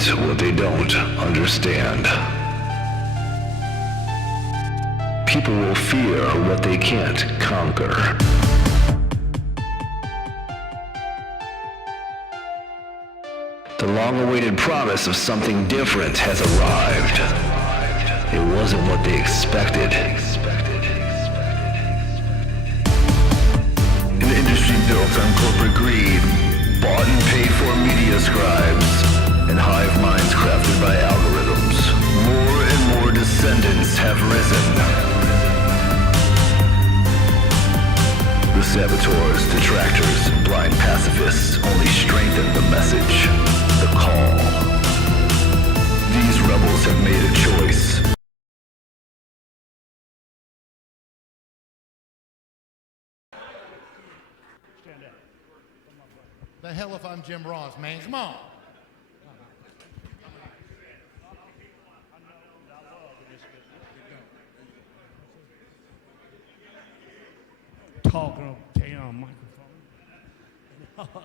celebrate what they don't understand. People will fear what they can't conquer. The long-awaited promise of something different has arrived. It wasn't what they expected. An industry built on corporate greed, bought and paid for media scribes, and hive minds crafted by algorithms. More and more descendants have risen. The saboteurs, detractors, and blind pacifists only strengthen the message, the call. These rebels have made a choice. The hell if I'm Jim Ross, man. Come on. Talking on microphone.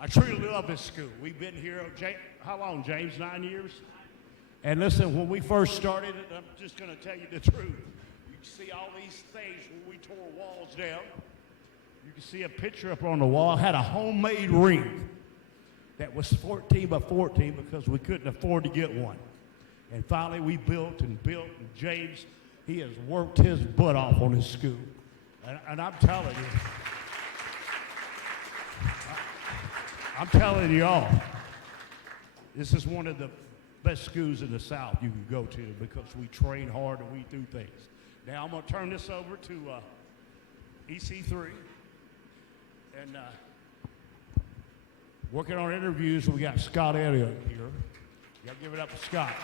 I truly love this school. We've been here, how long, James? 9 years? And listen, when we first started it, I'm just going to tell you the truth. You can see all these things when we tore walls down. You can see a picture up on the wall. I had a homemade ring that was 14 by 14 because we couldn't afford to get one. And finally we built, and James, he has worked his butt off on his school. And I'm telling you all, this is one of the best schools in the South you can go to because we train hard and we do things. Now I'm going to turn this over to EC3. And working on interviews, we got Scott Elliott here. You got to give it up to Scott.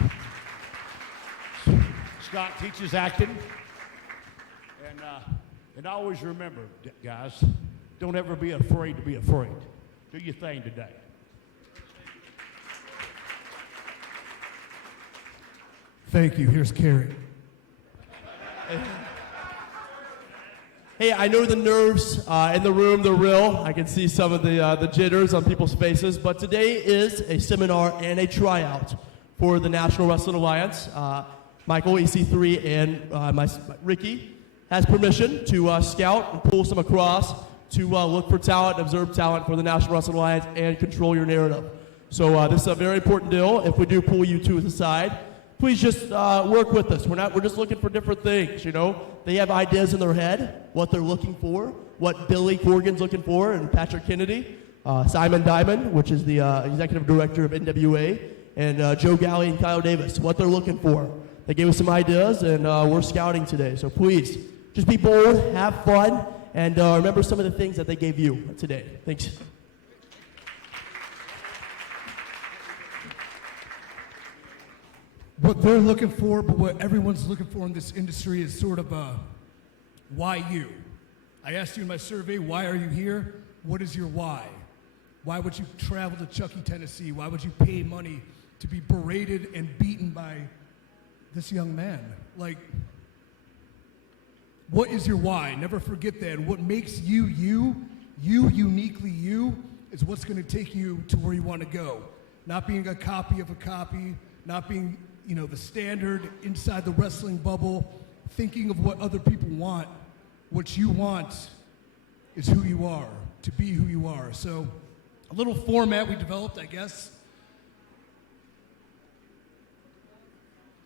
Scott teaches acting. And always remember, guys, don't ever be afraid to be afraid. Do your thing today. Thank you. Here's Carrie. Hey, I know the nerves in the room, they're real. I can see some of the jitters on people's faces, but today is a seminar and a tryout for the National Wrestling Alliance. Michael, EC3, and Ricky has permission to scout and pull some across to look for talent, observe talent for the National Wrestling Alliance, and control your narrative. So this is a very important deal. If we do pull you two to the side, please just work with us. We're just looking for different things, you know. They have ideas in their head, what they're looking for, what Billy Corgan's looking for, and Patrick Kennedy, Simon Diamond, which is the executive director of NWA, and Joe Galley and Kyle Davis, what they're looking for. They gave us some ideas, and we're scouting today. So please, just be bold, have fun, and remember some of the things that they gave you today. Thanks. What they're looking for, but what everyone's looking for in this industry is sort of why you? I asked you in my survey, why are you here? What is your why? Why would you travel to Chuckey, Tennessee? Why would you pay money to be berated and beaten by this young man? Like, what is your why? Never forget that. And what makes you, uniquely you, is what's going to take you to where you want to go. Not being a copy of a copy, not being, you know, the standard inside the wrestling bubble, thinking of what other people want. What you want is who you are, to be who you are. So a little format we developed, I guess.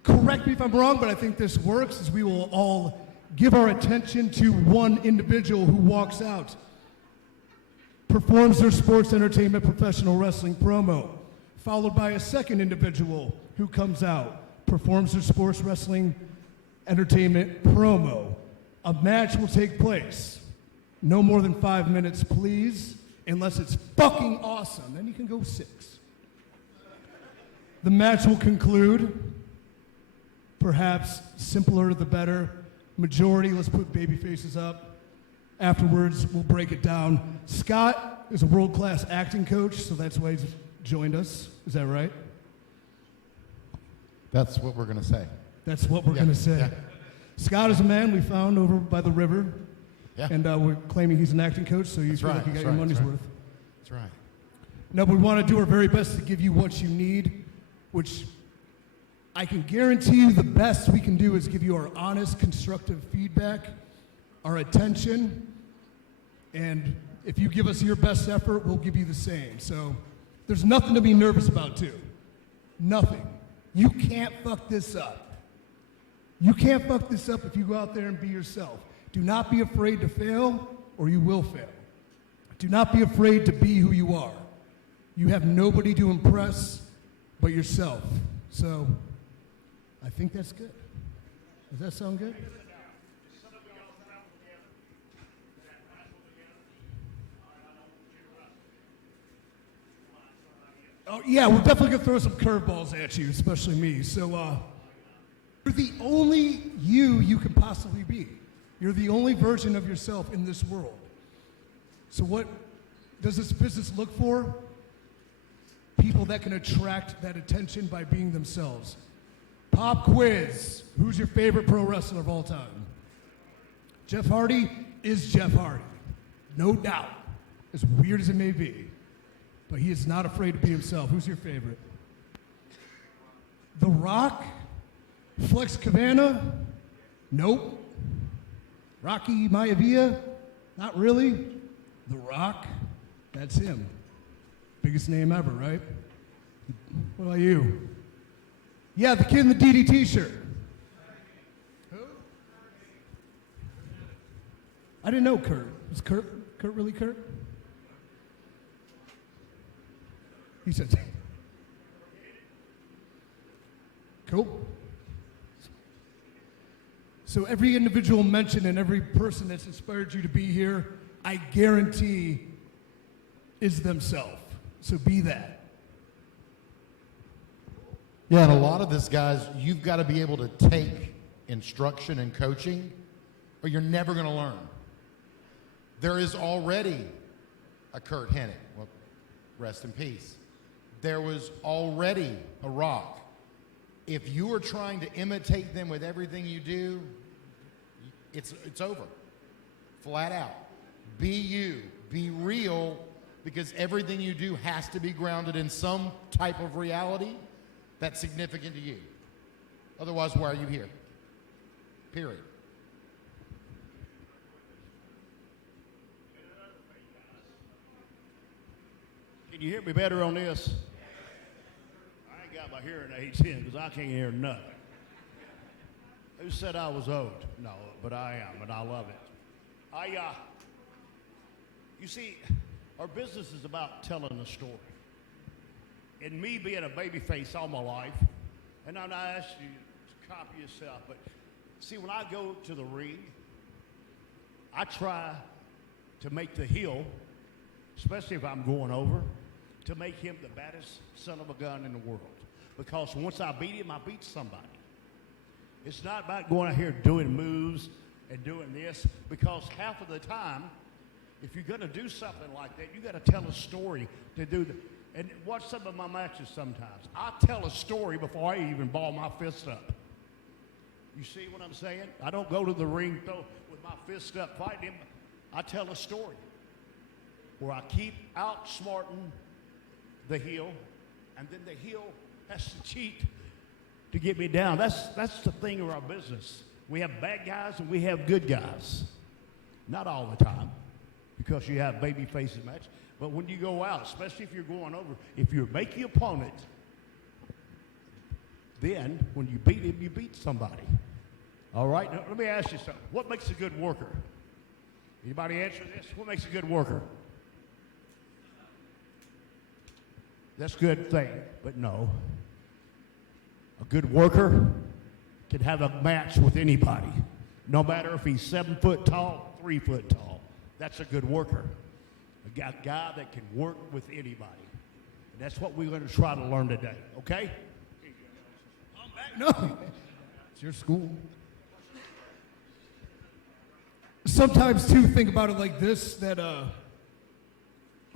Correct me if I'm wrong, but I think this works, is we will all give our attention to one individual who walks out, performs their sports entertainment professional wrestling promo, followed by a second individual who comes out, performs their sports wrestling entertainment promo. A match will take place. No more than 5 minutes, please, unless it's fucking awesome. Then you can go 6. The match will conclude, perhaps simpler the better. Majority, let's put baby faces up. Afterwards, we'll break it down. Scott is a world-class acting coach, so that's why he's joined us. Is that right? That's what we're going to say. That's what we're going to say. Yeah. Scott is a man we found over by the river, Yeah. and we're claiming he's an acting coach, so you feel like you got your money's worth. That's right. No, we want to do our very best to give you what you need, which I can guarantee you the best we can do is give you our honest, constructive feedback, our attention, and if you give us your best effort, we'll give you the same. So there's nothing to be nervous about, too. Nothing. You can't fuck this up. You can't fuck this up if you go out there and be yourself. Do not be afraid to fail, or you will fail. Do not be afraid to be who you are. You have nobody to impress but yourself. So I think that's good. Does that sound good? Oh, yeah, we're definitely going to throw some curveballs at you, especially me. So you're the only you can possibly be. You're the only version of yourself in this world. So what does this business look for? People that can attract that attention by being themselves. Pop quiz. Who's your favorite pro wrestler of all time? Jeff Hardy is Jeff Hardy. No doubt. As weird as it may be. But he is not afraid to be himself. Who's your favorite? The Rock? Flex Cavana? Nope. Rocky Maivia? Not really. The Rock? That's him. Biggest name ever, right? What about you? Yeah, the kid in the DDT shirt. Who? I didn't know Kurt. Was Kurt really Kurt? He said, cool. So every individual mentioned and every person that's inspired you to be here, I guarantee is themselves. So be that. Yeah, and a lot of this, guys, you've got to be able to take instruction and coaching, or you're never going to learn. There is already a Kurt Hennig. Well, rest in peace. There was already a Rock. If you are trying to imitate them with everything you do, it's over. Flat out. Be you. Be real, because everything you do has to be grounded in some type of reality that's significant to you. Otherwise, why are you here? Period. Can you hear me better on this? I ain't got my hearing aids in because I can't hear nothing. Who said I was old? No, but I am, and I love it. You see, our business is about telling a story. And me being a baby face all my life, and I'm not asking you to copy yourself, but see, when I go to the ring, I try to make the heel, especially if I'm going over, to make him the baddest son of a gun in the world. Because once I beat him, I beat somebody. It's not about going out here doing moves and doing this, because half of the time, if you're going to do something like that, you got to tell a story to do that. And watch some of my matches sometimes. I tell a story before I even ball my fist up. You see what I'm saying? I don't go to the ring with my fist up fighting him. I tell a story where I keep outsmarting the heel, and then the heel has to cheat to get me down. That's the thing of our business. We have bad guys and we have good guys. Not all the time, because you have baby faces match. But when you go out, especially if you're going over, if you make the opponent, then when you beat him, you beat somebody. All right? Now, let me ask you something. What makes a good worker? Anybody answer this? What makes a good worker? That's a good thing, but no. A good worker can have a match with anybody, no matter if he's 7 foot tall, 3 foot tall. That's a good worker. A guy that can work with anybody. And that's what we're going to try to learn today, okay? No, it's your school. Sometimes, too, think about it like this, that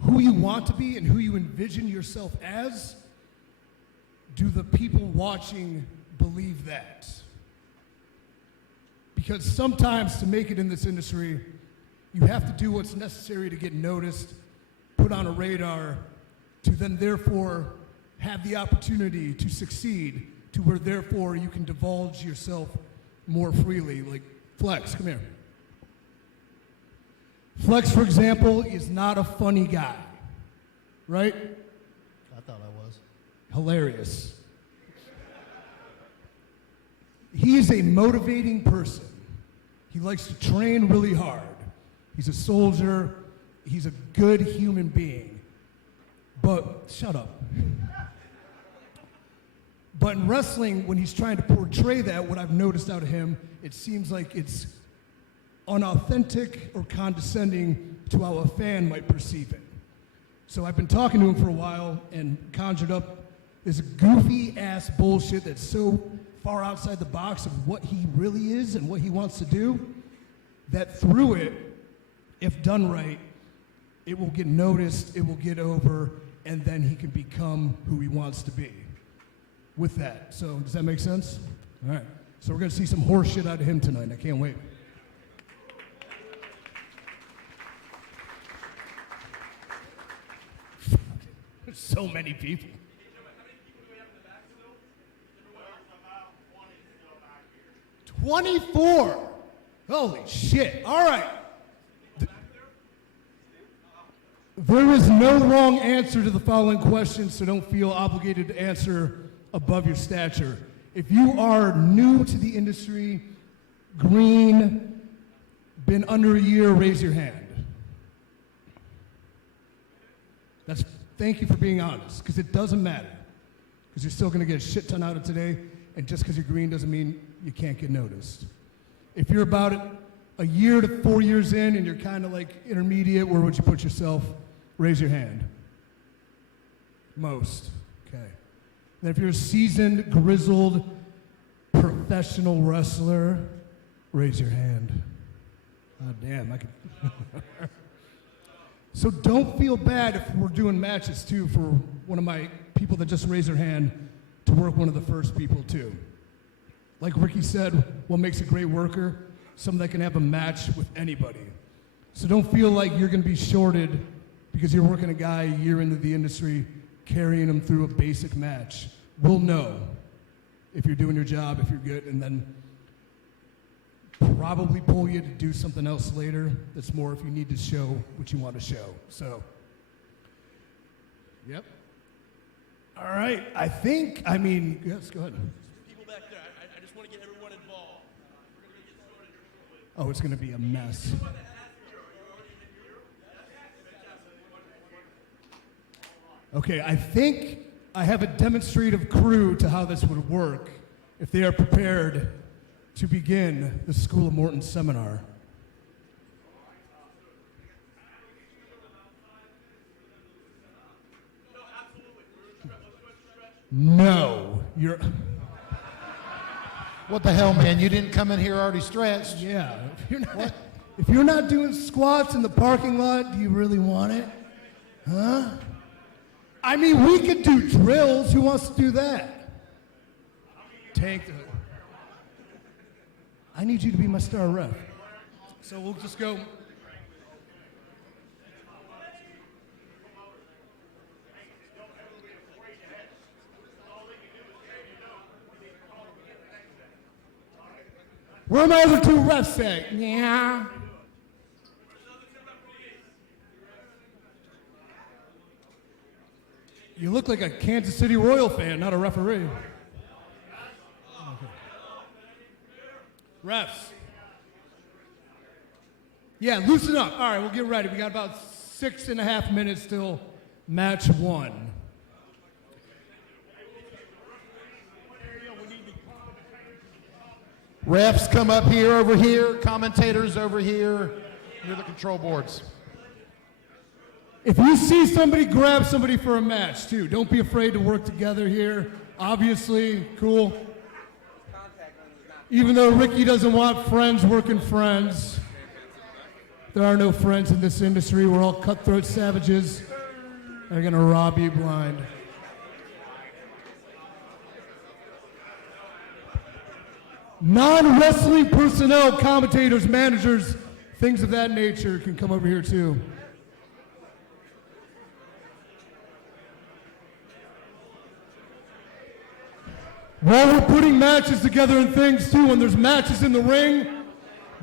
who you want to be and who you envision yourself as, do the people watching believe that? Because sometimes to make it in this industry, you have to do what's necessary to get noticed, put on a radar, to then therefore have the opportunity to succeed, to where therefore you can divulge yourself more freely. Like Flex, come here. Flex, for example, is not a funny guy, right? I thought I was. Hilarious. He is a motivating person. He likes to train really hard. He's a soldier. He's a good human being. But, shut up. But in wrestling, when he's trying to portray that, what I've noticed out of him, it seems like it's unauthentic or condescending to how a fan might perceive it. So I've been talking to him for a while and conjured up this goofy ass bullshit that's so far outside the box of what he really is and what he wants to do, that through it, if done right, it will get noticed, it will get over, and then he can become who he wants to be. With that, so does that make sense? All right, so we're gonna see some horse shit out of him tonight. I can't wait. There's so many people. 24. Holy shit. All right. There is no wrong answer to the following questions, so don't feel obligated to answer above your stature. If you are new to the industry, green, been under a year, raise your hand. Thank you for being honest, because it doesn't matter. Because you're still going to get a shit ton out of today, and just because you're green doesn't mean you can't get noticed. If you're about a year to 4 years in and you're kind of like intermediate, where would you put yourself? Raise your hand. Most. Okay. Then if you're a seasoned, grizzled, professional wrestler, raise your hand. Oh, damn, I could. So don't feel bad if we're doing matches too for one of my people that just raised their hand to work one of the first people too. Like Ricky said, what makes a great worker? Someone that can have a match with anybody. So don't feel like you're gonna be shorted because you're working a guy a year into the industry, carrying him through a basic match. We'll know if you're doing your job, if you're good, and then probably pull you to do something else later that's more if you need to show what you want to show. So, yep. All right, yes, go ahead. People back there, I just want to get everyone involved. We're going to get started real quick. Oh, it's going to be a mess. Okay, I think I have a demonstrative crew to how this would work if they are prepared to begin the School of Morton Seminar. No, you're... What the hell, man? You didn't come in here already stretched. Yeah, if you're not doing squats in the parking lot, do you really want it? Huh? I mean, we could do drills. Who wants to do that? Tank the... I need you to be my star ref. So we'll just go. Where are my other two refs at? Yeah. You look like a Kansas City Royal fan, not a referee. Refs. Yeah, loosen up. All right, we'll get ready. We got about 6.5 minutes till match one. Refs come up here, over here. Commentators over here. Near the control boards. If you see somebody, grab somebody for a match, too. Don't be afraid to work together here. Obviously, cool. Even though Ricky doesn't want friends working friends, there are no friends in this industry. We're all cutthroat savages. They're going to rob you blind. Non-wrestling personnel, commentators, managers, things of that nature can come over here too. While we're putting matches together and things too, when there's matches in the ring,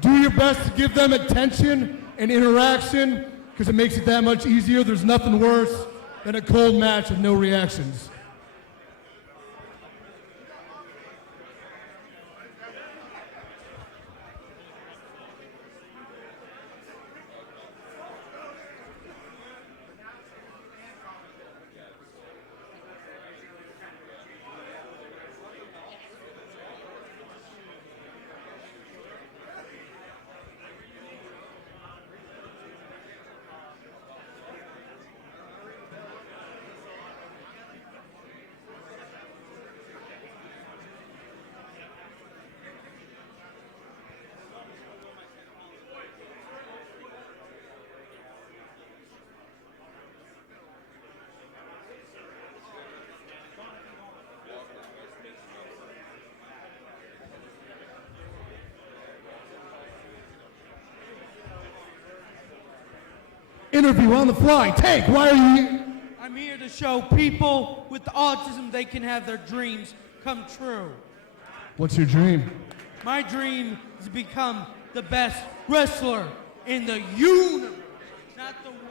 do your best to give them attention and interaction because it makes it that much easier. There's nothing worse than a cold match with no reactions. Interview on the fly. Take. Why are you here? I'm here to show people with autism they can have their dreams come true. What's your dream? My dream is to become the best wrestler in the universe, not the world.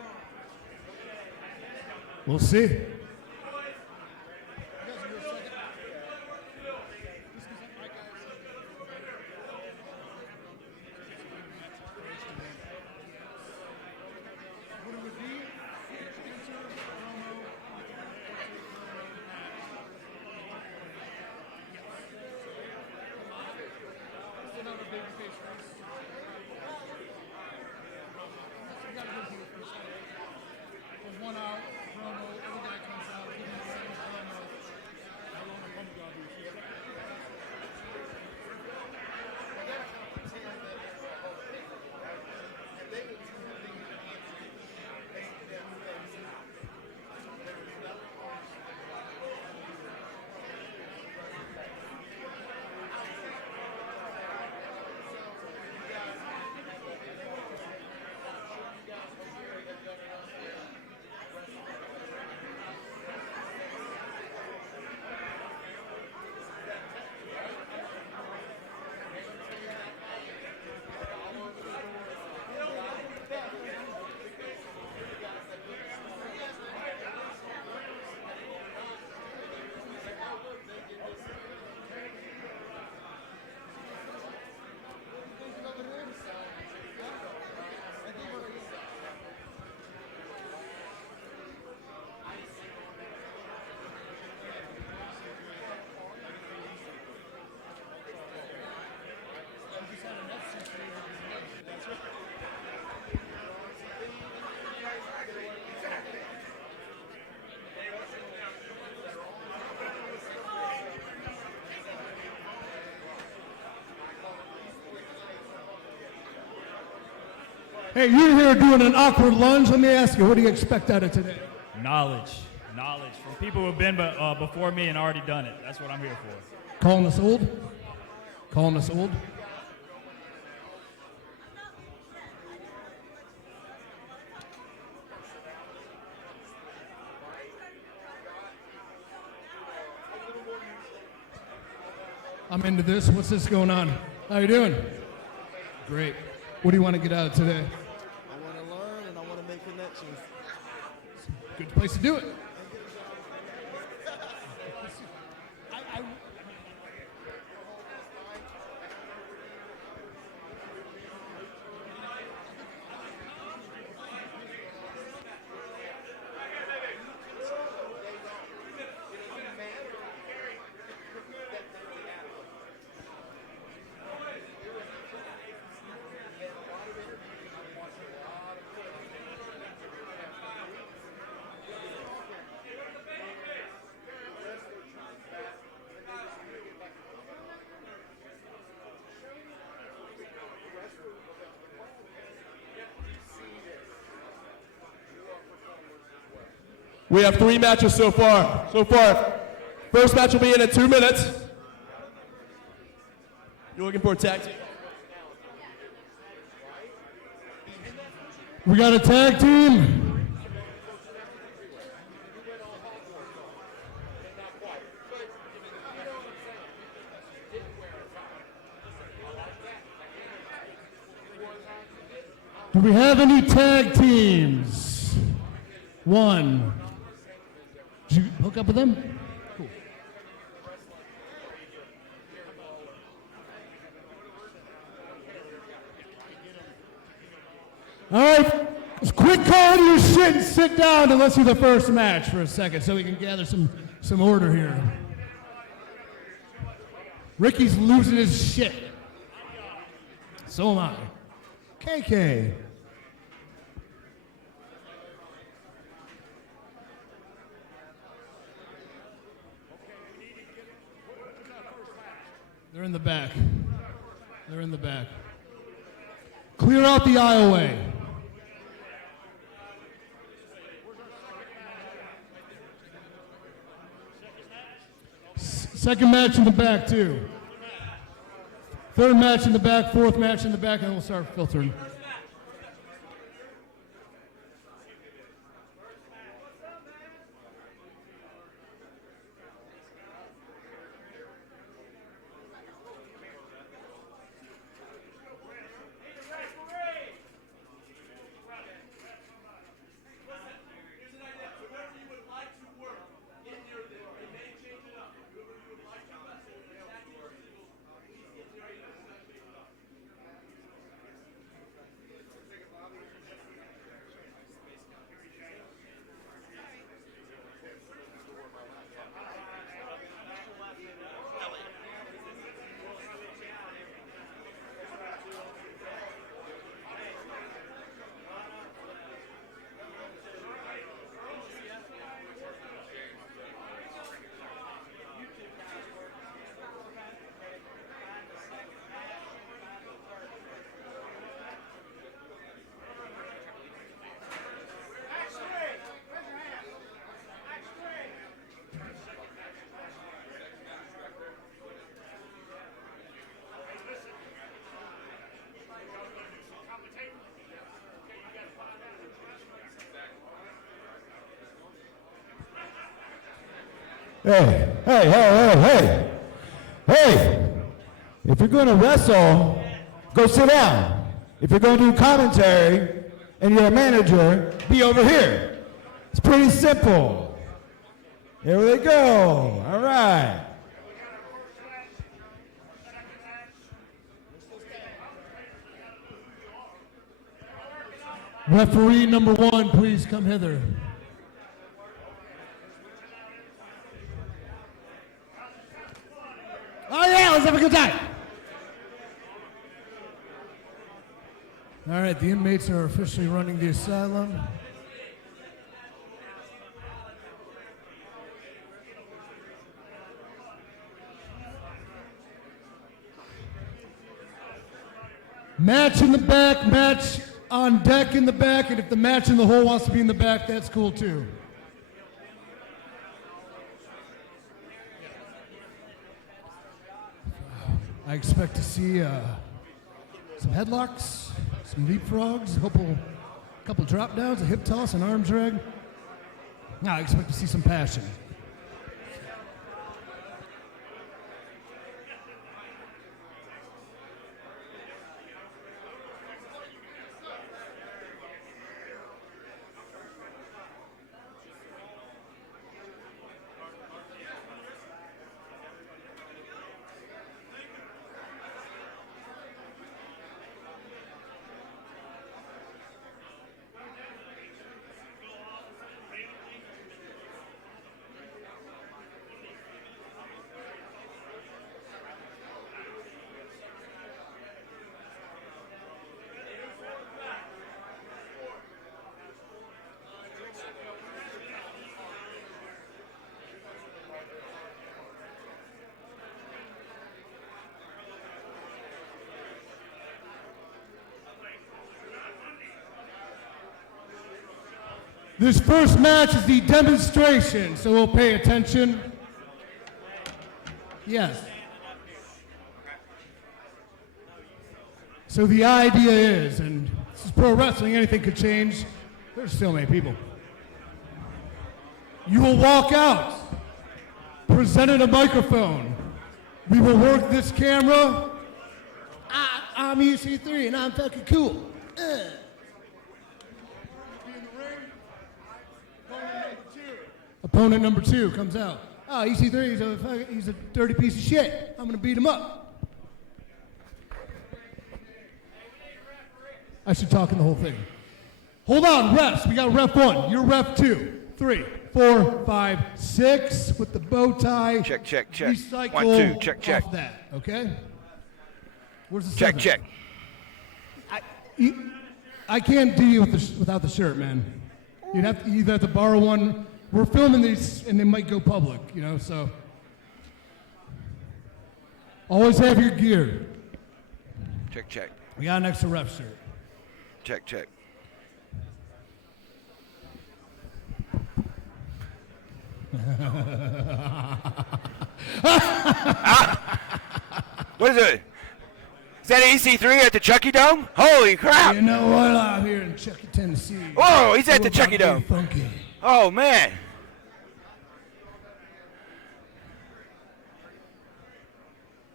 We'll see. Hey, you're here doing an awkward lunge. Let me ask you, what do you expect out of today? Knowledge from people who have been before me and already done it. That's what I'm here for. Calling us old? Calling us old? I'm into this. What's this going on? How you doing? Great. What do you want to get out of today? I want to learn and I want to make connections. Good place to do it. We have 3 matches so far. First match will be in 2 minutes. You're looking for a tag team? We got a tag team. Do we have any tag teams? One. Did you hook up with them? Cool. All right, quit calling your shit and sit down and let's do the first match for a second so we can gather some order here. Ricky's losing his shit. So am I. KK. They're in the back. They're in the back. Clear out the aisleway. Second match in the back, too. Third match in the back, fourth match in the back, and we'll start filtering. Hey, if you're going to wrestle, go sit down. If you're going to do commentary and you're a manager, be over here. It's pretty simple. Here we go. All right. Referee number one, please come hither. Oh yeah, let's have a good time. All right, the inmates are officially running the asylum. Match in the back, match on deck in the back, and if the match in the hole wants to be in the back, that's cool too. I expect to see some headlocks, some leapfrogs, a couple drop downs, a hip toss, an arm drag. I expect to see some passion. This first match is the demonstration, so we'll pay attention. Yes. So the idea is, and this is pro wrestling, anything could change. There's still many people. You will walk out, presented a microphone. We will work this camera. I'm EC3 and I'm fucking cool. Opponent number two comes out. Oh, EC3, he's a dirty piece of shit. I'm gonna beat him up. I should talk in the whole thing. Hold on, refs. We got ref 1. You're ref 2, 3, 4, 5, 6 with the bow tie. Check. Recycle 1, 2, check. off that, okay? Where's the Check. 7? I can't do you without the shirt, man. You'd have to borrow one. We're filming these, and they might go public, so. Always have your gear. Check. We got an extra ref shirt. Check. What is it? Is that EC3 at the Chucky Dome? Holy crap! You know what? Out here in Chucky, Tennessee. Whoa, he's at the Chucky Dome. Funky. Oh, man.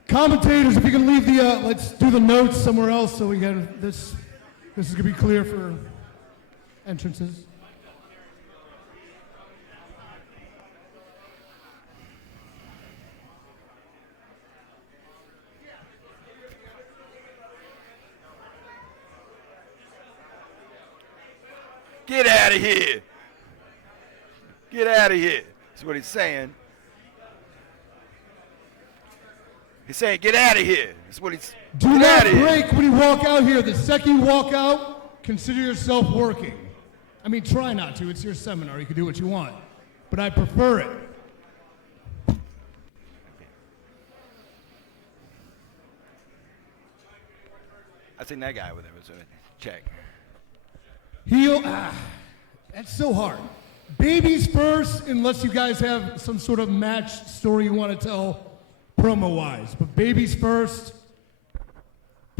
Commentators, if you can leave the, let's do the notes somewhere else so we get this. This is gonna be clear for entrances. Get out of here. Get out of here. That's what he's saying. He's saying, get out of here. That's what he's Do not break when you walk out here. The second you walk out, consider yourself working. I mean, try not to. It's your seminar. You can do what you want. But I prefer it. I seen that guy with him. So check. Heel. That's so hard. Babies first, unless you guys have some sort of match story you want to tell promo-wise. But babies first,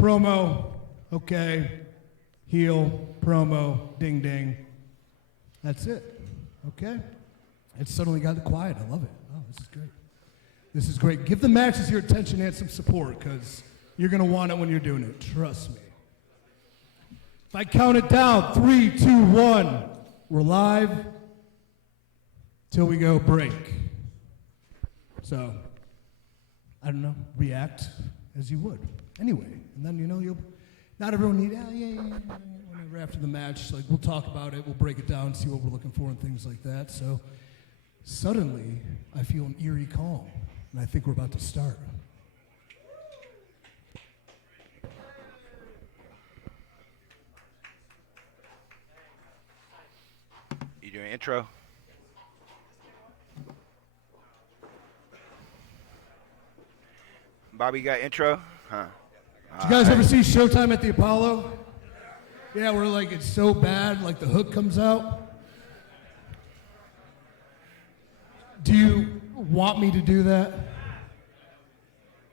promo, okay, heel, promo, ding ding. That's it, okay? It suddenly got quiet. I love it. Oh, this is great. This is great. Give the matches your attention and some support, because you're going to want it when you're doing it. Trust me. If I count it down, 3, 2, 1, we're live till we go break. So, I don't know, react as you would. Anyway, and then, you'll, not everyone need, whenever after the match, like, we'll talk about it, we'll break it down, see what we're looking for and things like that. So, suddenly, I feel an eerie calm, and I think we're about to start. You doing intro? Bobby, you got intro? Huh. Did you guys ever see Showtime at the Apollo? Yeah, where like it's so bad, like the hook comes out. Do you want me to do that?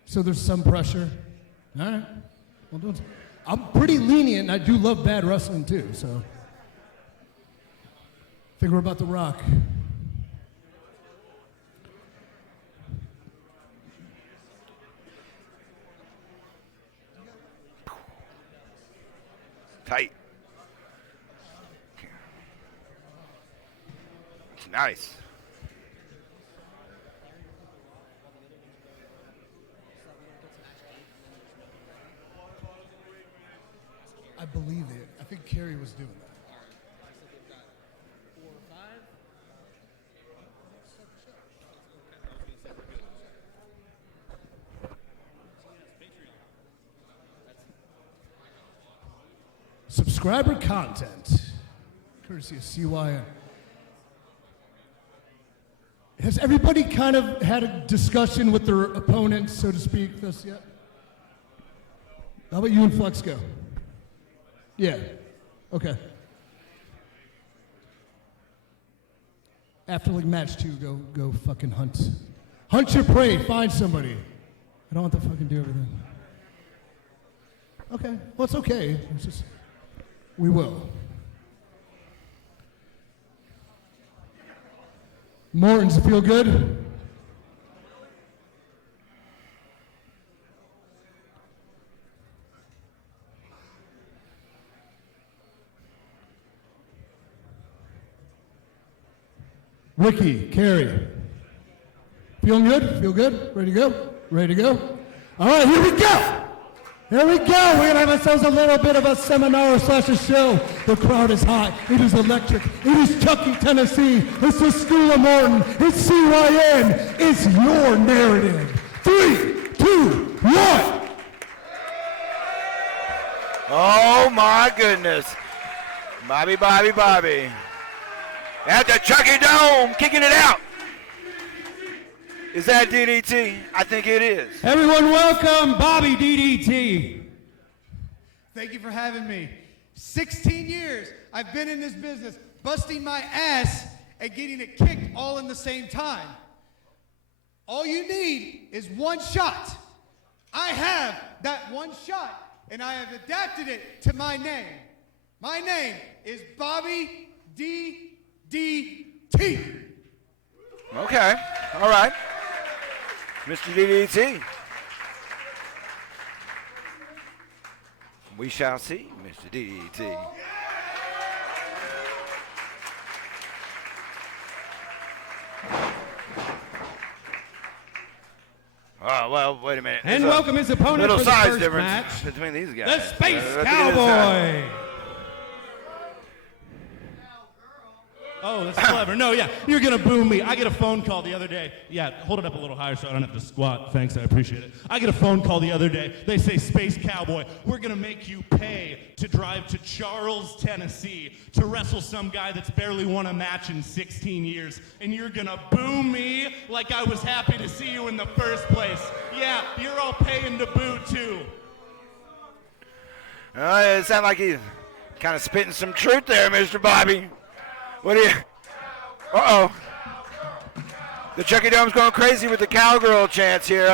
So there's some pressure? All right. Well, I'm pretty lenient, and I do love bad wrestling too, so. I think we're about to rock. Tight. Nice. I believe it. I think Carrie was doing that. Subscriber content, courtesy of CYN. Has everybody kind of had a discussion with their opponents, so to speak, this yet? How about you and Flex go? Yeah, okay. After like match 2, go fucking hunt. Hunt your prey, find somebody. I don't want to fucking do everything. Okay, well it's okay, it's just, we will. Morton's feel good? Ricky, Carrie. Feeling good? Feel good? Ready to go? Ready to go? All right, here we go. Here we go. We're going to have ourselves a little bit of a seminar / a show. The crowd is hot. It is electric. It is Chucky, Tennessee. It's the School of Morton. It's CYN. It's your narrative. 3, 2, 1. Oh, my goodness. Bobby. At the Chucky Dome, kicking it out. Is that DDT? I think it is. Everyone welcome Bobby DDT. Thank you for having me. 16 years I've been in this business, busting my ass and getting it kicked all in the same time. All you need is one shot. I have that one shot, and I have adapted it to my name. My name is Bobby DDT. Okay, all right. Mr. DDT. We shall see, Mr. DDT. Oh, well, wait a minute. And There's welcome his opponent little for the size first difference match, between these guys. the Space Look at this guy. Cowboy. Oh, that's clever. No, yeah, you're going to boo me. I get a phone call the other day. Yeah, hold it up a little higher so I don't have to squat. Thanks, I appreciate it. I get a phone call the other day. They say, Space Cowboy, we're going to make you pay to drive to Charles, Tennessee to wrestle some guy that's barely won a match in 16 years. And you're going to boo me like I was happy to see you in the first place. Yeah, you're all paying to boo, too. It sounds like he's kind of spitting some truth there, Mr. Bobby. What do you... Uh-oh. The Chucky Dome's going crazy with the cowgirl chants here.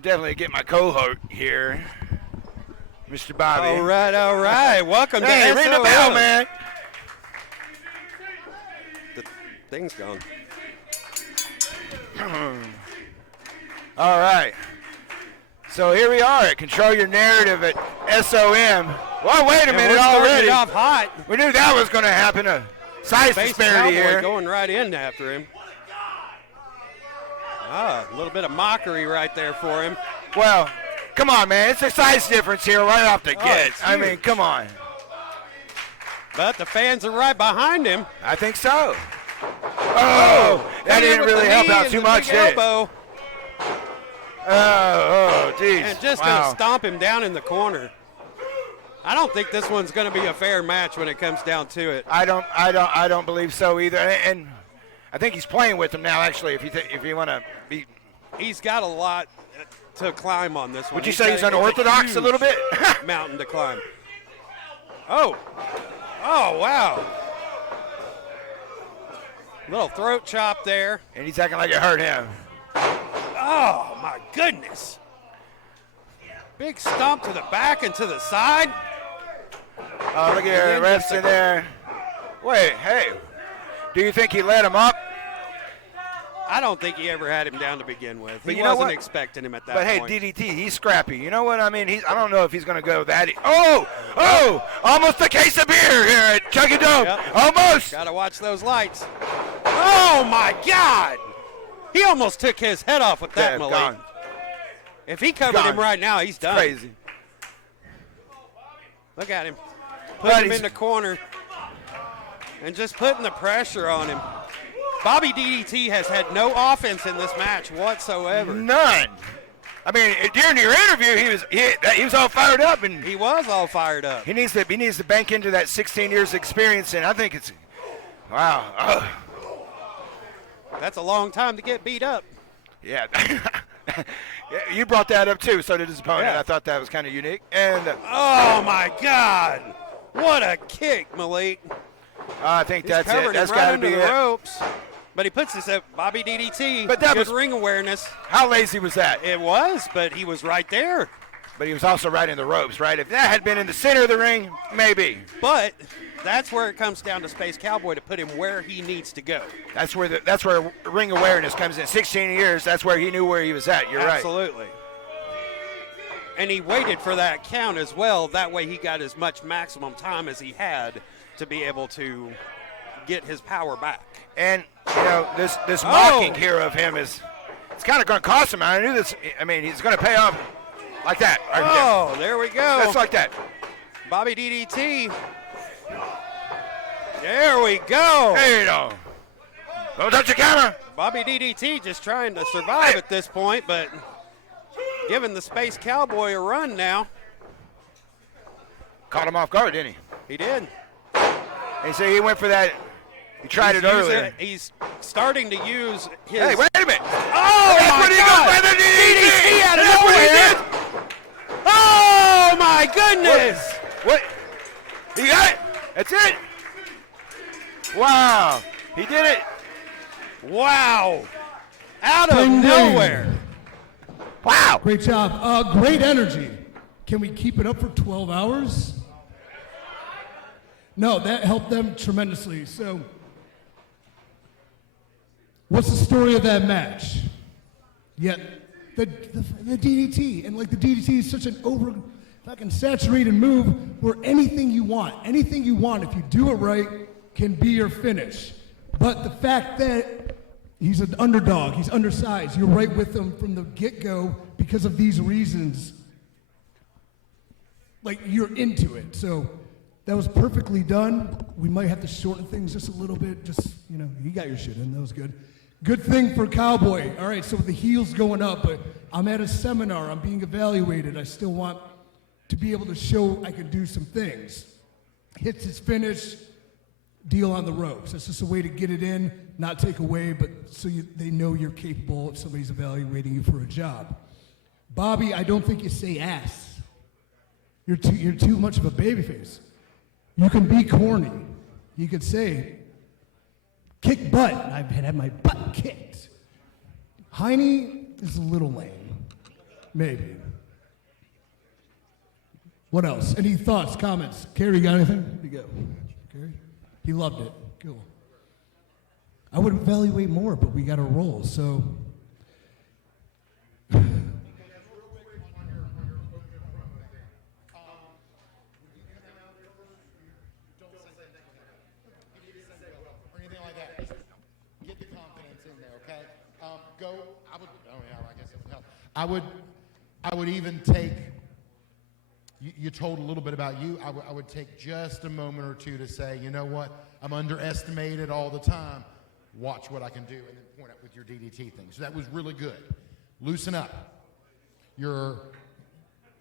Definitely get my cohort here, Mr. Bobby. All right. Welcome to Hey, ring the bell, SOL. man. The thing's gone. All right. So here we are at Control Your Narrative at SOM. Well, wait a minute already. Off hot. We knew that was going to happen. A size Space disparity Cowboy here. going right in after him. A little bit of mockery right there for him. Well, come on, man. It's a size difference here right off the get. It's I mean, huge. come on. But the fans are right behind him. I think so. Oh, that didn't really help out too much, did it? elbow. Oh, geez. And just Wow. going to stomp him down in the corner. I don't think this one's going to be a fair match when it comes down to it. I don't believe so either. And I think he's playing with him now. Actually, if you want to be, he's got a lot to climb on this one. Would you say he's unorthodox a huge little bit? mountain to climb. Oh, wow. Little throat chop there. And he's acting like it hurt him. Oh, my goodness. Big stomp to the back and to the side. Oh, look at the refs in there. Wait, hey. Do you think he let him up? I don't think he ever had him down to begin with. But He you know wasn't what? expecting him at that But hey, point. DDT, he's scrappy. You know what I mean? I don't know if he's going to go that. Almost a case of beer here at Chucky Dome. Yep. Almost. Got to watch those lights. Oh, my God. He almost took his head off with that, Yeah, Malik. gone. If he covered him right now, he's done. Crazy. Look at him. But Putting him he's- in the corner and just putting the pressure on him. Bobby DDT has had no offense in this match whatsoever. None. I mean, during your interview, he was all fired up, and he was all fired up. He needs to bank into that 16 years experience, and I think it's wow. Ugh. That's a long time to get beat up. Yeah. You brought that up too. So did his opponent. Yeah. I thought that was kind of unique. And Oh my God! What a kick, Malik. I think He's that's it. covered That's him got right to be under the it. ropes. But he puts this at Bobby DDT. But that good was- ring awareness. How lazy was that? It was, but he was right there. But he was also right in the ropes, right? If that had been in the center of the ring, maybe. But that's where it comes down to Space Cowboy to put him where he needs to go. That's where ring awareness comes in. 16 years, that's where he knew where he was at. You're right. Absolutely. And he waited for that count as well. That way he got as much maximum time as he had to be able to get his power back. And, you know, this mocking here of him is, it's kind of going to cost him. I knew this. I mean, he's going to pay off like that. Right there we go. Just like that. Bobby DDT. There we go. There you go. Don't touch the camera. Bobby DDT just trying to survive at this point, but giving the Space Cowboy a run now. Caught him off guard, didn't he? He did. He said he went for that. He tried it earlier. He's starting to use his. Hey, wait a minute. Oh, that's my what he God. goes by the DDT. out of That's what he nowhere. did. Oh, my goodness. What? He got it. That's it. Wow. He did it. Wow. Out of Ding, ding. nowhere. Wow. Great job. Great energy. Can we keep it up for 12 hours? No, that helped them tremendously. So, what's the story of that match? Yeah, the DDT, and like the DDT is such an fucking saturated move where anything you want, if you do it right, can be your finish. But the fact that he's an underdog, he's undersized, you're right with him from the get-go because of these reasons. Like, you're into it. So that was perfectly done. We might have to shorten things just a little bit. Just, you know, you got your shit in. That was good. Good thing for Cowboy. All right, so with the heels going up, but I'm at a seminar. I'm being evaluated. I still want to be able to show I can do some things. Hits his finish, deal on the ropes. That's just a way to get it in, not take away, but so they know you're capable if somebody's evaluating you for a job. Bobby, I don't think you say ass. You're too much of a babyface. You can be corny. You could say, kick butt. I've had my butt kicked. Heine is a little lame. Maybe. What else? Any thoughts, comments? Kerry, got anything? Here you go. Kerry? He loved it. Cool. I would evaluate more, but we got to roll, so. I would even take, you told a little bit about you, I would take just a moment or two to say, you know what, I'm underestimated all the time, watch what I can do, and then point out with your DDT thing. So that was really good. Loosen up.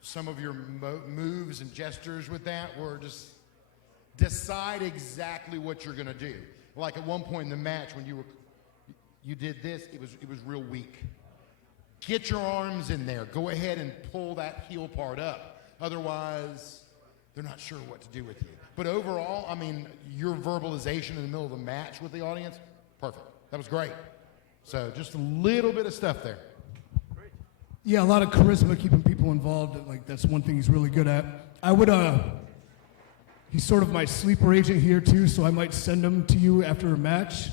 Some of your moves and gestures with that were just decide exactly what you're gonna do. Like at one point in the match when you did this, it was real weak. Get your arms in there. Go ahead and pull that heel part up. Otherwise, they're not sure what to do with you. But overall, I mean, your verbalization in the middle of the match with the audience, perfect. That was great. So just a little bit of stuff there. Yeah, a lot of charisma, keeping people involved. Like, that's one thing he's really good at. He's sort of my sleeper agent here too, so I might send him to you after a match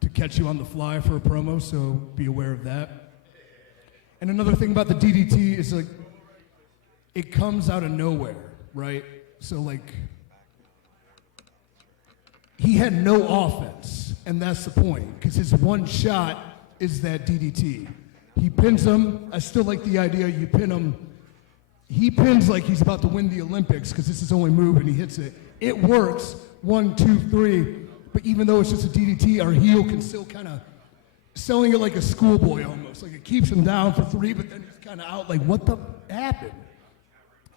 to catch you on the fly for a promo, so be aware of that. And another thing about the DDT is, like, it comes out of nowhere, right? So, like, he had no offense, and that's the point, because his one shot is that DDT. He pins him. I still like the idea you pin him. He pins like he's about to win the Olympics, because this is his only move, and he hits it. It works, 1, 2, 3, but even though it's just a DDT, our heel can still kind of selling it like a schoolboy almost. Like, it keeps him down for 3, but then he's kind of out like, what the happened?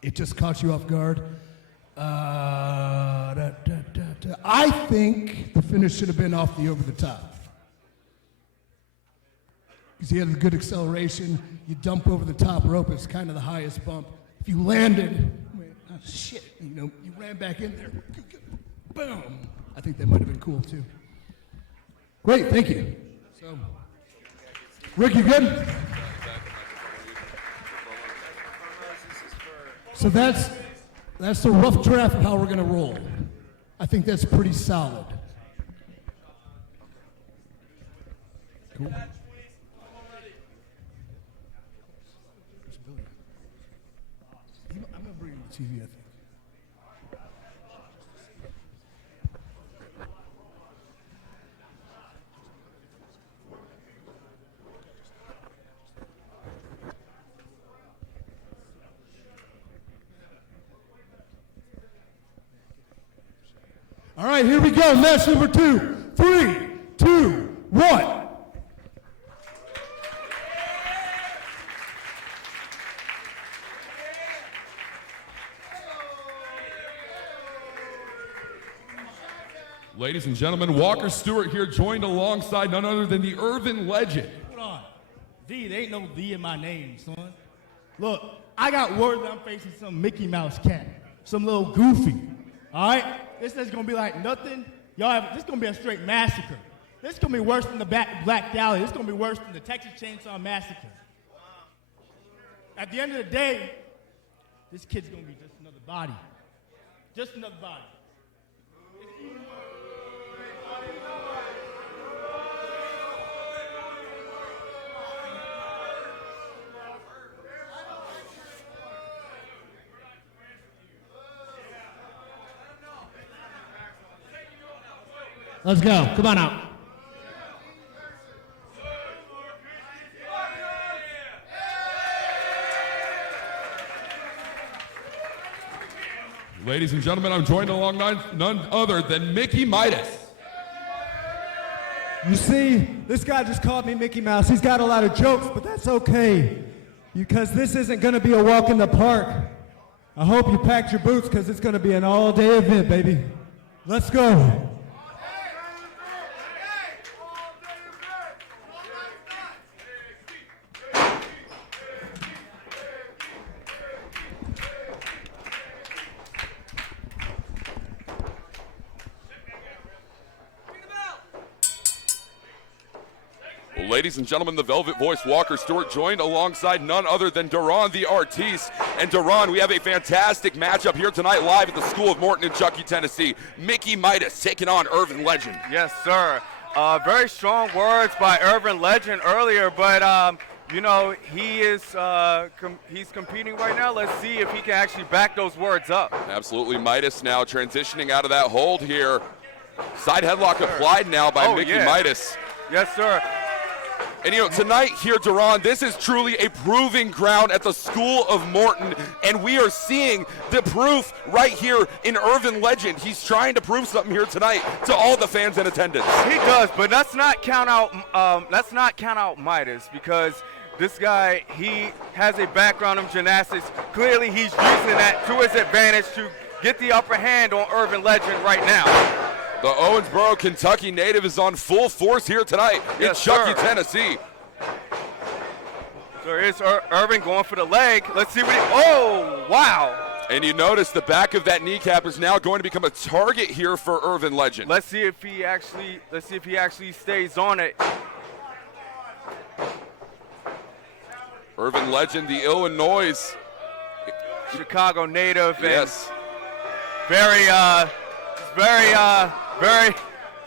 It just caught you off guard. I think the finish should have been off the over the top. Because he had a good acceleration. You dump over the top rope, it's kind of the highest bump. If you landed, oh shit, you know, you ran back in there. Boom. I think that might have been cool too. Great, thank you. So, Rick, you good? So that's the rough draft of how we're gonna roll. I think that's pretty solid. Cool. I'm gonna bring the TV, I think. All right, here we go. Match number 2. 3, 2, 1. Ladies and gentlemen, Walker Stewart here, joined alongside none other than the Irvin legend. Hold on. D, there ain't no D in my name, son. Look, I got word that I'm facing some Mickey Mouse cat, some little goofy. All right? This is going to be like nothing. This is going to be a straight massacre. This is going to be worse than the Black Dahlia. This is going to be worse than the Texas Chainsaw Massacre. At the end of the day, this kid's going to be just another body. Just another body. Let's go. Come on out. Ladies and gentlemen, I'm joined along none other than Mickey Midas. You see, this guy just called me Mickey Mouse. He's got a lot of jokes, but that's okay, because this isn't going to be a walk in the park. I hope you packed your boots, because it's going to be an all-day event, baby. Let's go. Ladies and gentlemen, the Velvet Voice Walker Stewart joined alongside none other than Duran the Artiste. And Duran, we have a fantastic matchup here tonight live at the School of Morton in Chuckey, Tennessee. Mickey Midas taking on Irvin Legend. Yes, sir. Very strong words by Irvin Legend earlier, but you know, he's competing right now. Let's see if he can actually back those words up. Absolutely. Midas now transitioning out of that hold here. Side headlock applied now by Mickey Midas. Yes, sir. And, you know, tonight here, Duran, this is truly a proving ground at the School of Morton, and we are seeing the proof right here in Irvin Legend. He's trying to prove something here tonight to all the fans in attendance. He does, but let's not count out Midas, because this guy, he has a background in gymnastics. Clearly, he's using that to his advantage to get the upper hand on Irvin Legend right now. The Owensboro, Kentucky native is on full force here tonight in Chuckey, Tennessee. There is Irvin going for the leg. Let's see what oh, wow. And you notice the back of that kneecap is now going to become a target here for Irvin Legend. Let's see if he actually stays on it. Irvin Legend, the Illinois, Chicago native. Yes. And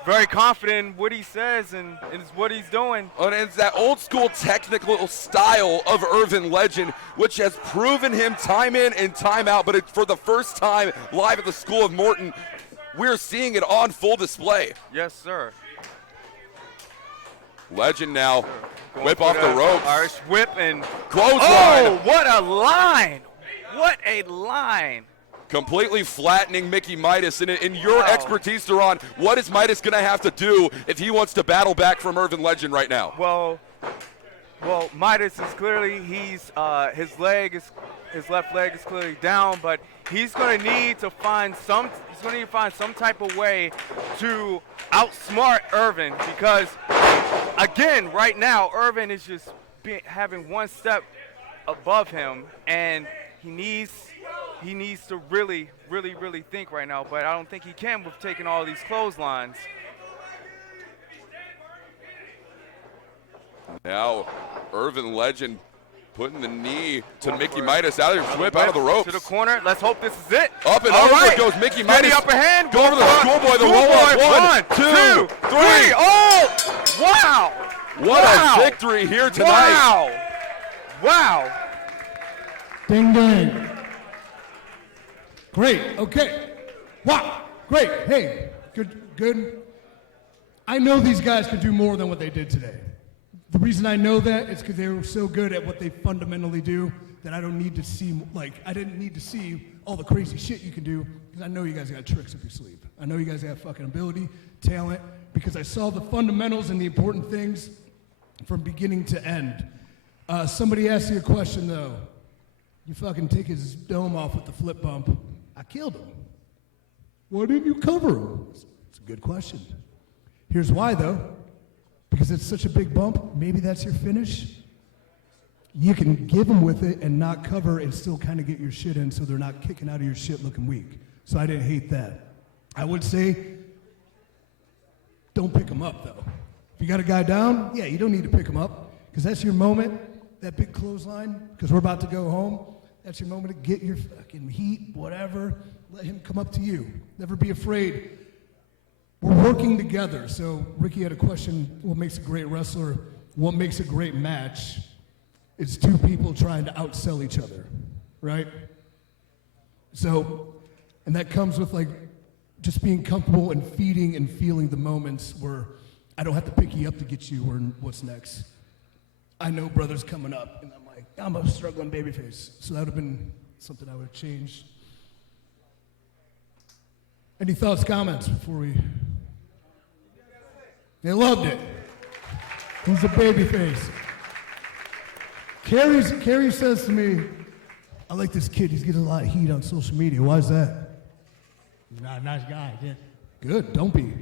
very confident in what he says and what he's doing. And it's that old school technical style of Irvin Legend, which has proven him time in and time out, but for the first time live at the School of Morton, we're seeing it on full display. Yes, sir. Legend now, whip off the ropes. Irish whip and clothesline. Oh, what a line! What a line! Completely flattening Mickey Midas. And in your expertise, Duran, what is Midas going to have to do if he wants to battle back from Irvin Legend right now? Well, Midas is clearly his left leg is clearly down, but he's going to need to find some type of way to outsmart Irvin, because again, right now Irvin is just having one step above him, and he needs to really think right now, but I don't think he can with taking all these clotheslines. Now, Irvin Legend putting the knee to Mickey Midas out of his whip, out of the ropes. To the corner. Let's hope this is it. Up and over goes Mickey Midas. The upper hand. Go over the schoolboy, the roll-up. 1, 2, 3. Oh, wow. What a victory here tonight. Wow. Ding, ding. Great, okay. Wow, great, hey, good. I know these guys could do more than what they did today. The reason I know that is because they were so good at what they fundamentally do. that I don't need to see, like, I didn't need to see all the crazy shit you can do, because I know you guys got tricks up your sleeve. I know you guys got fucking ability, talent, because I saw the fundamentals and the important things from beginning to end. Somebody asked you a question, though. You fucking take his dome off with the flip bump. I killed him. Why didn't you cover him? It's a good question. Here's why, though. Because it's such a big bump, maybe that's your finish. You can give them with it and not cover and still kind of get your shit in so they're not kicking out of your shit looking weak. So I didn't hate that. I would say, don't pick them up, though. If you got a guy down, yeah, you don't need to pick him up, because that's your moment, that big clothesline, because we're about to go home. That's your moment to get your fucking heat, whatever. Let him come up to you. Never be afraid. We're working together. So Ricky had a question, what makes a great wrestler? What makes a great match? It's two people trying to outsell each other, right? So, and that comes with like just being comfortable and feeding and feeling the moments where I don't have to pick you up to get you or what's next. I know brother's coming up, and I'm like, I'm a struggling babyface. So that would have been something I would have changed. Any thoughts, comments before we? They loved it. He's a babyface. Carrie says to me, I like this kid. He's getting a lot of heat on social media. Why is that? He's not a nice guy, yeah. Good, don't be.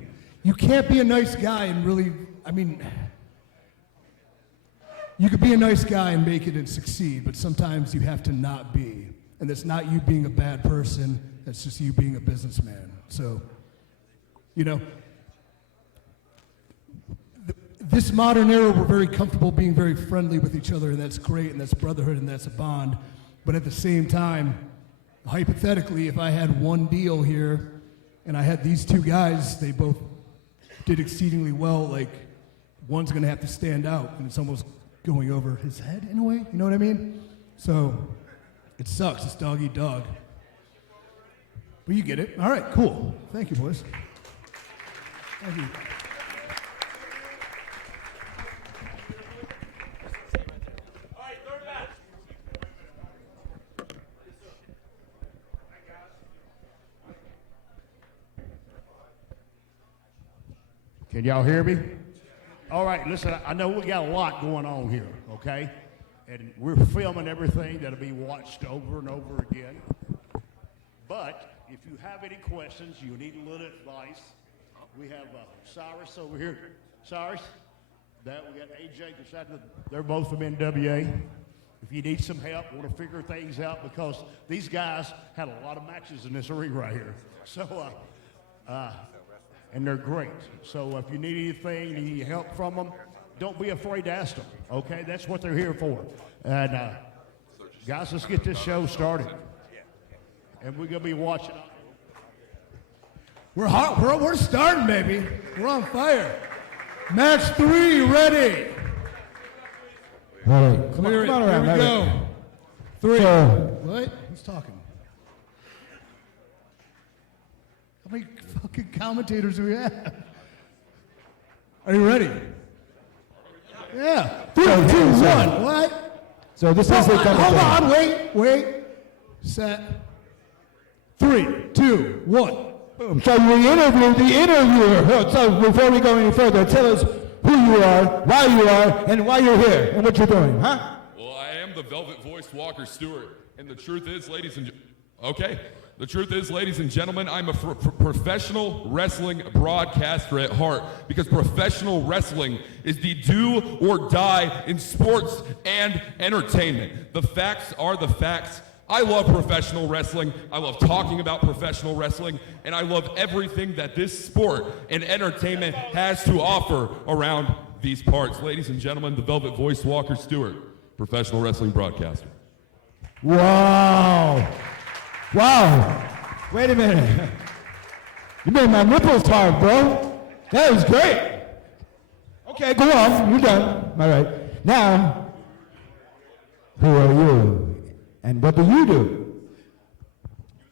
You can't be a nice guy and really, I mean, you could be a nice guy and make it and succeed, but sometimes you have to not be. And that's not you being a bad person, that's just you being a businessman. So, you know, this modern era, we're very comfortable being very friendly with each other, and that's great, and that's brotherhood, and that's a bond. But at the same time, hypothetically, if I had one deal here, and I had these two guys, they both did exceedingly well, like, one's gonna have to stand out, and it's almost going over his head in a way, you know what I mean? So, it sucks, it's dog eat dog. But you get it. All right, cool. Thank you, boys. Thank you. Can y'all hear me? All right, listen, I know we got a lot going on here, okay? And we're filming everything that'll be watched over and over again. But if you have any questions, you need a little advice, we have Cyrus over here. Cyrus, we got AJ, they're both from NWA. If you need some help, want to figure things out, because these guys had a lot of matches in this ring right here. So, and they're great. So if you need anything, need help from them, don't be afraid to ask them, okay? That's what they're here for. And guys, let's get this show started. And we're gonna be watching. We're hot, we're starting, baby. We're on fire. Match 3, ready. All right, Clear it, come on here around, we go. 3, what? Who's talking? How many fucking commentators do we have? Are you ready? Yeah. 3, 2, 1. What? So this is the Hold on, wait. Set. 3, 2, 1. Boom. So the interviewer. So before we go any further, tell us who you are, and why you're here, and what you're doing, huh? Well, I am the Velvet Voiced Walker Stewart, and the truth is, ladies and gentlemen, I'm a professional wrestling broadcaster at heart, because professional wrestling is the do or die in sports and entertainment. The facts are the facts. I love professional wrestling. I love talking about professional wrestling, and I love everything that this sport and entertainment has to offer around these parts. Ladies and gentlemen, the Velvet Voiced Walker Stewart, professional wrestling broadcaster. Wow. Wait a minute. You made my nipples hard, bro. That was great. Okay, go on. You're done. All right. Now, who are you? And what do you do?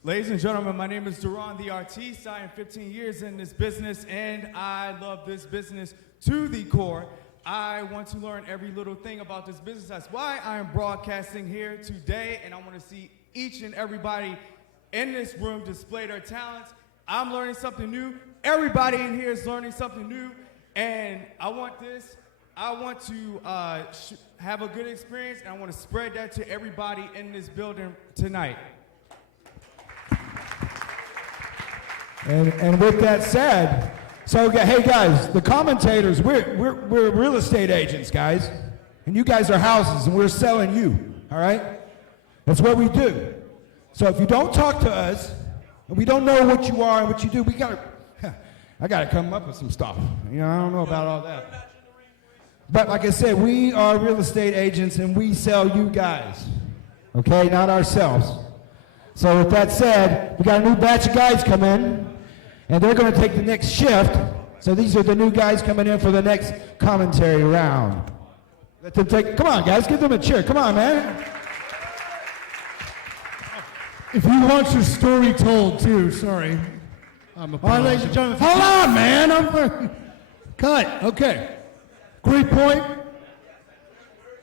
Ladies and gentlemen, my name is Duran the Artiste. I am 15 years in this business, and I love this business to the core. I want to learn every little thing about this business. That's why I am broadcasting here today, and I want to see each and everybody in this room display their talents. I'm learning something new. Everybody in here is learning something new, and I want to have a good experience, and I want to spread that to everybody in this building tonight. And with that said, so hey guys, the commentators, we're real estate agents, guys, and you guys are houses, and we're selling you. All right, that's what we do. So if you don't talk to us, and we don't know what you are and what you do, I gotta come up with some stuff. I don't know about all that. But like I said, we are real estate agents, and we sell you guys. Okay, not ourselves. So with that said, we got a new batch of guys come in, and they're going to take the next shift. So these are the new guys coming in for the next commentary round. Let them come on, guys, give them a cheer. Come on, man. If you want your story told, too, sorry. All right, ladies and gentlemen. Hold on, man. Cut. Okay. Great point.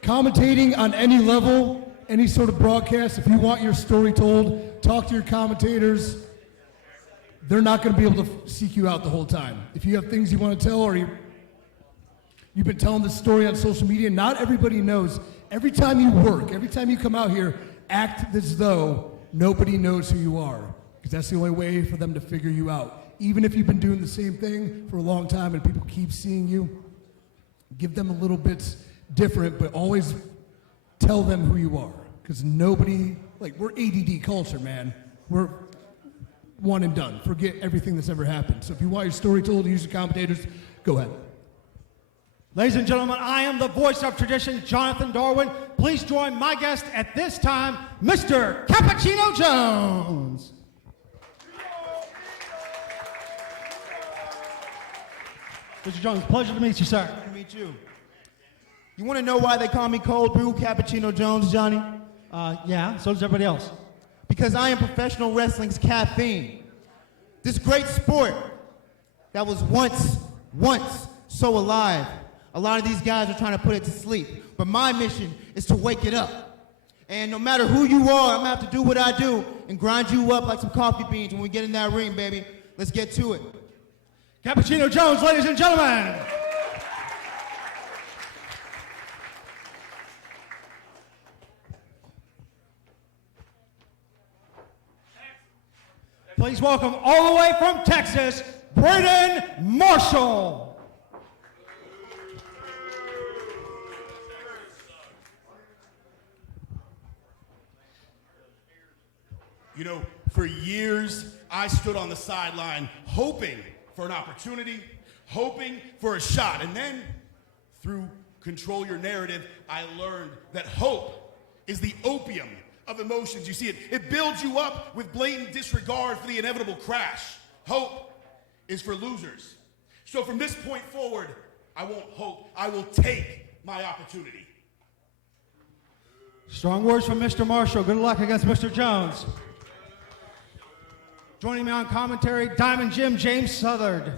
Commentating on any level, any sort of broadcast, if you want your story told, talk to your commentators. They're not going to be able to seek you out the whole time. If you have things you want to tell, or you've been telling this story on social media, not everybody knows. Every time you work, every time you come out here, act as though nobody knows who you are, because that's the only way for them to figure you out. Even if you've been doing the same thing for a long time and people keep seeing you, give them a little bit different, but always tell them who you are, because nobody, we're ADD culture, man. We're one and done. Forget everything that's ever happened. So if you want your story told, use the commentators, go ahead. Ladies and gentlemen, I am the voice of tradition, Jonathan Darwin. Please join my guest at this time, Mr. Cappuccino Jones. Mr. Jones, pleasure to meet you, sir. Nice to meet you. You want to know why they call me Cold Brew Cappuccino Jones, Johnny? Yeah, so does everybody else. Because I am professional wrestling's caffeine. This great sport that was once so alive. A lot of these guys are trying to put it to sleep. But my mission is to wake it up. And no matter who you are, I'm going to have to do what I do and grind you up like some coffee beans when we get in that ring, baby. Let's get to it. Cappuccino Jones, ladies and gentlemen. Please welcome all the way from Texas, Braden Marshall. You know, for years, I stood on the sideline hoping for an opportunity, hoping for a shot. And then, through Control Your Narrative, I learned that hope is the opium of emotions. You see, it builds you up with blatant disregard for the inevitable crash. Hope is for losers. So from this point forward, I won't hope. I will take my opportunity. Strong words from Mr. Marshall. Good luck against Mr. Jones. Joining me on commentary, Diamond Jim James Southard.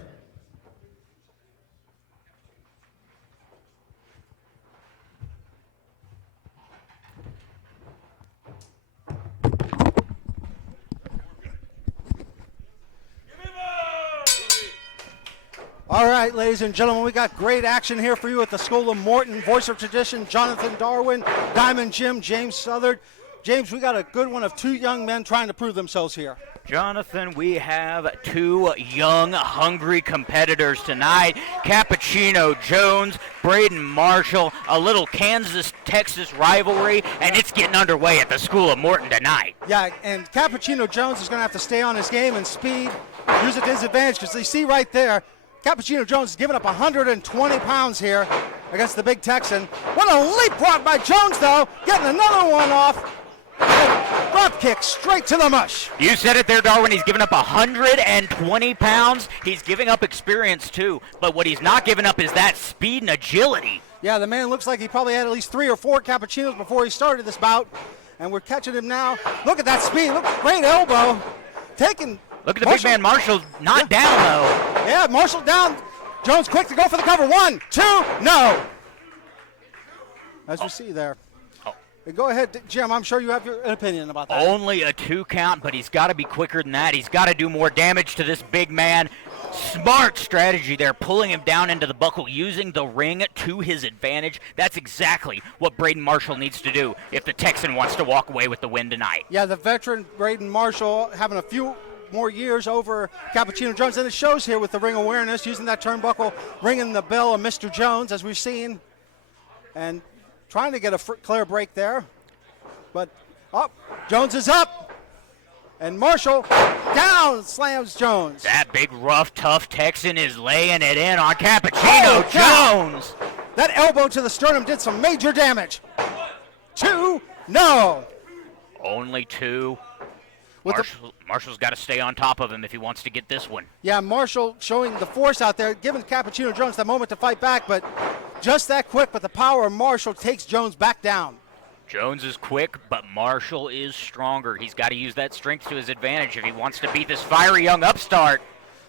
All right, ladies and gentlemen, we got great action here for you at the School of Morton. Voice of tradition, Jonathan Darwin, Diamond Jim, James Southard. James, we got a good one of two young men trying to prove themselves here. Jonathan, we have two young, hungry competitors tonight. Cappuccino Jones, Braden Marshall, a little Kansas-Texas rivalry, and it's getting underway at the School of Morton tonight. Yeah, and Cappuccino Jones is going to have to stay on his game and speed, use it to his advantage, because you see right there, Cappuccino Jones is giving up 120 pounds here against the big Texan. What a leapfrog by Jones, though, getting another one off. Drop kick straight to the mush. You said it there, Darwin. He's giving up 120 pounds. He's giving up experience, too. But what he's not giving up is that speed and agility. Yeah, the man looks like he probably had at least 3 or 4 cappuccinos before he started this bout. And we're catching him now. Look at that speed. Look, great elbow. Look at the big man Marshall not down, though. Yeah, Marshall down. Jones quick to go for the cover. 1, 2, no. As we see there. Go ahead, Jim. I'm sure you have an opinion about that. Only a 2 count, but he's got to be quicker than that. He's got to do more damage to this big man. Smart strategy there, pulling him down into the buckle, using the ring to his advantage. That's exactly what Braden Marshall needs to do if the Texan wants to walk away with the win tonight. Yeah, the veteran Braden Marshall having a few more years over Cappuccino Jones, and it shows here with the ring awareness, using that turnbuckle, ringing the bell of Mr. Jones, as we've seen, and trying to get a clear break there. But Jones is up, and Marshall down slams Jones. That big, rough, tough Texan is laying it in on Cappuccino Jones. That elbow to the sternum did some major damage. 2, no. Only 2. Marshall's got to stay on top of him if he wants to get this one. Yeah, Marshall showing the force out there, giving Cappuccino Jones the moment to fight back, but just that quick, but the power of Marshall takes Jones back down. Jones is quick, but Marshall is stronger. He's got to use that strength to his advantage if he wants to beat this fiery young upstart.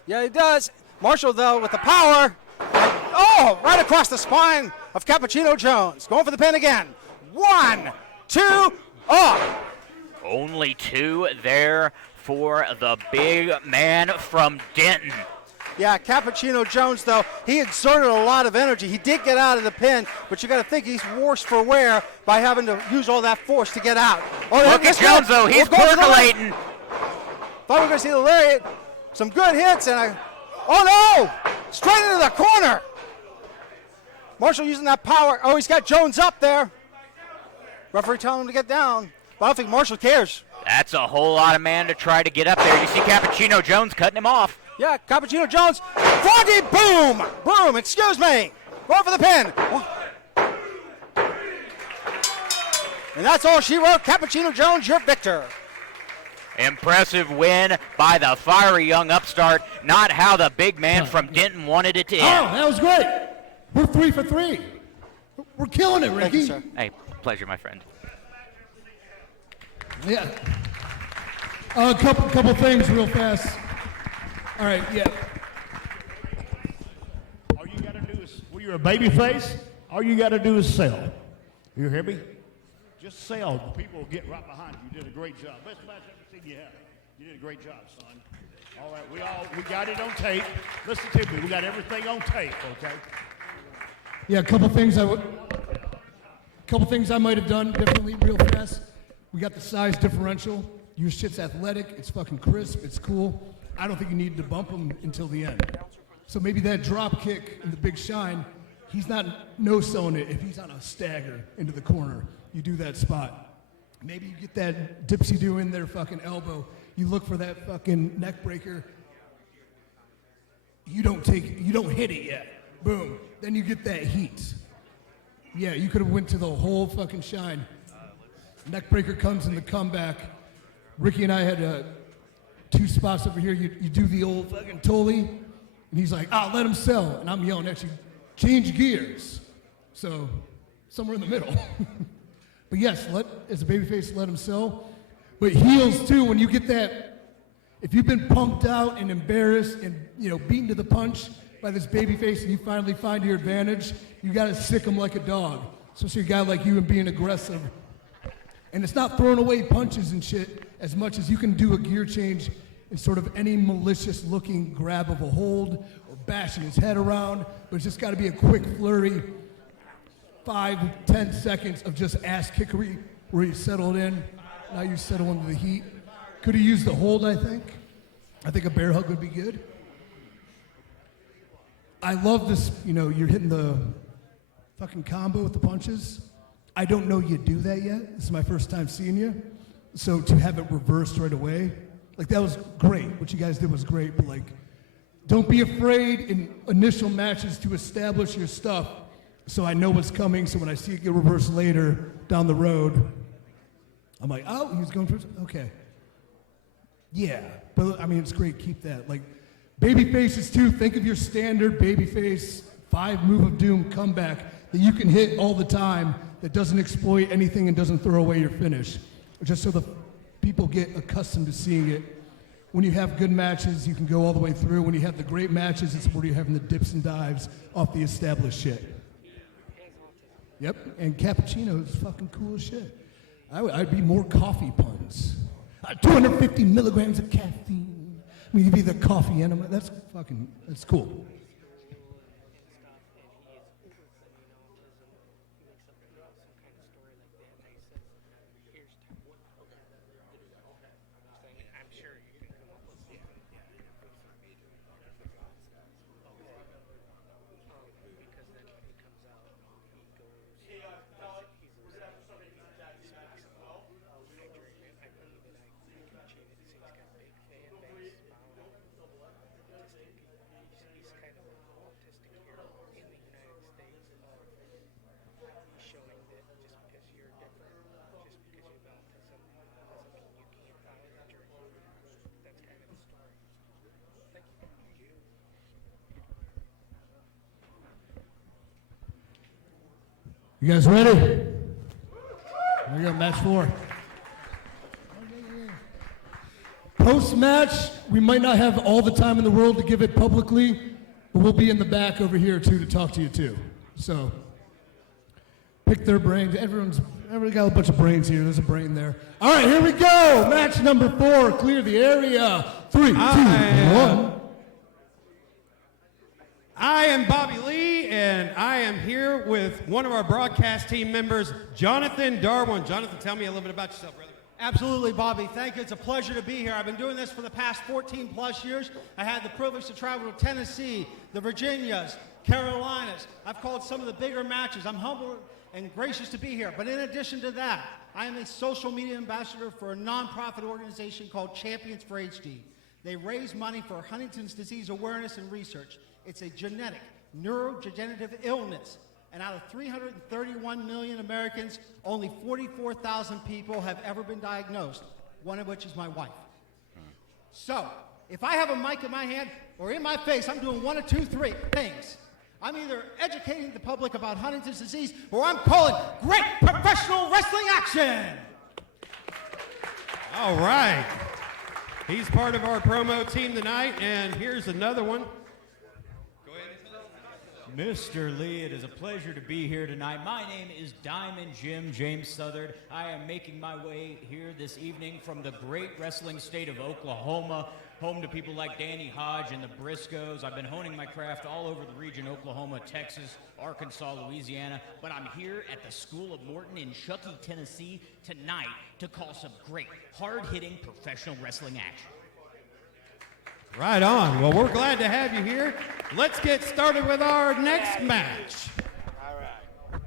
Yeah, he does. Marshall, though, with the power. Right across the spine of Cappuccino Jones. Going for the pin again. 1, 2, Only 2 there for the big man from Denton. Yeah, Cappuccino Jones, though, he exerted a lot of energy. He did get out of the pin, but you got to think he's worse for wear by having to use all that force to get out. Look at Jones, though. He's percolating. Thought we were going to see the lariat. Some good hits, and straight into the corner. Marshall using that power. He's got Jones up there. Referee telling him to get down. But I don't think Marshall cares. That's a whole lot of man to try to get up there. You see Cappuccino Jones cutting him off. Yeah, Cappuccino Jones. Froggy boom, excuse me. Going for the pin. And that's all she wrote. Cappuccino Jones, your victor. Impressive win by the fiery young upstart. Not how the big man from Denton wanted it to end. That was great. We're 3 for 3. We're killing it, Ricky. Thank you, sir. Hey, pleasure, my friend. Yeah. A couple things real fast. All right, yeah. All you got to do is, when you're a baby face, all you got to do is sell. You hear me? Just sell. People will get right behind you. You did a great job. Best match I've ever seen you have. You did a great job, son. All right, we got it on tape. Listen to me. We got everything on tape, okay? Yeah, a couple things I might have done differently real fast. We got the size differential. Your shit's athletic. It's fucking crisp. It's cool. I don't think you needed to bump him until the end. So maybe that drop kick in the big shine, he's not no-selling it if he's on a stagger into the corner. You do that spot. Maybe you get that dipsy-do in their fucking elbow. You look for that fucking neck breaker. You don't hit it yet. Boom. Then you get that heat. Yeah, you could have went to the whole fucking shine. Neck breaker comes in the comeback. Ricky and I had 2 spots over here. You do the old fucking Tully, and he's like, let him sell. And I'm yelling at you, change gears. So somewhere in the middle. But yes, as a babyface, let him sell. But heels too, when you get that, if you've been punked out and embarrassed and beaten to the punch by this babyface and you finally find your advantage, you gotta sick him like a dog. Especially a guy like you and being aggressive. And it's not throwing away punches and shit as much as you can do a gear change in sort of any malicious looking grab of a hold or bashing his head around, but it's just gotta be a quick flurry, 5-10 seconds of just ass kickery where you settled in. Now you settle into the heat. Could have used the hold, I think. I think a bear hug would be good. I love this, you're hitting the fucking combo with the punches. I don't know you do that yet. This is my first time seeing you. So to have it reversed right away, that was great. What you guys did was great, but don't be afraid in initial matches to establish your stuff so I know what's coming, so when I see it get reversed later down the road, I'm like, he was going first? Okay. Yeah, but it's great, keep that. Baby faces too, think of your standard baby face 5 move of doom comeback that you can hit all the time that doesn't exploit anything and doesn't throw away your finish. Just so the people get accustomed to seeing it. when you have good matches, you can go all the way through. When you have the great matches, it's where you're having the dips and dives off the established shit. Yep, and cappuccino is fucking cool as shit. I'd be more coffee puns. 250 milligrams of caffeine. I mean, you'd be the coffee enema. That's cool. You guys ready? Here we go, match 4. Post-match, we might not have all the time in the world to give it publicly, but we'll be in the back over here too to talk to you too. So, pick their brains. Everybody got a bunch of brains here. There's a brain there. All right, here we go. Match number 4. Clear the area. 3, 2, 1. I am Bobby Lee, and I am here with one of our broadcast team members, Jonathan Darwin. Jonathan, tell me a little bit about yourself, brother. Absolutely, Bobby. Thank you. It's a pleasure to be here. I've been doing this for the past 14 plus years. I had the privilege to travel to Tennessee, the Virginias, Carolinas. I've called some of the bigger matches. I'm humble and gracious to be here. But in addition to that, I am a social media ambassador for a nonprofit organization called Champions for HD. They raise money for Huntington's disease awareness and research. It's a genetic, neurodegenerative illness. And out of 331 million Americans, only 44,000 people have ever been diagnosed, one of which is my wife. So, if I have a mic in my hand or in my face, I'm doing one of two, three things. I'm either educating the public about Huntington's disease or I'm calling great professional wrestling action. All right. He's part of our promo team tonight, and here's another one. Mr. Lee, it is a pleasure to be here tonight. My name is Diamond Jim James Southard. I am making my way here this evening from the great wrestling state of Oklahoma, home to people like Danny Hodge and the Briscoes. I've been honing my craft all over the region, Oklahoma, Texas, Arkansas, Louisiana, but I'm here at the School of Morton in Chuckey, Tennessee tonight to call some great, hard-hitting professional wrestling action. Right on. Well, we're glad to have you here. Let's get started with our next match. All right.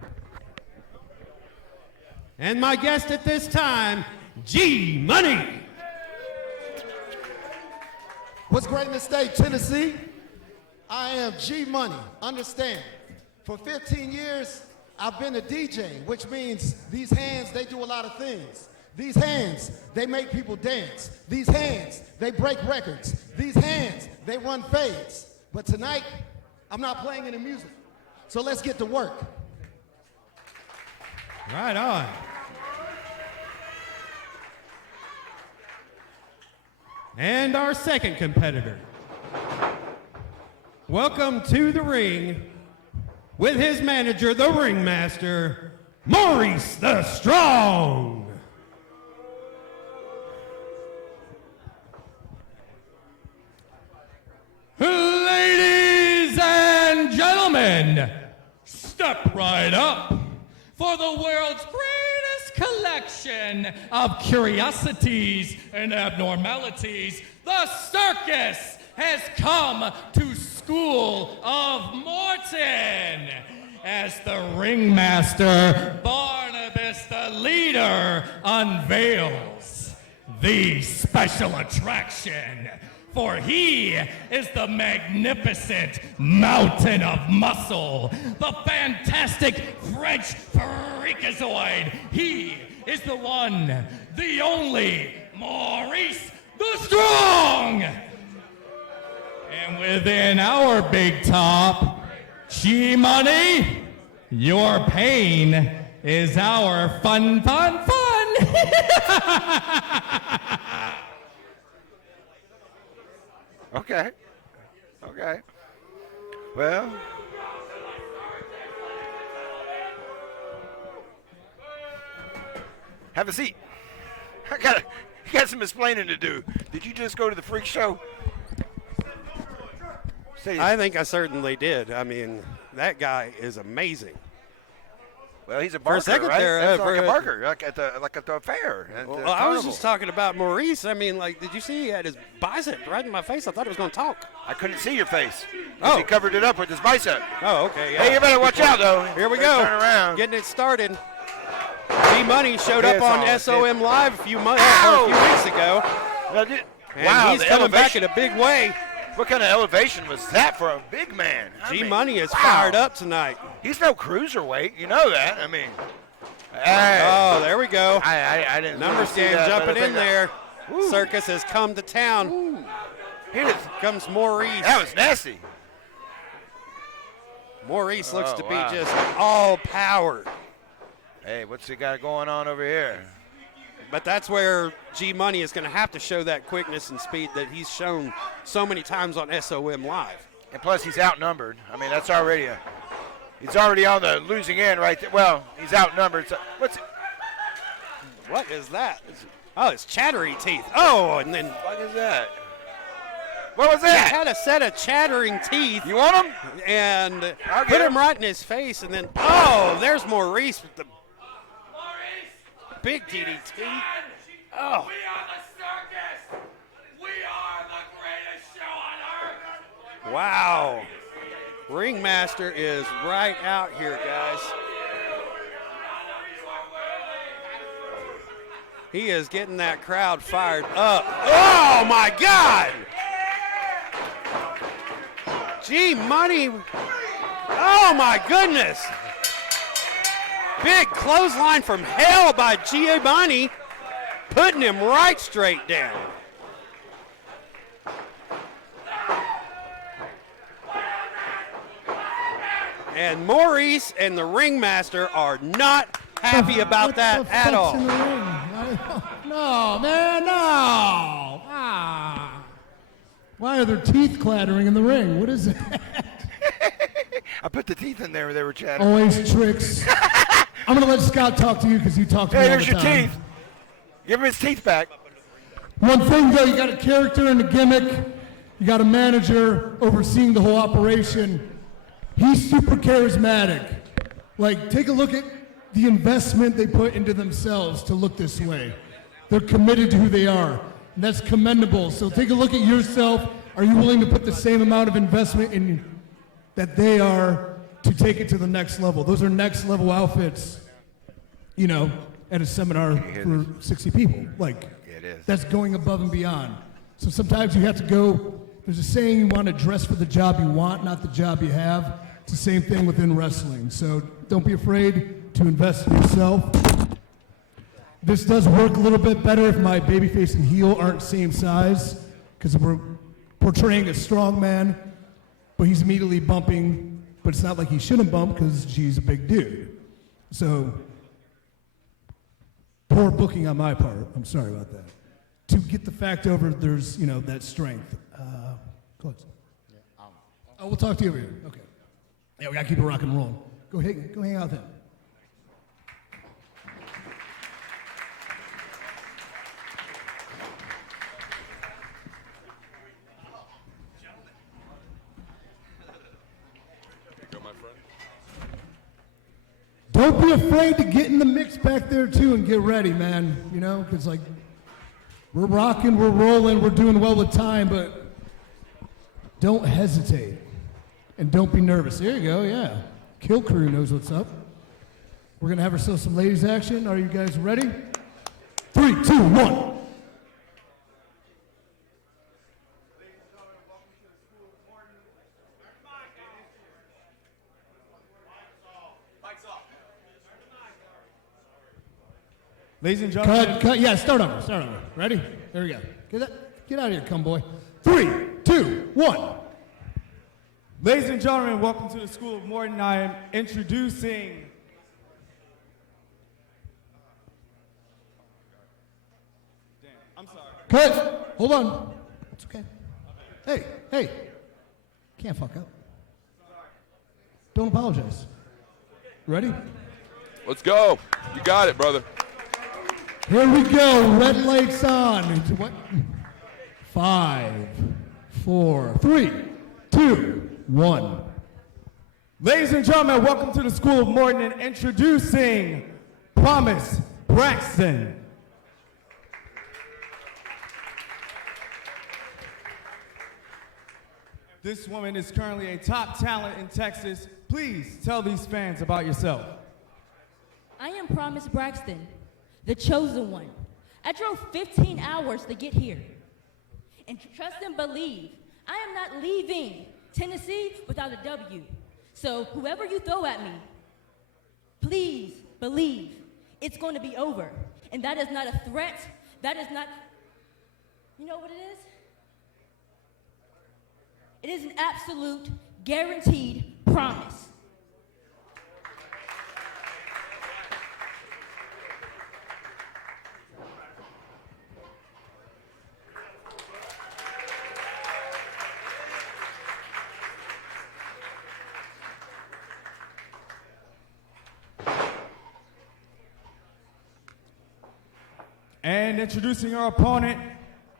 And my guest at this time, G Money. What's great in the state, Tennessee? I am G Money. Understand, for 15 years, I've been a DJ, which means these hands, they do a lot of things. These hands, they make people dance. These hands, they break records. These hands, they run fades. But tonight, I'm not playing any music. So let's get to work. Right on. And our second competitor. Welcome to the ring with his manager, the ringmaster, Maurice the Strong. Ladies and gentlemen, step right up for the world's greatest collection of curiosities and abnormalities. The circus has come to School of Morton as the ringmaster, Barnabas the leader, unveils the special attraction. For he is the magnificent mountain of muscle, the fantastic French freakazoid. He is the one, the only, Maurice the Strong. And within our big top, G-Money, your pain is our fun, fun, fun. Okay. Okay. Well. Have a seat. You got some explaining to do. Did you just go to the freak show? I think I certainly did. I mean, that guy is amazing. Well, he's a For barker, a second right? there, That's for like a a- barker, like at the fair. At the Well, I was carnival. just talking about Maurice. I mean, like, did you see he had his bicep right in my face? I thought he was going to talk. I couldn't see your face. Oh. He covered it up with his bicep. Oh, okay. Yeah. Hey, you better watch out, though. Here we Better go. Turn around. Getting it started. G-Money showed up Piss on on it. SOM Live a few weeks ago. And Wow, he's the coming back in elevation. a big way. What kind of elevation was that for a big man? G-Money is fired up tonight. He's no cruiserweight. You know that. I mean. Hey. Oh, there we go. I didn't Numbers see game that, but I jumping think in there. Circus has come to town. Here comes Maurice. That was nasty. Maurice looks Oh, to wow. be just all power. Hey, what's he got going on over here? But that's where G-Money is going to have to show that quickness and speed that he's shown so many times on SOM Live. And plus, he's outnumbered. I mean, that's already he's already on the losing end right there. Well, he's outnumbered. So What is that? Oh, it's chattery teeth. Oh, and then. What is that? What was that? He had a set of chattering teeth. You want them? And I'll put get him 'em. right in his face, and then, oh, there's Maurice with the big DDT. Oh. Wow. Ringmaster is right out here, guys. He is getting that crowd fired up. Oh, my God! G-Money. Oh, my goodness. Big clothesline from hell by G-Money, putting him right straight down. And Maurice and the Ringmaster are not happy about that at all. No, man, no. Why are there teeth clattering in the ring? What is it? I put the teeth in there. They were chatting. Always tricks. I'm going to let Scott talk to you because you talk to me Hey, all there's the your time. teeth. Give him his teeth back. One thing, though, you got a character and a gimmick. You got a manager overseeing the whole operation. He's super charismatic. Like, take a look at the investment they put into themselves to look this way. They're committed to who they are, and that's commendable. So take a look at yourself. Are you willing to put the same amount of investment in that they are to take it to the next level? Those are next level outfits, you know, at a seminar for 60 people. Like, that's going above and beyond. So sometimes you have to go, there's a saying, you want to dress for the job you want, not the job you have. It's the same thing within wrestling. So don't be afraid to invest in yourself. This does work a little bit better if my babyface and heel aren't same size, because we're portraying a strong man, but he's immediately bumping, but it's not like he shouldn't bump because G's a big dude. So poor booking on my part. I'm sorry about that. To get the fact over, there's, you know, that strength. Go ahead. Oh, we'll talk to you over here. Okay. Yeah, we gotta keep it rock and rolling. Go hang out with him. Don't be afraid to get in the mix back there too and get ready, man. You know, because like we're rocking, we're rolling, we're doing well with time, but don't hesitate and don't be nervous. There you go, yeah. Kill Crew knows what's up. We're gonna have ourselves some ladies action. Are you guys ready? 3, 2, 1. Ladies and gentlemen. Cut. Yeah, start over. Ready? There we go. Get out of here, come boy. 3, 2, 1. Ladies and gentlemen, welcome to the School of Morton. I am introducing Cut. Hold on. It's okay. Hey. Can't fuck up. Don't apologize. Ready? Let's go. You got it, brother. Here we go. Red lights on. What? 5, 4, 3, 2, 1. Ladies and gentlemen, welcome to the School of Morton and introducing Promise Braxton. This woman is currently a top talent in Texas. Please tell these fans about yourself. I am Promise Braxton, the chosen one. I drove 15 hours to get here. And trust and believe, I am not leaving Tennessee without a W. So whoever you throw at me, please believe it's going to be over. And that is not a threat. That is not, you know what it is? It is an absolute, guaranteed promise. And introducing our opponent,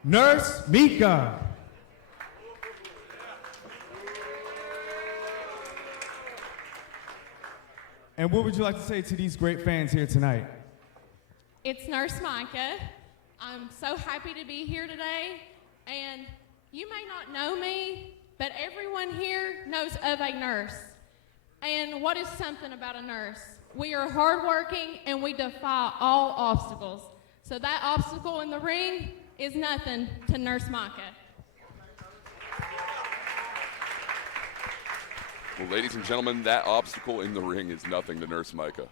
Nurse Mika. And what would you like to say to these great fans here tonight? It's Nurse Micah. I'm so happy to be here today. And you may not know me, but everyone here knows of a nurse. And what is something about a nurse? We are hardworking and we defy all obstacles. So that obstacle in the ring is nothing to Nurse Micah. Well, ladies and gentlemen, that obstacle in the ring is nothing to Nurse Micah.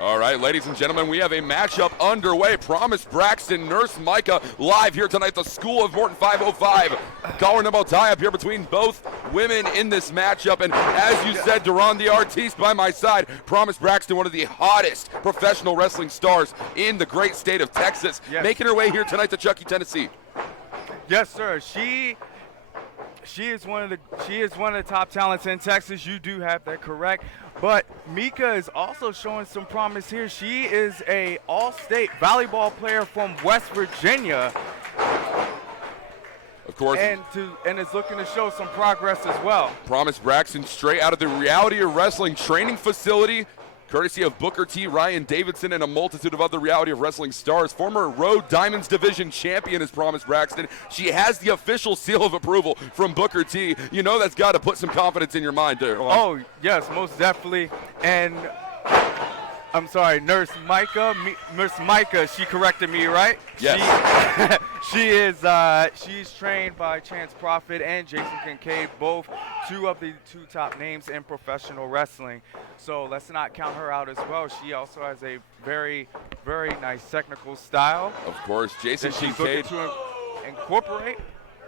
All right, ladies and gentlemen, we have a matchup underway. Promise Braxton, Nurse Micah, live here tonight, the School of Morton 505. Collar and tie up here between both women in this matchup. And as you said, Duran the Artiste by my side, Promise Braxton, one of the hottest professional wrestling stars in the great state of Texas, making her way here tonight to Chuckey, Tennessee. Yes, sir. She is one of the top talents in Texas. You do have that correct. But Mika is also showing some promise here. She is a all-state volleyball player from West Virginia. Of course. And is looking to show some progress as well. Promise Braxton straight out of the Reality of Wrestling training facility, courtesy of Booker T, Ryan Davidson, and a multitude of other Reality of Wrestling stars. Former Road Diamonds Division champion is Promise Braxton. She has the official seal of approval from Booker T. You know that's got to put some confidence in your mind there. Oh, yes, most definitely. And I'm sorry, Nurse Micah, she corrected me, right? Yes. She's trained by Chance Prophet and Jason Kincaid, both two top names in professional wrestling. So let's not count her out as well. She also has a very, very nice technical style. Of course, Jason Kincaid. She's looking to incorporate.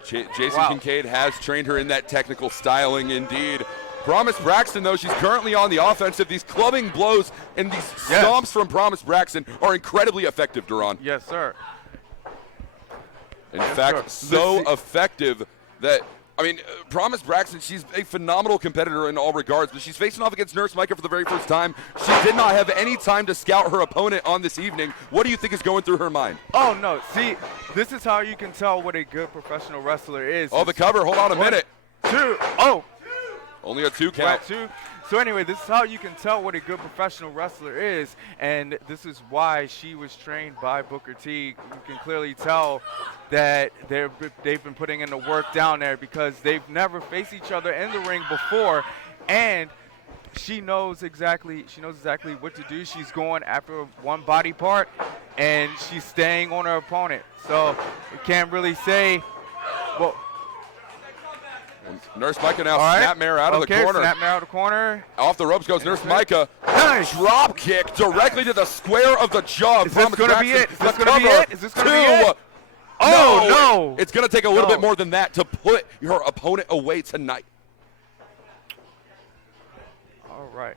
Jason Kincaid has trained her in that technical styling indeed. Promise Braxton, though, she's currently on the offensive. These clubbing blows and these stomps from Promise Braxton are incredibly effective, Duran. Yes, sir. In fact, so effective that, I mean, Promise Braxton, she's a phenomenal competitor in all regards, but she's facing off against Nurse Micah for the very first time. She did not have any time to scout her opponent on this evening. What do you think is going through her mind? Oh, no. See, this is how you can tell what a good professional wrestler is. Oh, the cover. Hold on a minute. 2. Oh. Only a 2 count. So anyway, this is how you can tell what a good professional wrestler is, and this is why she was trained by Booker T. You can clearly tell that they've been putting in the work down there because they've never faced each other in the ring before, and she knows exactly what to do. She's going after one body part, and she's staying on her opponent. So you can't really say, well. Nurse Micah now snapmare out of the corner. Snapmare out of the corner. Off the ropes goes Nurse Micah. Nice. Drop kick directly to the square of the jaw. Is this going to be it? Is this going to be it? Is this going to be it? Oh, no. It's going to take a little bit more than that to put your opponent away tonight. All right.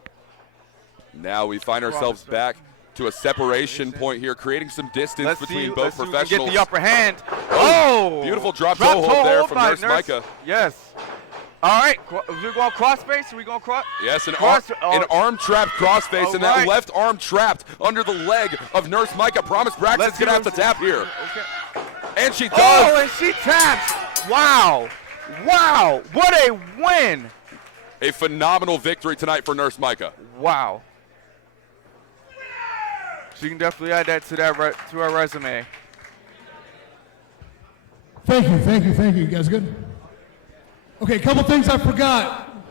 Now we find ourselves back to a separation point here, creating some distance between both professionals. Get the upper hand. Oh! Beautiful drop toe hold there from Nurse Micah. Yes. All right. Are we going crossface? Are we going cross? Yes, an arm trap crossface, and that left arm trapped under the leg of Nurse Micah. Promise Braxton's going to have to tap here. Okay. And she does. Oh, and she taps. Wow. Wow. What a win. A phenomenal victory tonight for Nurse Micah. Wow. She can definitely add that to her resume. Thank you. You guys good? Okay, a couple things I forgot.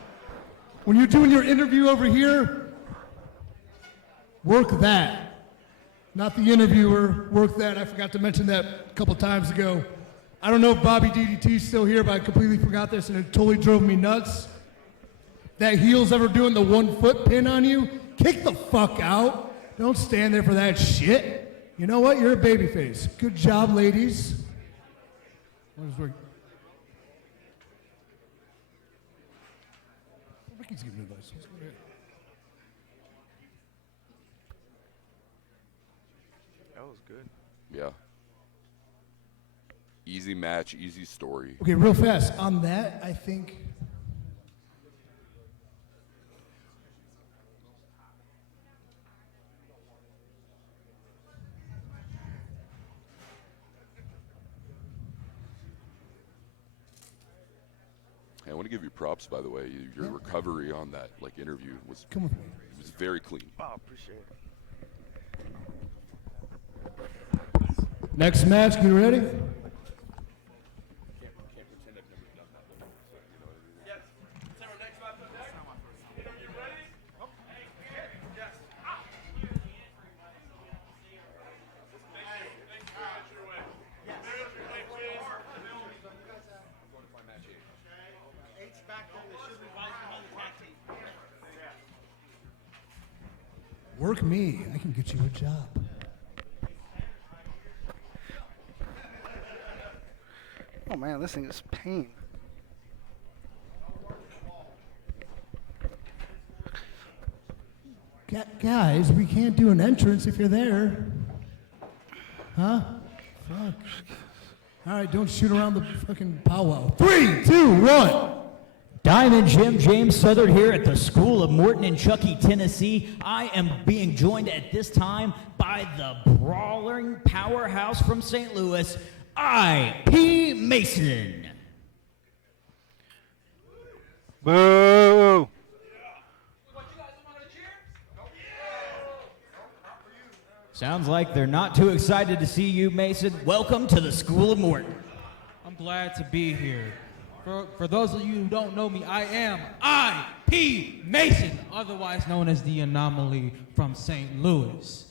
When you're doing your interview over here, work that. Not the interviewer, work that. I forgot to mention that a couple times ago. I don't know if Bobby DDT's still here, but I completely forgot this and it totally drove me nuts. That heel's ever doing the 1 foot pin on you, kick the fuck out. Don't stand there for that shit. You know what? You're a babyface. Good job, ladies. Ricky's giving advice. That was good. Yeah. Easy match, easy story. Okay, real fast. On that, I think... I want to give you props, by the way. Your recovery on that interview was very clean. Oh, appreciate it. Next match, get ready. Work me. I can get you a job. Oh man, this thing is pain. Guys, we can't do an entrance if you're there. Huh? Fuck. All right, don't shoot around the fucking powwow. 3, 2, 1. Diamond Jim James Southard here at the School of Morton in Chuckey, Tennessee. I am being joined at this time by the brawling powerhouse from St. Louis, I.P. Mason. Boo! Sounds like they're not too excited to see you, Mason. Welcome to the School of Morton. I'm glad to be here. For those of you who don't know me, I am I.P. Mason, otherwise known as the Anomaly from St. Louis.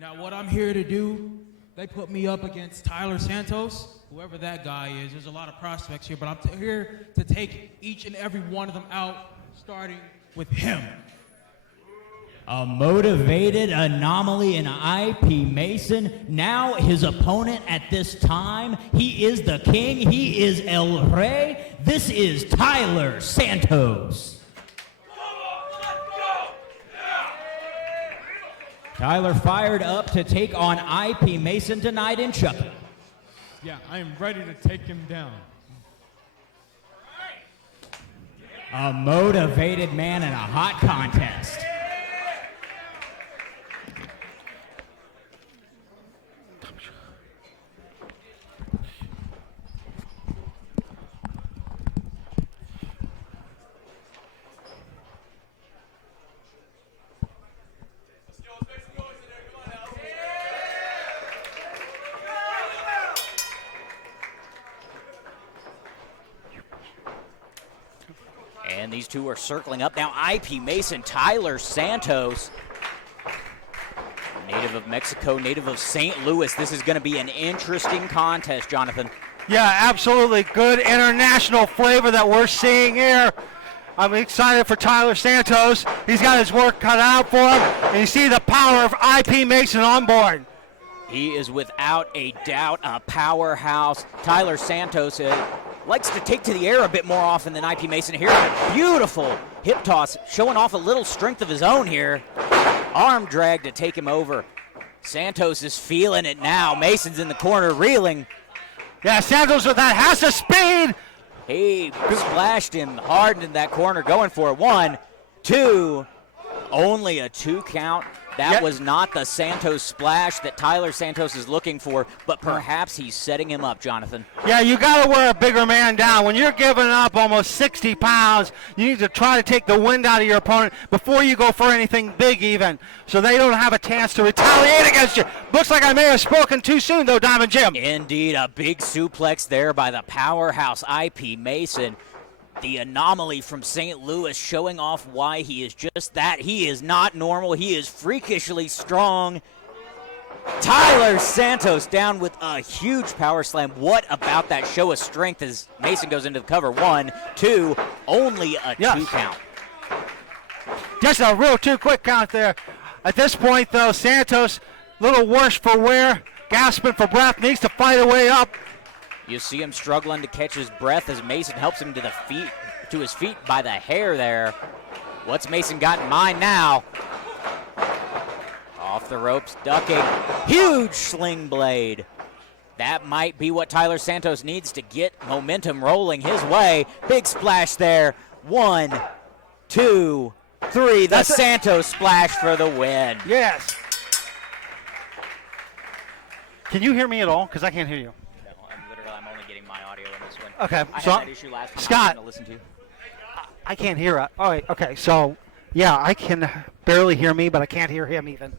Now, what I'm here to do, they put me up against Tyler Santos, whoever that guy is. There's a lot of prospects here, but I'm here to take each and every one of them out, starting with him. A motivated Anomaly in I.P. Mason. Now his opponent at this time, he is the king, he is El Rey. This is Tyler Santos. Tyler fired up to take on I.P. Mason tonight in Chuckey. Yeah, I am ready to take him down. A motivated man in a hot contest. And these two are circling up. Now I.P. Mason, Tyler Santos, native of Mexico, native of St. Louis. This is going to be an interesting contest, Jonathan. Yeah, absolutely. Good international flavor that we're seeing here. I'm excited for Tyler Santos. He's got his work cut out for him, and you see the power of I.P. Mason on board. He is without a doubt a powerhouse. Tyler Santos likes to take to the air a bit more often than IP Mason here. Beautiful hip toss, showing off a little strength of his own here. Arm drag to take him over. Santos is feeling it now. Mason's in the corner reeling. Yeah, Santos with that has the speed. He splashed him hard in that corner, going for it. 1, 2, only a 2 count. That was not the Santos splash that Tyler Santos is looking for, but perhaps he's setting him up, Jonathan. Yeah, you got to wear a bigger man down. When you're giving up almost 60 pounds, you need to try to take the wind out of your opponent before you go for anything big even, so they don't have a chance to retaliate against you. Looks like I may have spoken too soon, though, Diamond Jim. Indeed, a big suplex there by the powerhouse IP Mason. The anomaly from St. Louis showing off why he is just that. He is not normal. He is freakishly strong. Tyler Santos down with a huge power slam. What about that show of strength as Mason goes into the cover? 1, 2, only a 2 count. Just a real 2 quick count there. At this point, though, Santos, a little worse for wear, gasping for breath, needs to fight a way up. You see him struggling to catch his breath as Mason helps him to his feet by the hair there. What's Mason got in mind now? Off the ropes, ducking. Huge sling blade. That might be what Tyler Santos needs to get momentum rolling his way. Big splash there. 1, 2, 3. The Santos splash for the win. Yes. Can you hear me at all? Because I can't hear you. I'm only getting my audio in this one. Okay, I so had that issue last time. Scott, I was gonna listen to. I can't hear it. All right, okay, so yeah, I can barely hear me, but I can't hear him even.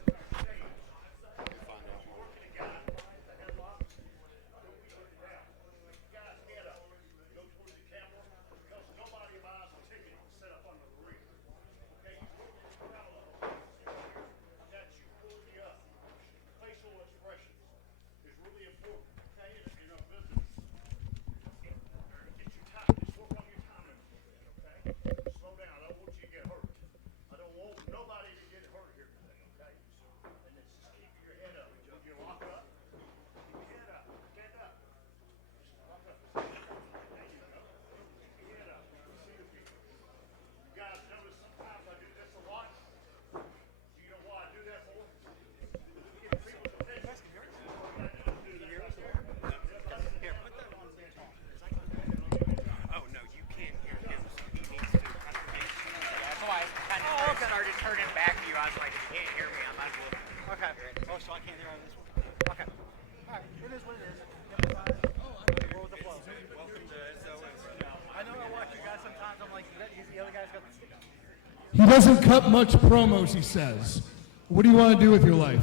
He doesn't cut much promos, he says. What do you want to do with your life?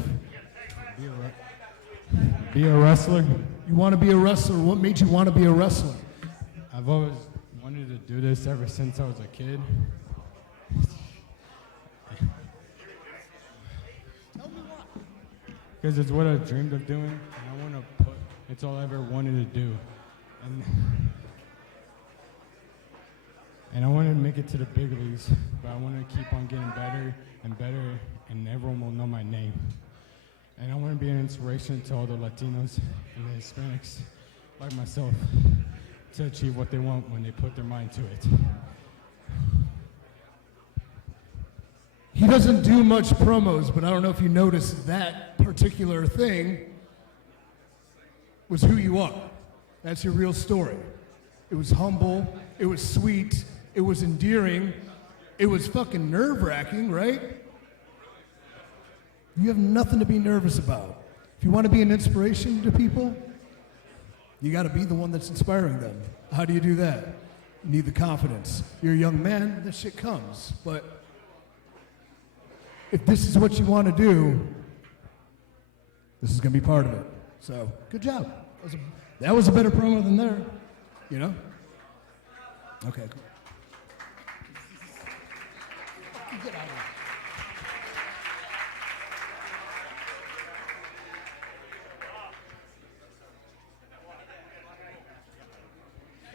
Be a wrestler. You want to be a wrestler. What made you want to be a wrestler? I've always wanted to do this ever since I was a kid. Because it's what I dreamed of doing, and I want to put, it's all I ever wanted to do. And I want to make it to the big leagues, but I want to keep on getting better and better, and everyone will know my name. And I want to be an inspiration to all the Latinos and the Hispanics like myself to achieve what they want when they put their mind to it. He doesn't do much promos, but I don't know if you noticed that particular thing was who you are. That's your real story. It was humble, it was sweet, it was endearing, it was fucking nerve-wracking, right? You have nothing to be nervous about. If you want to be an inspiration to people, you got to be the one that's inspiring them. How do you do that? You need the confidence. You're a young man, that shit comes. But if this is what you want to do, this is going to be part of it. So, good job. That was a better promo than there, you know? Okay, cool. Get out of here.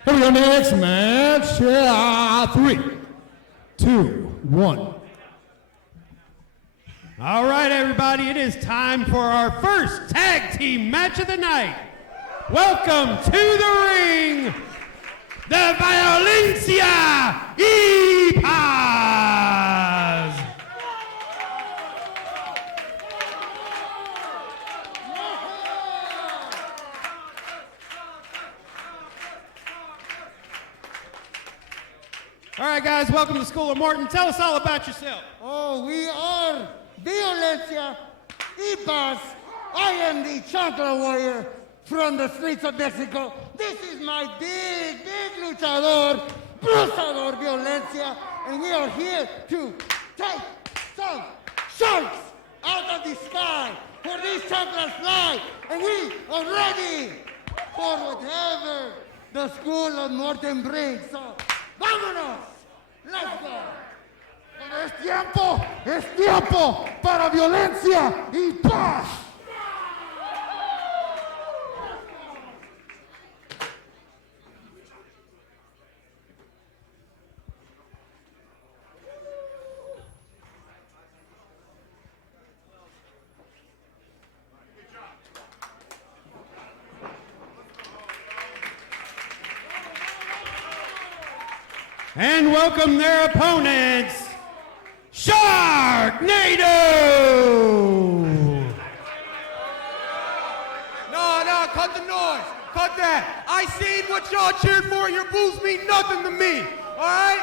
Here we go, next match. 3, 2, 1. All right, everybody, it is time for our first tag team match of the night. Welcome to the ring, the Violencia y Paz. All right, guys, welcome to School of Morton. Tell us all about yourself. Oh, we are Violencia y Paz. I am the Chancla Warrior from the streets of Mexico. This is my big luchador, Brusador Violencia, and we are here to take some sharks out of the sky, for these chanclas fly, and we are ready for whatever the School of Morton brings. So, vámonos! Let's go! Es tiempo para Violencia y Paz. And welcome their opponents, Sharknado! No, cut the noise. Cut that. I seen what y'all cheered for. Your boos mean nothing to me. All right?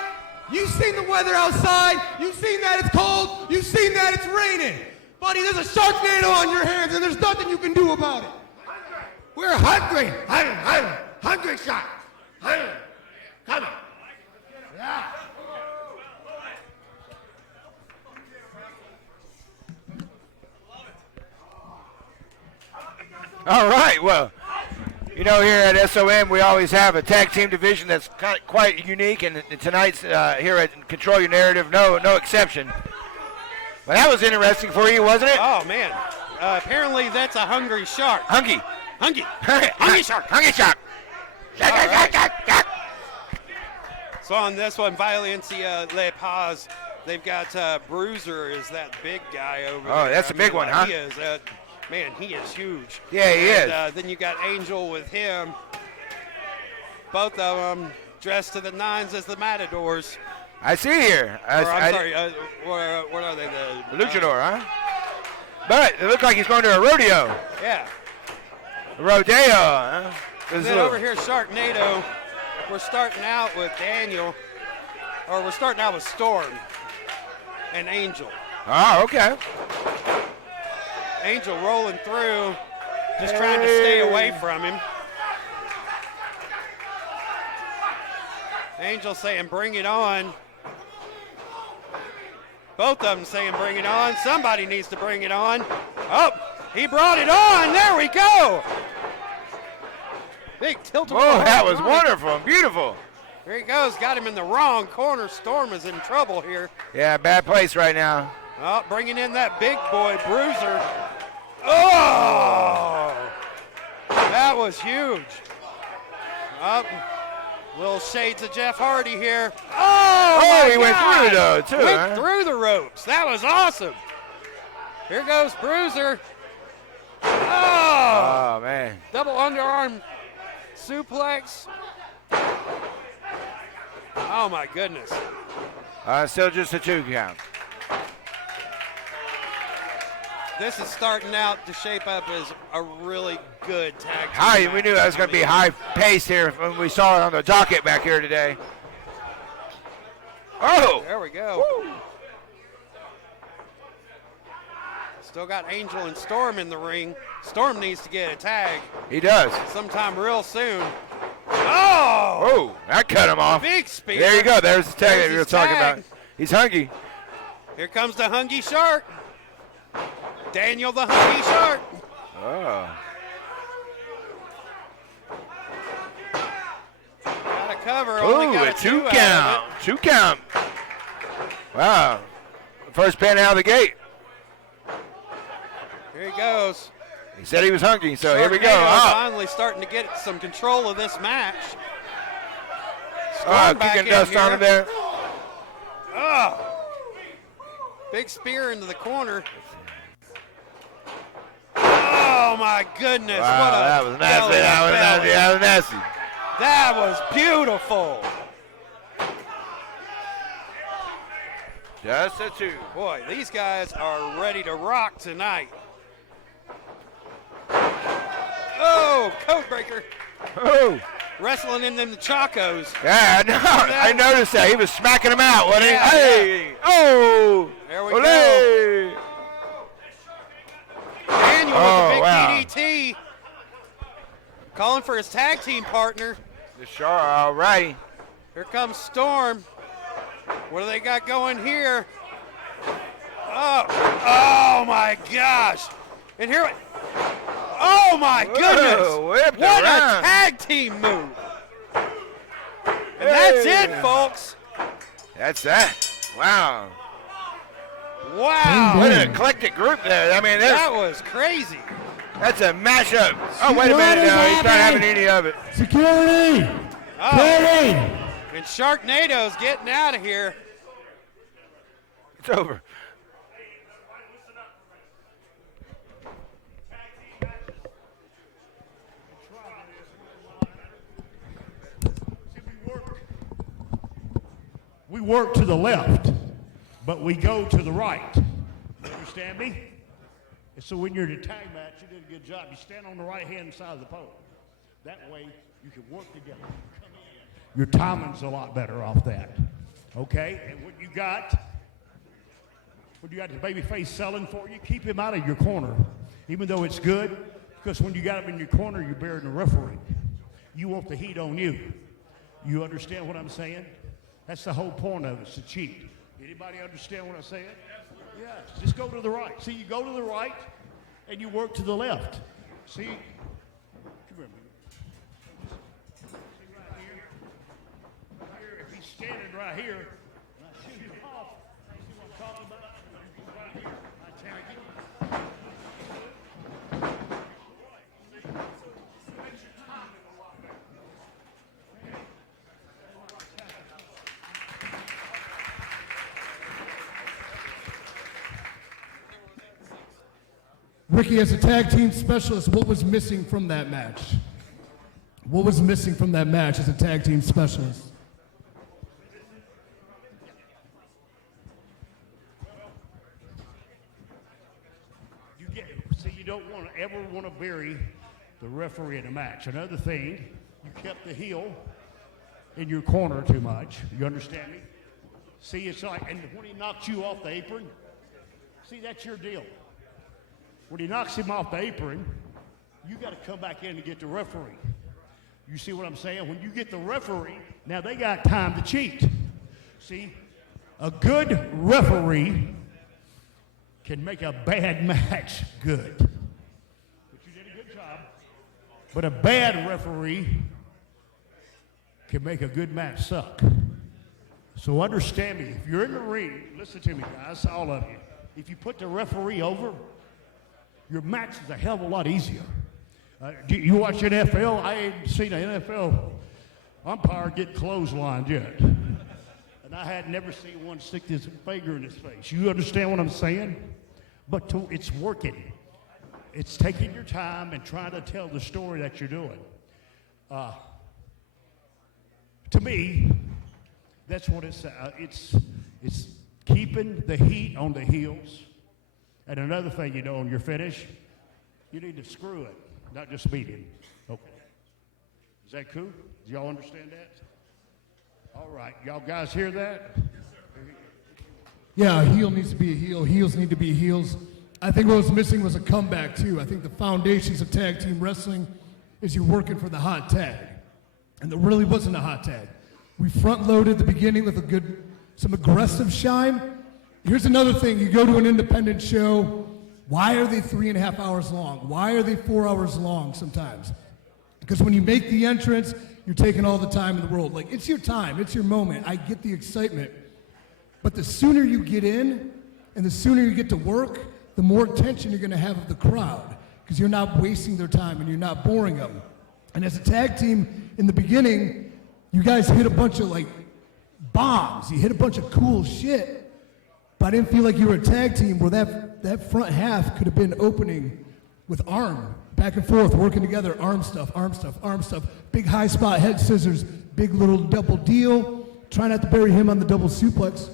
You seen the weather outside. You seen that it's cold. You seen that it's raining. Buddy, there's a Sharknado on your hands, and there's nothing you can do about it. We're hungry. Hungry shark. Come on. Yeah. All right, well, you know, here at SOM, we always have a tag team division that's quite unique, and tonight's here at Control Your Narrative, no exception. But that was interesting for you, wasn't it? Oh, man. Apparently, that's a hungry shark. Hungry. Hungry shark. Hungry shark. Right. So on this one, Violencia Le Paz, they've got Bruiser is that big guy over there. Oh, that's a big one, huh? He is, man, he is huge. Yeah, he is. Then you got Angel with him. Both of them dressed to the nines as the Matadors. I see here. I'm sorry, what are they? The Luchador, huh? But it looks like he's going to a rodeo. Yeah. Rodeo, huh? And then over here, Sharknado. We're starting out with Daniel, or we're starting out with Storm and Angel. Oh, okay. Angel rolling through, just trying to stay away from him. Angel saying, bring it on. Both of them saying, bring it on. Somebody needs to bring it on. Oh, he brought it on. There we go. Big tilt. Oh, that was wonderful. Beautiful. Here he goes. Got him in the wrong corner. Storm is in trouble here. Yeah, bad place right now. Oh, bringing in that big boy, Bruiser. Oh! That was huge. Up. Little shades of Jeff Hardy here. Oh, he went through, though, too. Went through the ropes. That was awesome. Here goes Bruiser. Oh, man. Double underarm suplex. Oh, my goodness. Still just a 2 count. This is starting out to shape up as a really good tag team. We knew that was going to be high pace here when we saw it on the docket back here today. Oh! There we go. Woo. Still got Angel and Storm in the ring. Storm needs to get a tag. He does. Sometime real soon. Oh! Oh, that cut him off. Big spear. There you go. There's the tag that we were his talking tag. about. He's hungry. Here comes the Hungry Shark. Daniel the Hungry Shark. Oh. Got a cover. Ooh, Only got a 2 out count. of 2 count. Wow. First pin out of the gate. it. Here he goes. He said he was hungry, so here we go. Sharknado finally starting to get some control of this match. Storm back kicking in dust here. on him there. Oh. Big spear into the corner. Oh my goodness! Wow, what a that was nasty. belly That was to nasty. belly. That was nasty. That was beautiful. Just a 2. Boy, these guys are ready to rock tonight. Oh, code breaker. Oh. Wrestling in them Chacos. Yeah, I noticed that. He was smacking him out, wasn't he? Yeah, Hey! Oh! There we Olé! go. Daniel with the big wow. DDT. Calling for his tag team partner. Sure, all righty. Here comes Storm. What do they got going here? Oh my gosh. And here, oh my goodness. Whipped What around. a tag team move. And that's it, folks. That's that. Wow. Wow. What an eclectic group there. I mean, That was crazy. that's a mashup. Oh, wait a minute now. He's not having any of it. Security! Oh. And Sharknado's getting out of here. It's over. We work to the left, but we go to the right. You understand me? And so when you're in a tag match, you did a good job. You stand on the right-hand side of the pole. That way, you can work together. Your timing's a lot better off that. Okay? And when you got the baby face selling for you, keep him out of your corner, even though it's good, because when you got him in your corner, you're bearing the referee. You want the heat on you. You understand what I'm saying? That's the whole point of it, it's to cheat. Anybody understand what I'm saying? Yes. Just go to the right. See, you go to the right, and you work to the left. See? Come here, see right here? Right here, if he's standing right here, shoot him off. See what I'm talking about? Right here. I tag him. Ricky, as a tag team specialist, what was missing from that match? What was missing from that match as a tag team specialist? You don't ever want to bury the referee in a match. Another thing, you kept the heel in your corner too much. You understand me? See, it's like, and when he knocks you off the apron, see, that's your deal. When he knocks him off the apron, you got to come back in and get the referee. You see what I'm saying? When you get the referee, now they got time to cheat. See, a good referee can make a bad match good. But you did a good job. But a bad referee can make a good match suck. So understand me. If you're in the ring, listen to me, guys, all of you. If you put the referee over, your match is a hell of a lot easier. Do you watch NFL? I ain't seen an NFL umpire get clotheslined yet. And I had never seen one stick his finger in his face. You understand what I'm saying? But it's working. It's taking your time and trying to tell the story that you're doing. To me, that's what it's keeping the heat on the heels. And another thing, on your finish, you need to screw it, not just beat him. Okay. Is that cool? Do y'all understand that? All right. Y'all guys hear that? Yeah, a heel needs to be a heel. Heels need to be heels. I think what was missing was a comeback, too. I think the foundations of tag team wrestling is you're working for the hot tag. And there really wasn't a hot tag. We front-loaded the beginning with some aggressive shine. Here's another thing. You go to an independent show, why are they 3.5 hours long? Why are they 4 hours long sometimes? Because when you make the entrance, you're taking all the time in the world. Like, it's your time. It's your moment. I get the excitement. But the sooner you get in and the sooner you get to work, the more attention you're going to have of the crowd because you're not wasting their time and you're not boring them. And as a tag team, in the beginning, you guys hit a bunch of, bombs. You hit a bunch of cool shit. But I didn't feel like you were a tag team where that front half could have been opening with arm, back and forth, working together, arm stuff, arm stuff, arm stuff, big high spot, head scissors, big little double deal, try not to bury him on the double suplex.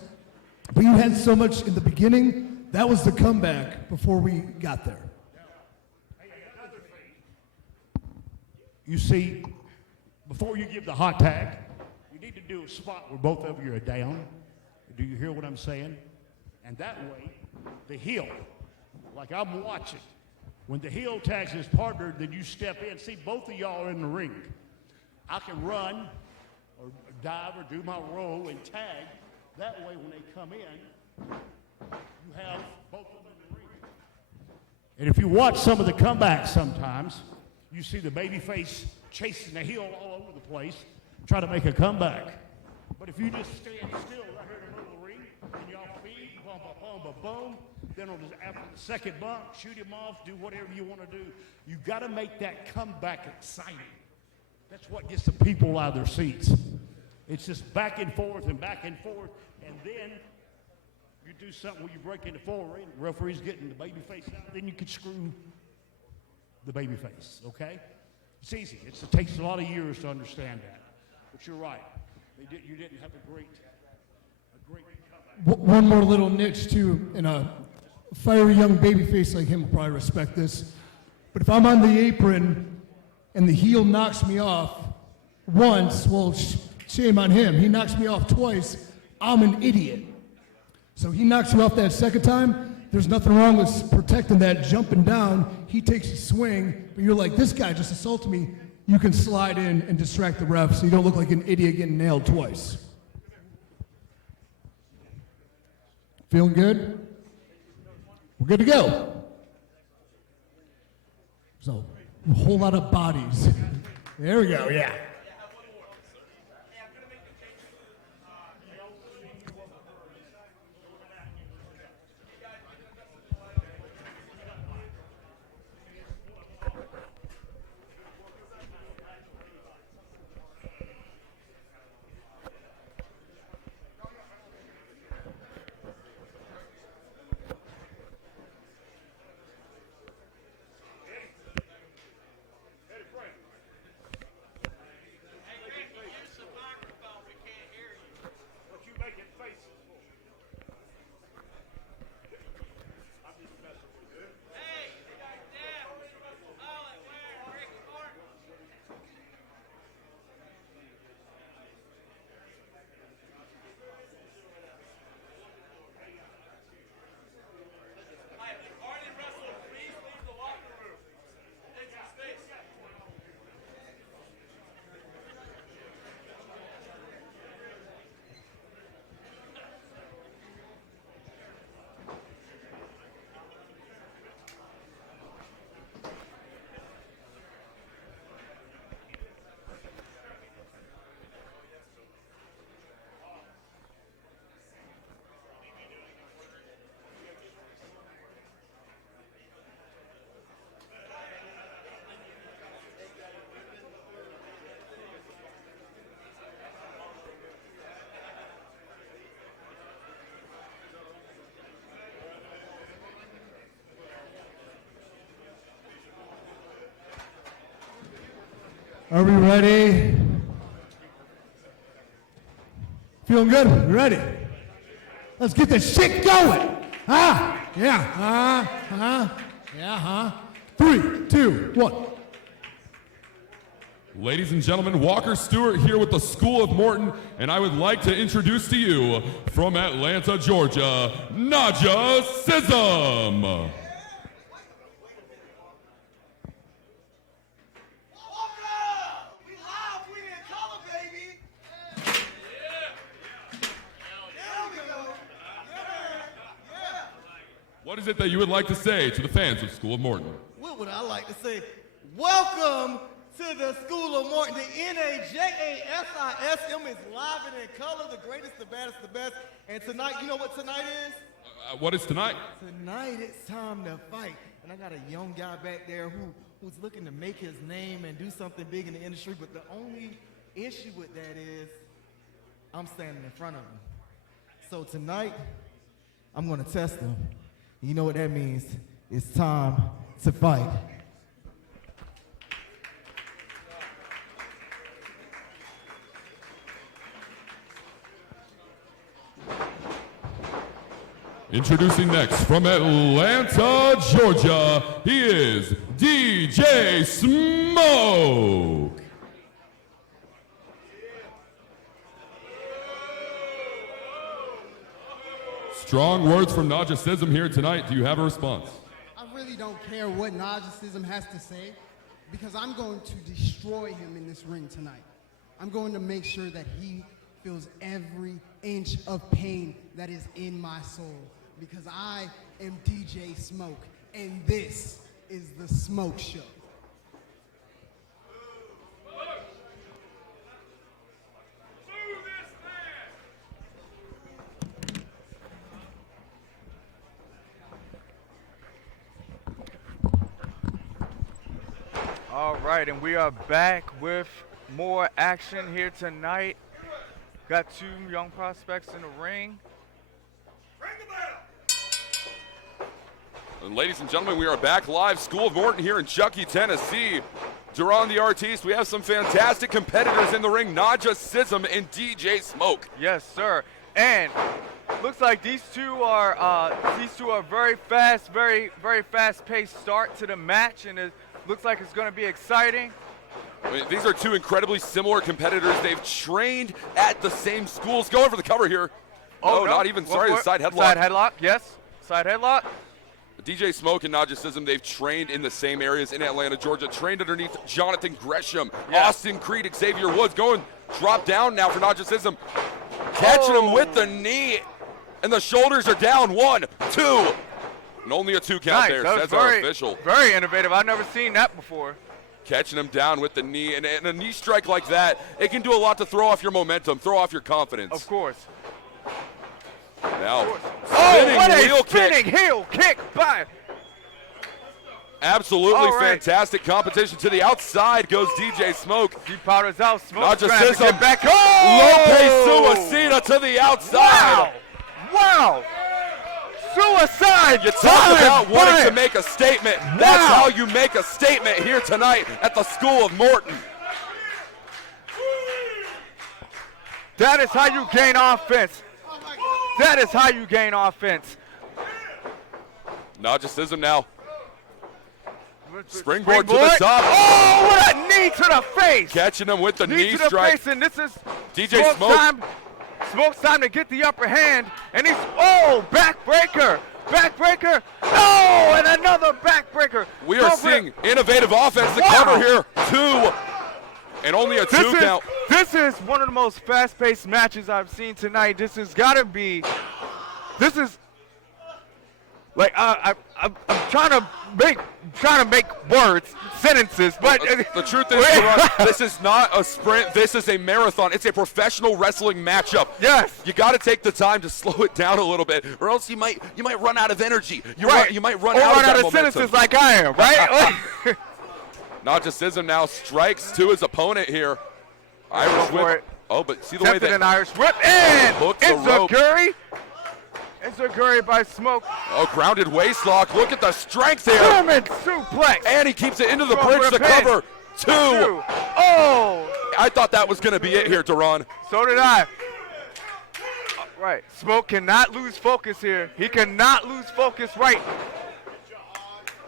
But you had so much in the beginning, that was the comeback before we got there. You see, before you give the hot tag, you need to do a spot where both of you are down. Do you hear what I'm saying? And that way, the heel, like I'm watching, when the heel tags his partner, then you step in. See, both of y'all are in the ring. I can run or dive or do my roll and tag. That way, when they come in, you have both of them in the ring. And if you watch some of the comebacks sometimes, you see the babyface chasing the heel all over the place, trying to make a comeback. But if you just stand still right here in the middle of the ring, and y'all feed, boom, boom, boom, boom, then after the second bump, shoot him off, do whatever you want to do. You got to make that comeback exciting. That's what gets the people out of their seats. It's just back and forth, and then you do something where you break into four ring, the referee's getting the baby face out, then you can screw the baby face, okay? It's easy. It takes a lot of years to understand that. But you're right. You didn't have a great comeback. One more little niche, too, and a fiery young babyface like him will probably respect this. But if I'm on the apron and the heel knocks me off once, well, shame on him. He knocks me off twice. I'm an idiot. So he knocks you off that second time. There's nothing wrong with protecting that, jumping down. He takes a swing, but you're like, this guy just assaulted me. You can slide in and distract the ref so you don't look like an idiot getting nailed twice. Feeling good? We're good to go. So, a whole lot of bodies. There we go, yeah. Are we ready? Feeling good? You ready? Let's get this shit going. Huh? Yeah. Yeah, huh? 3, 2, 1. Ladies and gentlemen, Walker Stewart here with the School of Morton, and I would like to introduce to you, from Atlanta, Georgia, Naja Sism. What is it that you would like to say to the fans of School of Morton? What would I like to say? Welcome to the School of Morton. The NAJASISM is live and in color, the greatest, the baddest, the best. And tonight, you know what tonight is? What is tonight? Tonight it's time to fight. And I got a young guy back there who's looking to make his name and do something big in the industry, but the only issue with that is I'm standing in front of him. So tonight, I'm going to test him. You know what that means? It's time to fight. Introducing next from Atlanta, Georgia, he is DJ Smoke. Strong words from Naja here tonight. Do you have a response? I really don't care what Naja has to say because I'm going to destroy him in this ring tonight. I'm going to make sure that he feels every inch of pain that is in my soul because I am DJ Smoke and this is the Smoke Show. All right, and we are back with more action here tonight. Got two young prospects in the ring. And ladies and gentlemen, we are back live, School of Morton here in Chuckey, Tennessee. Duran the Artiste, we have some fantastic competitors in the ring, Naja Sism and DJ Smoke. Yes, sir. And looks like these two are very fast, very fast-paced start to the match, and it looks like it's going to be exciting. I mean, these are two incredibly similar competitors. They've trained at the same schools. Going for the cover here. Oh, no, not even. Sorry, the side headlock. Side headlock, yes. Side headlock. DJ Smoke and Naja Sism, they've trained in the same areas in Atlanta, Georgia. Trained underneath Jonathan Gresham, Austin Creed, Xavier Woods. Going drop down now for Naja Sism. Catching him with the knee. And the shoulders are down. 1, 2. And only a 2 count there, says our official. Very innovative. I've never seen that before. Catching him down with the knee. And a knee strike like that, it can do a lot to throw off your momentum, throw off your confidence. Of course. Now, spinning heel kick by. Absolutely fantastic competition. To the outside goes DJ Smoke. He powders out. Smoke Naja Sism. back. Lope Suicida to the outside. Wow. Suicide. You talk about wanting to make a statement. That's how you make a statement here tonight at the School of Morton. That is how you gain offense. That is how you gain offense. Naja Sism now. Springboard to the top. Oh, what a knee to the face. Catching him with the knee to the strike. Face, and this is DJ Smoke. Smoke's time to get the upper hand, and he's, backbreaker. Backbreaker. Oh, and another backbreaker. We are seeing innovative offense to cover here. 2. And only a 2 count. This is one of the most fast-paced matches I've seen tonight. This has got to be. This is like I'm trying to make words, sentences, but the truth is, Duran, this is not a sprint. This is a marathon. It's a professional wrestling matchup. Yes. You got to take the time to slow it down a little bit, or else you might run out of energy. You might run out of sentences like I am, right? Naja Sism now strikes to his opponent here. Irish whip. Oh, but see the way that an Irish whip and Enziguri. Enziguri by Smoke. Oh, grounded waistlock. Look at the strength here. German suplex. And he keeps it into the bridge to cover. 2. Oh. I thought that was going to be it here, Duran. So did I. Right. Smoke cannot lose focus here. He cannot lose focus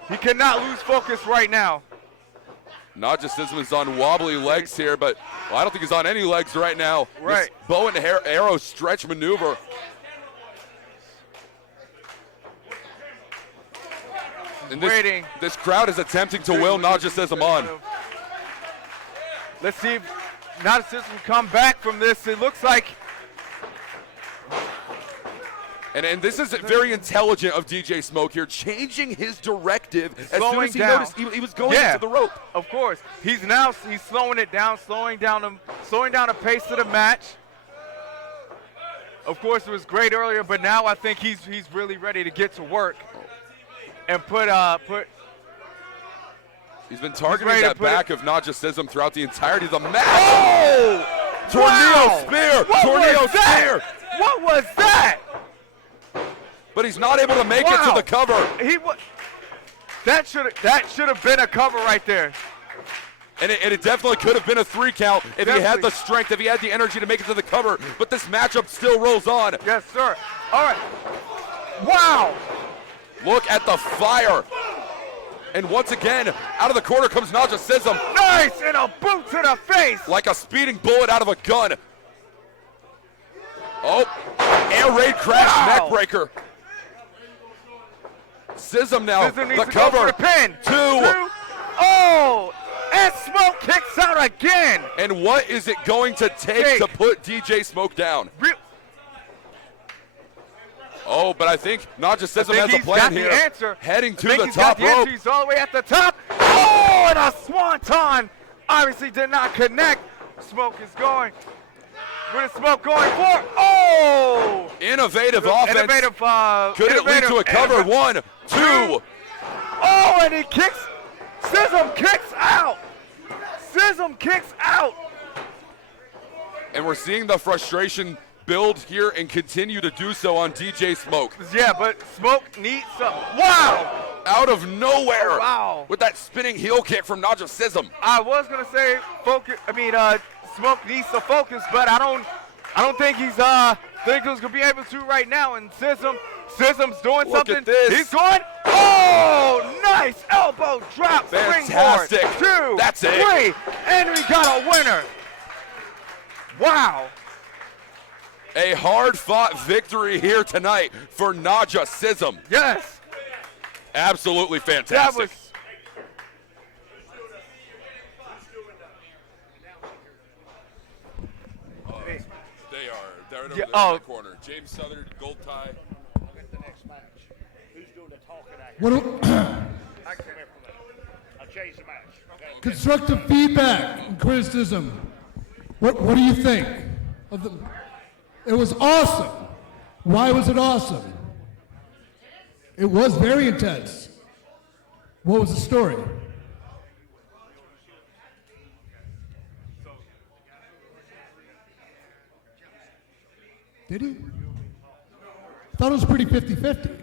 He cannot lose focus right now. Naja Sism is on wobbly legs here, but I don't think he's on any legs right now. Right. This bow and arrow stretch maneuver. And this crowd is attempting to will Naja Sism on. Let's see if Naja Sism can come back from this. It looks like. And this is very intelligent of DJ Smoke here, changing his directive as soon as he noticed he was going into the rope. Of course. He's slowing it down, slowing down the pace of the match. Of course, it was great earlier, but now I think he's really ready to get to work and put. He's been targeting that back of Naja Sism throughout the entirety of the match. Oh! Tornado spear! Tornado spear! What was that? but he's not able to make it to the cover. That should have been a cover right there. And it definitely could have been a 3 count if he had the strength, if he had the energy to make it to the cover. But this matchup still rolls on. Yes, sir. All right. Wow. Look at the fire. And once again, out of the corner comes Naja Sism. Nice, and a boot to the face. Like a speeding bullet out of a gun. Oh, air raid crash neckbreaker. Sism now, Sism needs the to cover. Go for the pin. Two. Oh, and Smoke kicks out again. And what is it going to take to put DJ Smoke down? Oh, but I think Naja Sism has a plan here. Answer. Heading to the top rope. He's all the way at the top. Oh, and a swanton. Obviously did not connect. Smoke is going. What is Smoke going for? Oh! Innovative offense. Could it lead to a cover? 1, 2. Oh, and he kicks. Sism kicks out. Sism kicks out. And we're seeing the frustration build here and continue to do so on DJ Smoke. Yeah, but Smoke needs some. Wow! Out of nowhere. Wow. With that spinning heel kick from Naja Sism. I was gonna say Smoke needs to focus, but I don't think he's gonna be able to right now. And Sism's doing Look something. at this. He's going. Oh, nice elbow drop. Fantastic. Springboard. 2, That's 3, it. and we got a winner. Wow. A hard-fought victory here tonight for Naja Sism. Yes. Absolutely fantastic. They're over there in the corner. James Southern, gold tie. I'll get the next match. Who's doing the talking out here? I'll change the match. Okay. Constructive feedback and criticism. What do you think of the? It was awesome. Why was it awesome? It was very intense. What was the story? Did he? I thought it was pretty 50-50.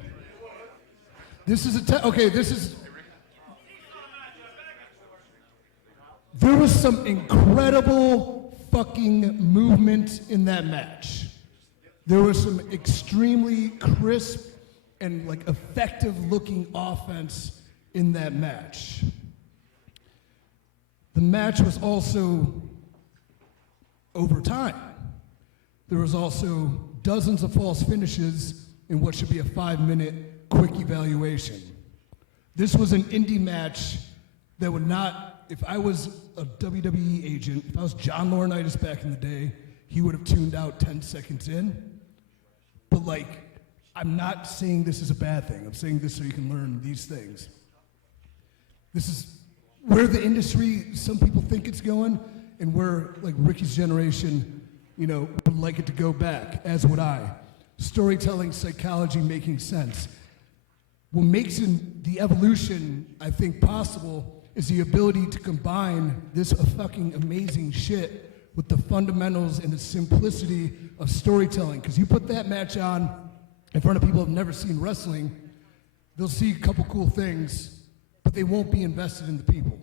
This is there was some incredible fucking movement in that match. There was some extremely crisp and like effective looking offense in that match. The match was also over time. There was also dozens of false finishes in what should be a 5-minute quick evaluation. This was an indie match that would not, if I was a WWE agent, if I was John Laurinaitis back in the day, he would have tuned out 10 seconds in. But like, I'm not saying this is a bad thing. I'm saying this so you can learn these things. This is where the industry, some people think it's going, and where like Ricky's generation, would like it to go back, as would I. Storytelling, psychology, making sense. What makes the evolution, I think, possible is the ability to combine this fucking amazing shit with the fundamentals and the simplicity of storytelling. Because you put that match on in front of people who have never seen wrestling, they'll see a couple cool things, but they won't be invested in the people.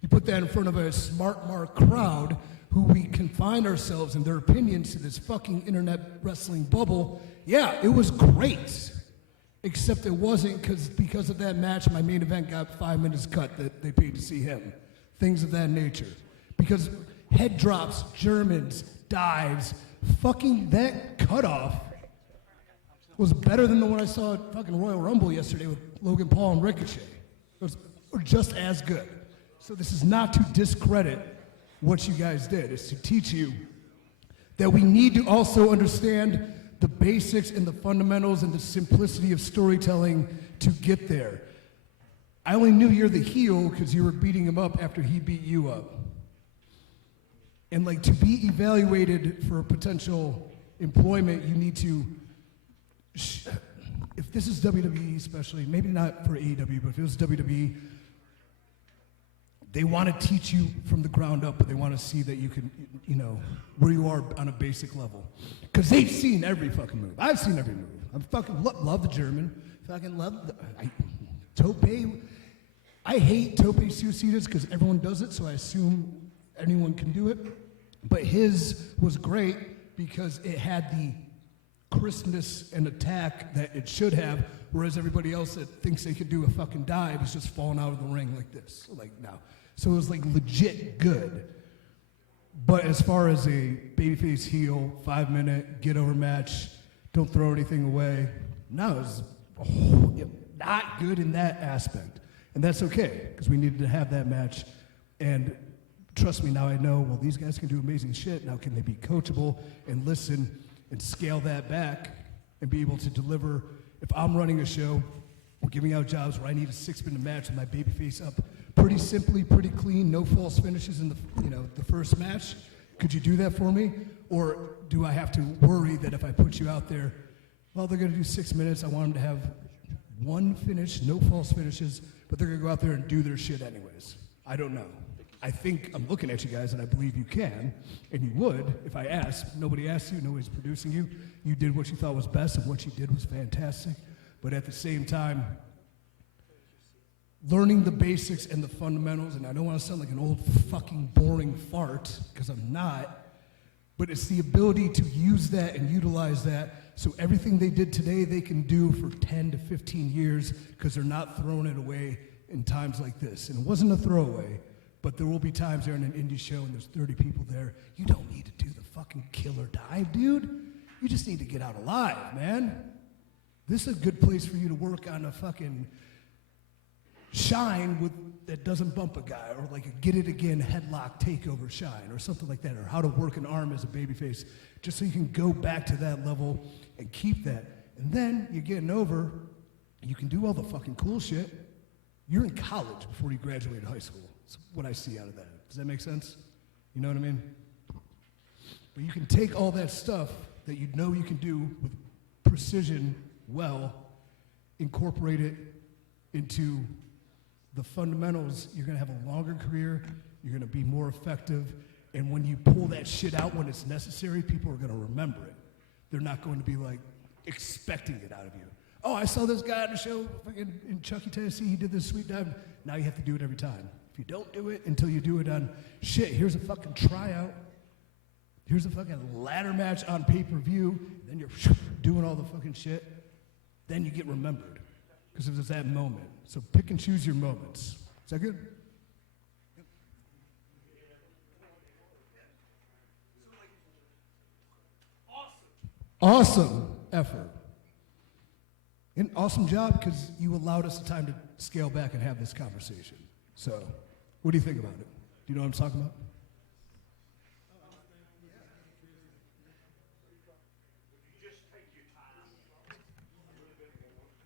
You put that in front of a smart mark crowd who we confine ourselves and their opinions to this fucking internet wrestling bubble. Yeah, it was great. Except it wasn't because of that match, my main event got 5 minutes cut that they paid to see him. Things of that nature. Because head drops, Germans, dives, fucking that cutoff was better than the one I saw at fucking Royal Rumble yesterday with Logan Paul and Ricochet. It was just as good. So this is not to discredit what you guys did. It's to teach you that we need to also understand the basics and the fundamentals and the simplicity of storytelling to get there. I only knew you're the heel because you were beating him up after he beat you up. And like to be evaluated for potential employment, you need to, if this is WWE especially, maybe not for AEW, but if it was WWE, they want to teach you from the ground up, but they want to see that you can, where you are on a basic level. Because they've seen every fucking move. I've seen every move. I fucking love the German. Fucking love tope. I hate tope suicidas because everyone does it, so I assume anyone can do it. But his was great because it had the crispness and attack that it should have, whereas everybody else that thinks they could do a fucking dive is just falling out of the ring like this, like now. So it was like legit good. But as far as a babyface heel, 5-minute, get over match, don't throw anything away, no, it was not good in that aspect. And that's okay, because we needed to have that match. And trust me, now I know, well, these guys can do amazing shit. Now can they be coachable and listen and scale that back and be able to deliver? If I'm running a show or giving out jobs where I need a 6-minute match with my babyface up pretty simply, pretty clean, no false finishes in the first match, could you do that for me? Or do I have to worry that if I put you out there, well, they're gonna do 6 minutes, I want them to have one finish, no false finishes, but they're gonna go out there and do their shit anyways. I don't know. I think I'm looking at you guys and I believe you can, and you would if I asked. Nobody asked you, nobody's producing you. You did what you thought was best, and what you did was fantastic. But at the same time, learning the basics and the fundamentals, and I don't want to sound like an old fucking boring fart, because I'm not, but it's the ability to use that and utilize that so everything they did today they can do for 10 to 15 years because they're not throwing it away in times like this. And it wasn't a throwaway, but there will be times there in an indie show and there's 30 people there. You don't need to do the fucking killer dive, dude. You just need to get out alive, man. This is a good place for you to work on a fucking shine that doesn't bump a guy, or like a get it again headlock takeover shine, or something like that, or how to work an arm as a babyface, just so you can go back to that level and keep that. And then you're getting over, you can do all the fucking cool shit. You're in college before you graduate high school. That's what I see out of that. Does that make sense? You know what I mean? But you can take all that stuff that you know you can do with precision well, incorporate it into the fundamentals. You're gonna have a longer career, you're gonna be more effective, and when you pull that shit out when it's necessary, people are gonna remember it. They're not going to be like expecting it out of you. Oh, I saw this guy on the show fucking in Chucky, Tennessee, he did this sweet dive. Now you have to do it every time. If you don't do it until you do it on shit, here's a fucking tryout, here's a fucking ladder match on pay-per-view, then you're doing all the fucking shit, then you get remembered, because it was that moment. So pick and choose your moments. Is that good? Awesome effort. An awesome job, because you allowed us the time to scale back and have this conversation. So, what do you think about it? Do you know what I'm talking about?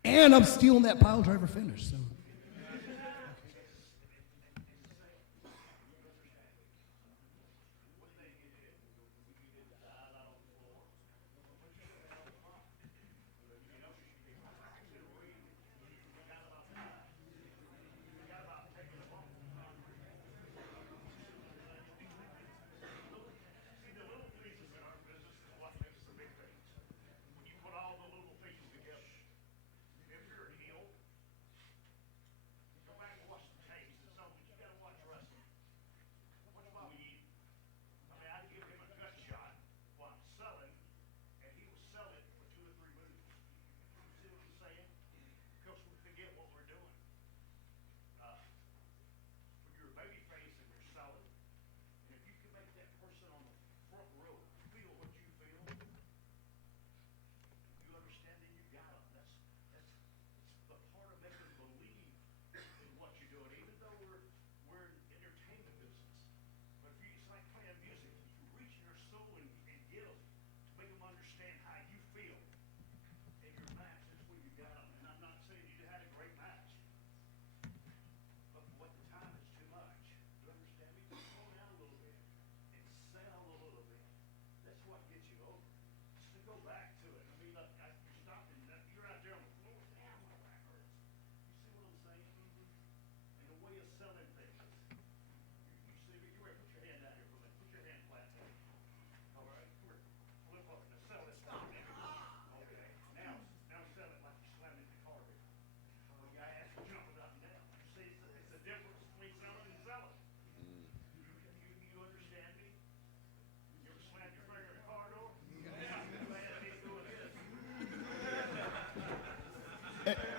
And I'm stealing that pile driver finish, so.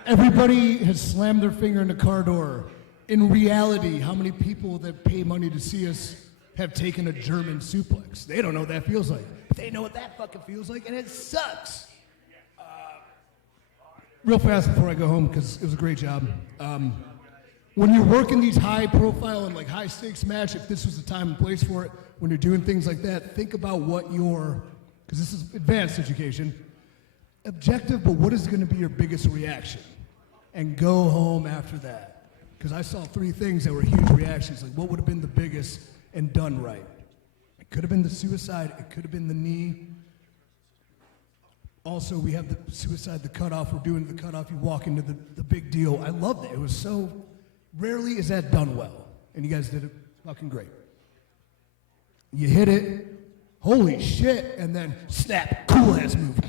Everybody has slammed their finger in the car door. In reality, how many people that pay money to see us have taken a German suplex? They don't know what that feels like. But they know what that fucking feels like, and it sucks. Real fast before I go home, because it was a great job. When you're working these high-profile and like high-stakes match, if this was the time and place for it, when you're doing things like that, think about what your, because this is advanced education, objective, but what is going to be your biggest reaction? And go home after that. Because I saw 3 things that were huge reactions. Like, what would have been the biggest and done right? It could have been the suicide. It could have been the knee. Also, we have the suicide, the cutoff. We're doing the cutoff. You walk into the big deal. I loved it. It was so, rarely is that done well. And you guys did it fucking great. You hit it. Holy shit. And then snap. Cool-ass move.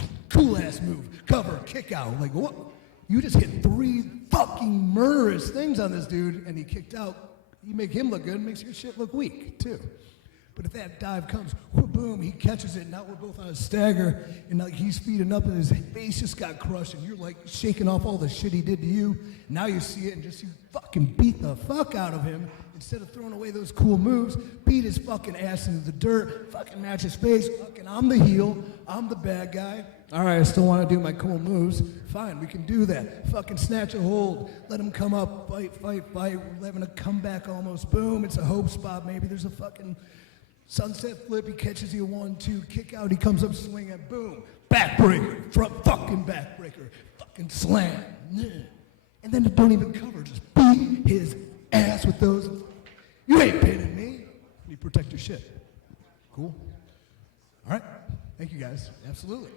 Cover. Kick out. Like, what? You just hit 3 fucking murderous things on this dude, and he kicked out. You make him look good, makes your shit look weak, too. But if that dive comes, boom, he catches it, and now we're both on a stagger, and like he's feeding up, and his face just got crushed, and you're like shaking off all the shit he did to you. Now you see it, and just you fucking beat the fuck out of him. Instead of throwing away those cool moves, beat his fucking ass into the dirt, fucking match his face, fucking I'm the heel, I'm the bad guy. All right, I still want to do my cool moves. Fine, we can do that. Fucking snatch a hold, let him come up, fight. We're having a comeback almost. Boom, it's a hope spot. Maybe there's a fucking sunset flip. He catches you 1-2, kick out. He comes up swinging. Boom, backbreaker, front fucking backbreaker, fucking slam. And then don't even cover, just beat his ass with those. You ain't pinning me. You protect your shit. Cool. All right. Thank you guys. Absolutely.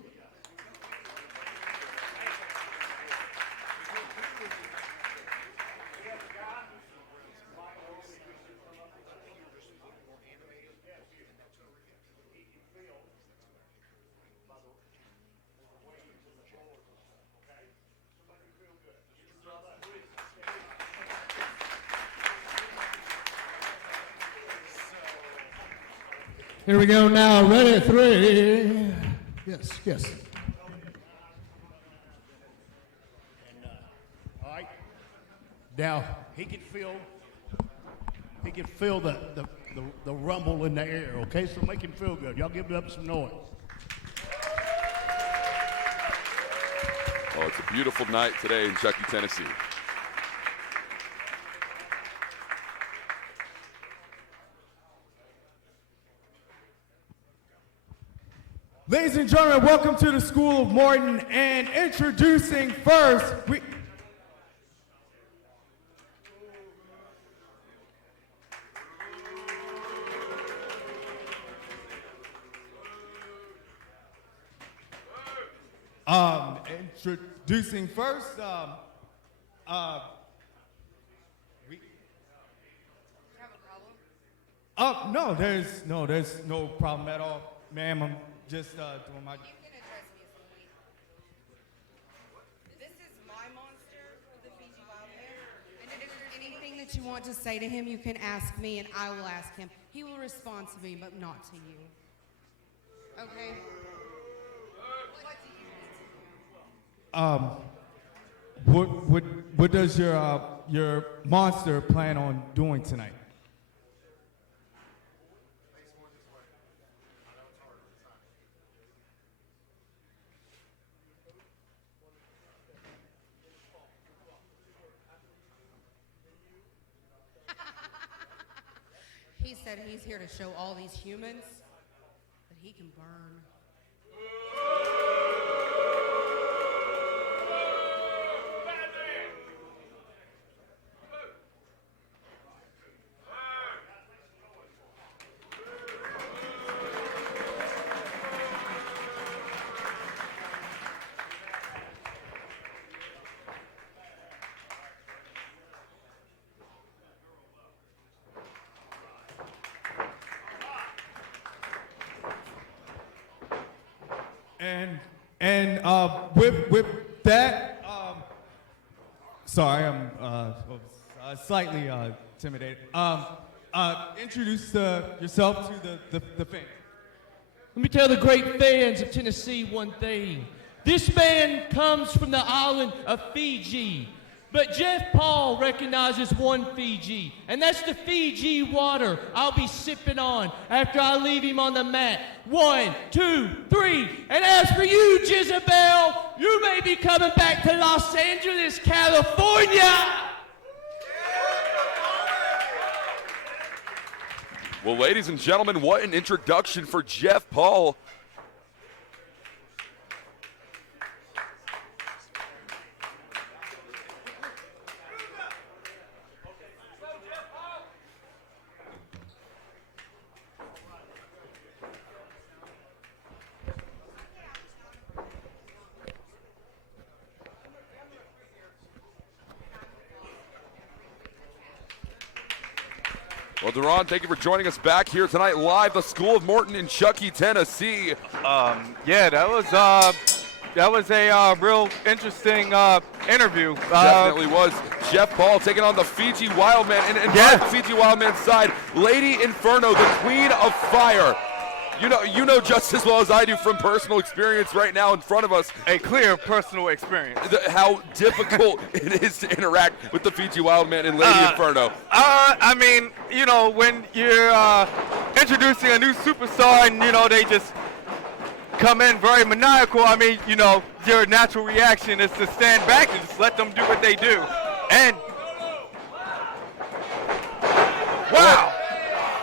Here we go now. Ready, 3. Yes. All right. Now he can feel the rumble in the air. Okay, so make him feel good. Y'all give up some noise. Oh, it's a beautiful night today in Chuckey, Tennessee. Ladies and gentlemen, welcome to the School of Morton, and introducing first, no, there's no problem at all, ma'am. I'm just doing my. You can address me as Louie. This is my monster, the Fiji Wildman. And if there's anything that you want to say to him, you can ask me, and I will ask him. He will respond to me, but not to you. Okay? What does your monster plan on doing tonight? He said he's here to show all these humans that he can burn. And with that, sorry, I'm slightly intimidated. Introduce yourself to the fans. Let me tell the great fans of Tennessee one thing. This man comes from the island of Fiji. But Jeff Paul recognizes one Fiji, and that's the Fiji water I'll be sipping on after I leave him on the mat. 1, 2, 3. And as for you, Jezebel, you may be coming back to Los Angeles, California. Well, ladies and gentlemen, what an introduction for Jeff Paul. Well, Duran, thank you for joining us back here tonight live, the School of Morton in Chuckey, Tennessee. Yeah, that was a real interesting interview. Definitely was. Jeff Paul taking on the Fiji Wildman, and on the Fiji Wildman's side, Lady Inferno, the Queen of Fire. You know just as well as I do from personal experience right now in front of us. A clear personal experience. How difficult it is to interact with the Fiji Wildman and Lady Inferno. I mean, when you're introducing a new superstar and, they just come in very maniacal, I mean, your natural reaction is to stand back and just let them do what they do. And, wow!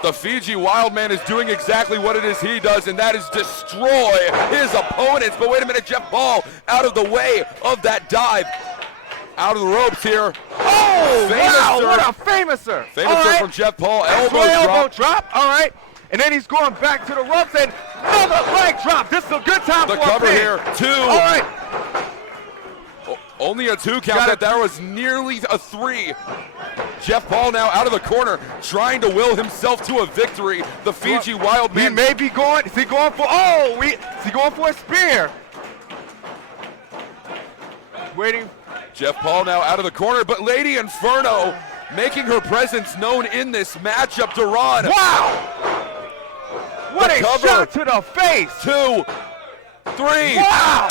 The Fiji Wildman is doing exactly what it is he does, and that is destroy his opponents. But wait a minute, Jeff Paul out of the way of that dive. Out of the ropes here. Oh, wow, Famouser. what a famouser. Famouser from Jeff Paul, elbow drop. All right. And then he's going back to the ropes and another leg drop. This is a good time the for cover a pin. here, 2. All right. Only a 2 count. That was nearly a 3. Jeff Paul now out of the corner, trying to will himself to a victory. The Fiji Wildman. He may be going. Is he going for? Is he going for a spear? Waiting. Jeff Paul now out of the corner, but Lady Inferno making her presence known in this matchup. Duran. Wow! What a shot to the face. 2, 3. Wow!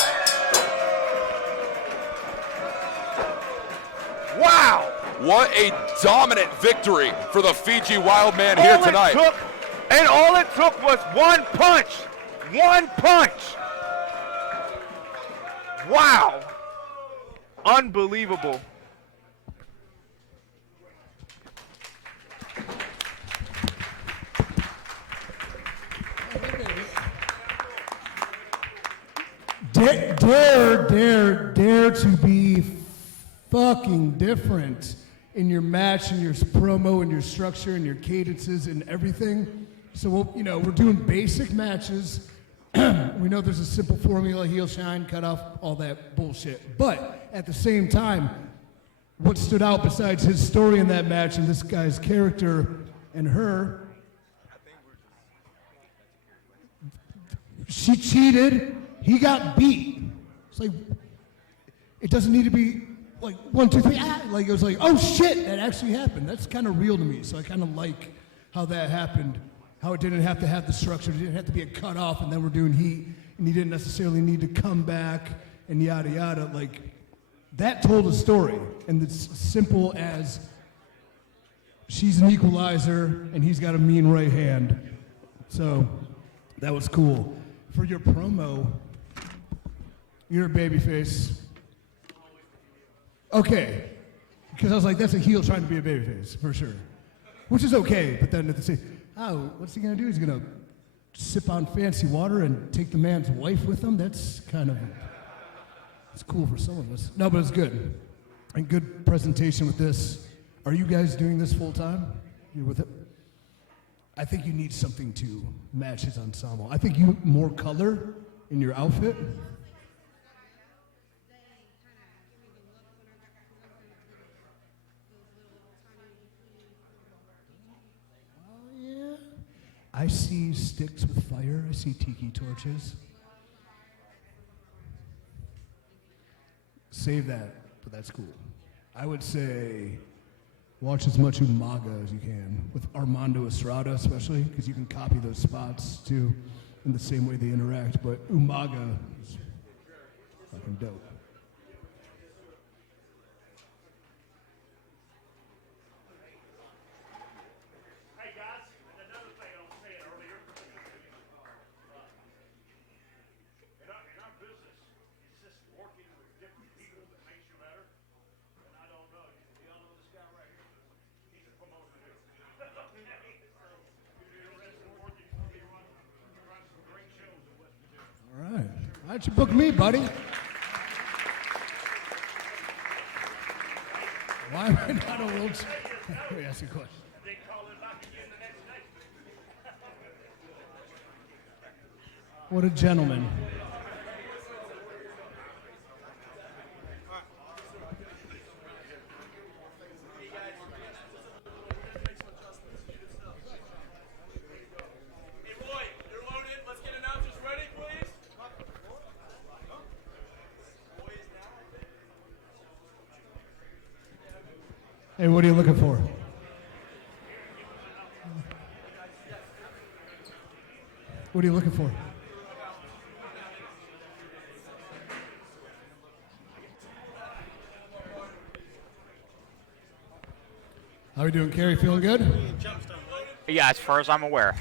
Wow! What a dominant victory for the Fiji Wildman here tonight. All it took was one punch. One punch. Wow. Unbelievable. Dare to be fucking different in your match and your promo and your structure and your cadences and everything. So we're doing basic matches. We know there's a simple formula, heel shine, cut off, all that bullshit. But at the same time, what stood out besides his story in that match and this guy's character and her, she cheated, he got beat. It's like, it doesn't need to be like 1, 2, 3, like it was like, oh shit, that actually happened. That's kind of real to me. So I kind of like how that happened, how it didn't have to have the structure, it didn't have to be a cut off and then we're doing heat and he didn't necessarily need to come back and yada yada. Like that told a story, and it's simple as she's an equalizer and he's got a mean right hand. So that was cool. For your promo, you're a babyface. Okay, because I was like, that's a heel trying to be a babyface, for sure. Which is okay, but then at the same, what's he gonna do? He's gonna sip on fancy water and take the man's wife with him? That's kind of, it's cool for some of us. No, but it's good. And good presentation with this. Are you guys doing this full time? You with it? I think you need something to match his ensemble. I think you more color in your outfit. I see sticks with fire. I see tiki torches. Save that, but that's cool. I would say watch as much Umaga as you can, with Armando Estrada especially, because you can copy those spots too in the same way they interact. But Umaga is fucking dope. Hey guys, and another thing I was saying earlier. In our business, it's just working with different people that makes you better. And I don't know, y'all know this guy right here? He's a promoter here. All right. Why don't you book me, buddy? Why am I not a world? Let me ask you a question. What a gentleman. Hey, what are you looking for? What are you looking for? How are we doing, Kerry? Feeling good? Yeah, as far as I'm aware.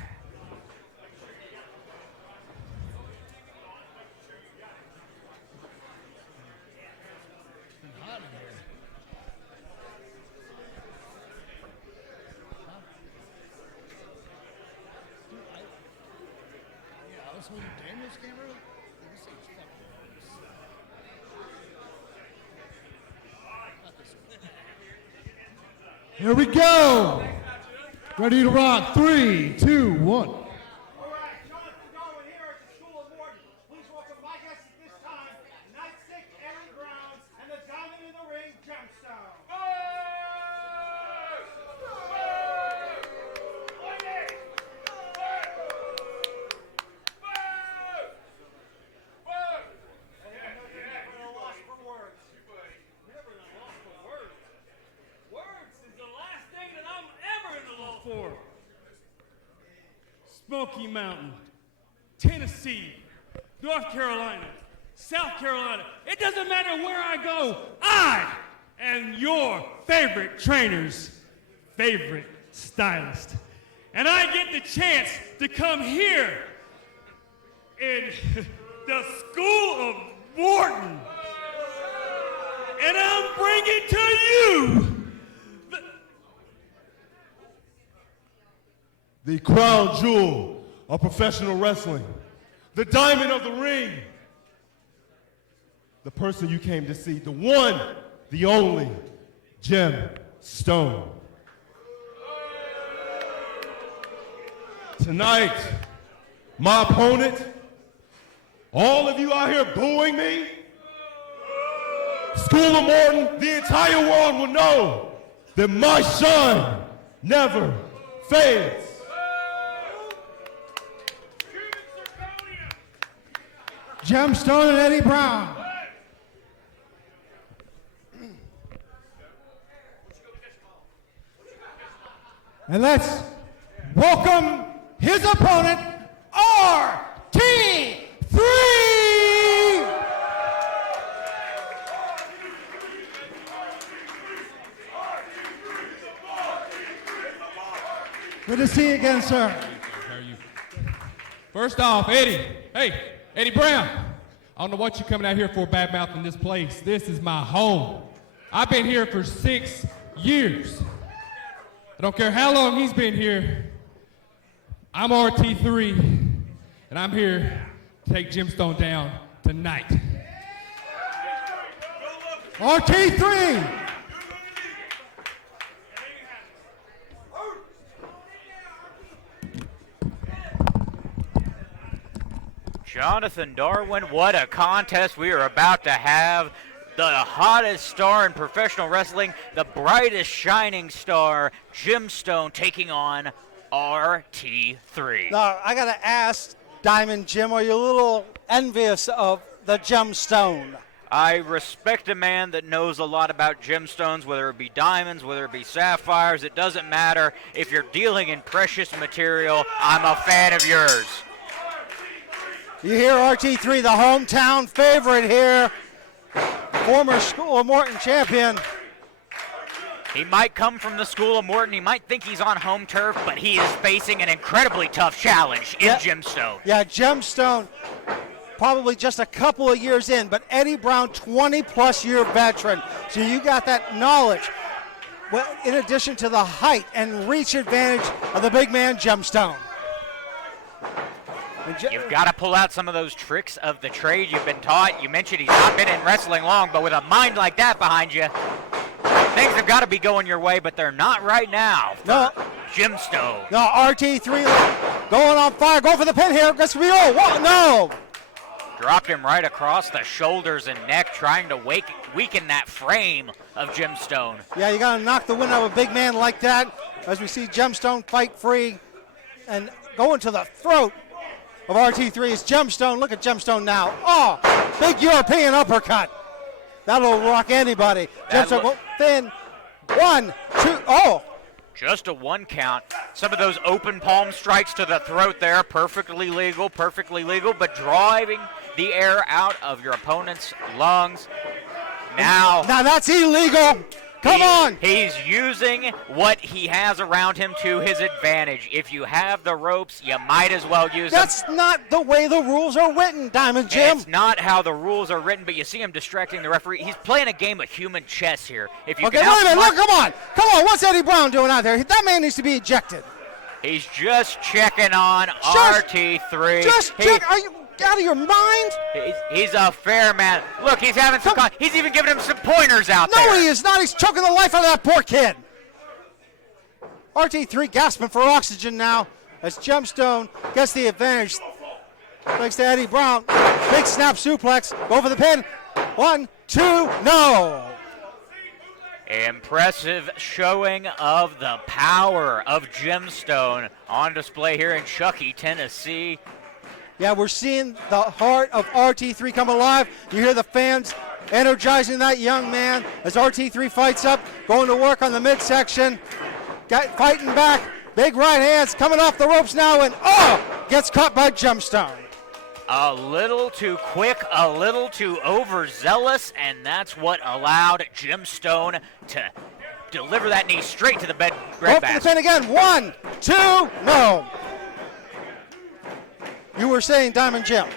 Here we go. Ready to rock. 3, 2, 1. All right, Jonathan Darwin here at the School of Morton. Please welcome my guests at this time, Night 6, Aaron Browns, and the Diamond in the Ring, Gemstone. Smoky Mountain, Tennessee, North Carolina, South Carolina. It doesn't matter where I go. I am your favorite trainer's favorite stylist. And I get the chance to come here in the School of Morton. And I'm bringing to you the crown jewel of professional wrestling, the diamond of the ring, the person you came to see, the one, the only, Jim Stone. Tonight, my opponent, all of you out here booing me, School of Morton, the entire world will know that my shine never fades. Gemstone and Eddie Brown. And let's welcome his opponent, RT3! Good to see you again, sir. How are you? First off, Eddie. Hey, Eddie Brown. I don't know what you're coming out here for, bad mouthing this place. This is my home. I've been here for 6 years. I don't care how long he's been here. I'm RT3, and I'm here to take Gemstone down tonight. RT3! Jonathan Darwin, what a contest we are about to have. The hottest star in professional wrestling, the brightest shining star, Gemstone, taking on RT3. Now, I got to ask, Diamond Jim, are you a little envious of the Gemstone? I respect a man that knows a lot about gemstones, whether it be diamonds, whether it be sapphires. It doesn't matter. If you're dealing in precious material, I'm a fan of yours. You hear RT3, the hometown favorite here. former School of Morton champion. He might come from the School of Morton. He might think he's on home turf, but he is facing an incredibly tough challenge in Gemstone. Yeah, Gemstone, probably just a couple of years in, but Eddie Brown, 20-plus year veteran. So you got that knowledge, well, in addition to the height and reach advantage of the big man, Gemstone. You've got to pull out some of those tricks of the trade you've been taught. You mentioned he's not been in wrestling long, but with a mind like that behind you, things have got to be going your way, but they're not right now for Gemstone. No, RT3 going on fire, going for the pin here. No. Dropped him right across the shoulders and neck, trying to weaken that frame of Gemstone. Yeah, you got to knock the wind out of a big man like that, as we see Gemstone fight free and going to the throat of RT3 is Gemstone. Look at Gemstone now. Oh, big European uppercut. That'll rock anybody. Gemstone thin. 1, 2, oh. Just a 1 count. Some of those open palm strikes to the throat there, perfectly legal, but driving the air out of your opponent's lungs. Now that's illegal. Come on. He's using what he has around him to his advantage. If you have the ropes, you might as well use them. That's not the way the rules are written, Diamond Jim. It's not how the rules are written, but you see him distracting the referee. He's playing a game of human chess here. If you Okay, wait a minute. Look, come on. What's Eddie Brown doing out there? That man needs to be ejected. He's just checking on RT3. Are you out of your mind? He's a fair man. Look, he's having some. He's even giving him some pointers out there. No, he is not. He's choking the life out of that poor kid. RT3 gasping for oxygen now as Gemstone gets the advantage. Thanks to Eddie Brown. Big snap suplex. Go for the pin. 1, 2, no. Impressive showing of the power of Gemstone on display here in Chuckey, Tennessee. Yeah, we're seeing the heart of RT3 come alive. You hear the fans energizing that young man as RT3 fights up, going to work on the midsection, fighting back. Big right hands coming off the ropes now, and gets caught by Gemstone. A little too quick, a little too overzealous, and that's what allowed Gemstone to deliver that knee straight to the breadbasket. Go for the pin again. 1, 2, no. You were saying, Diamond Jim.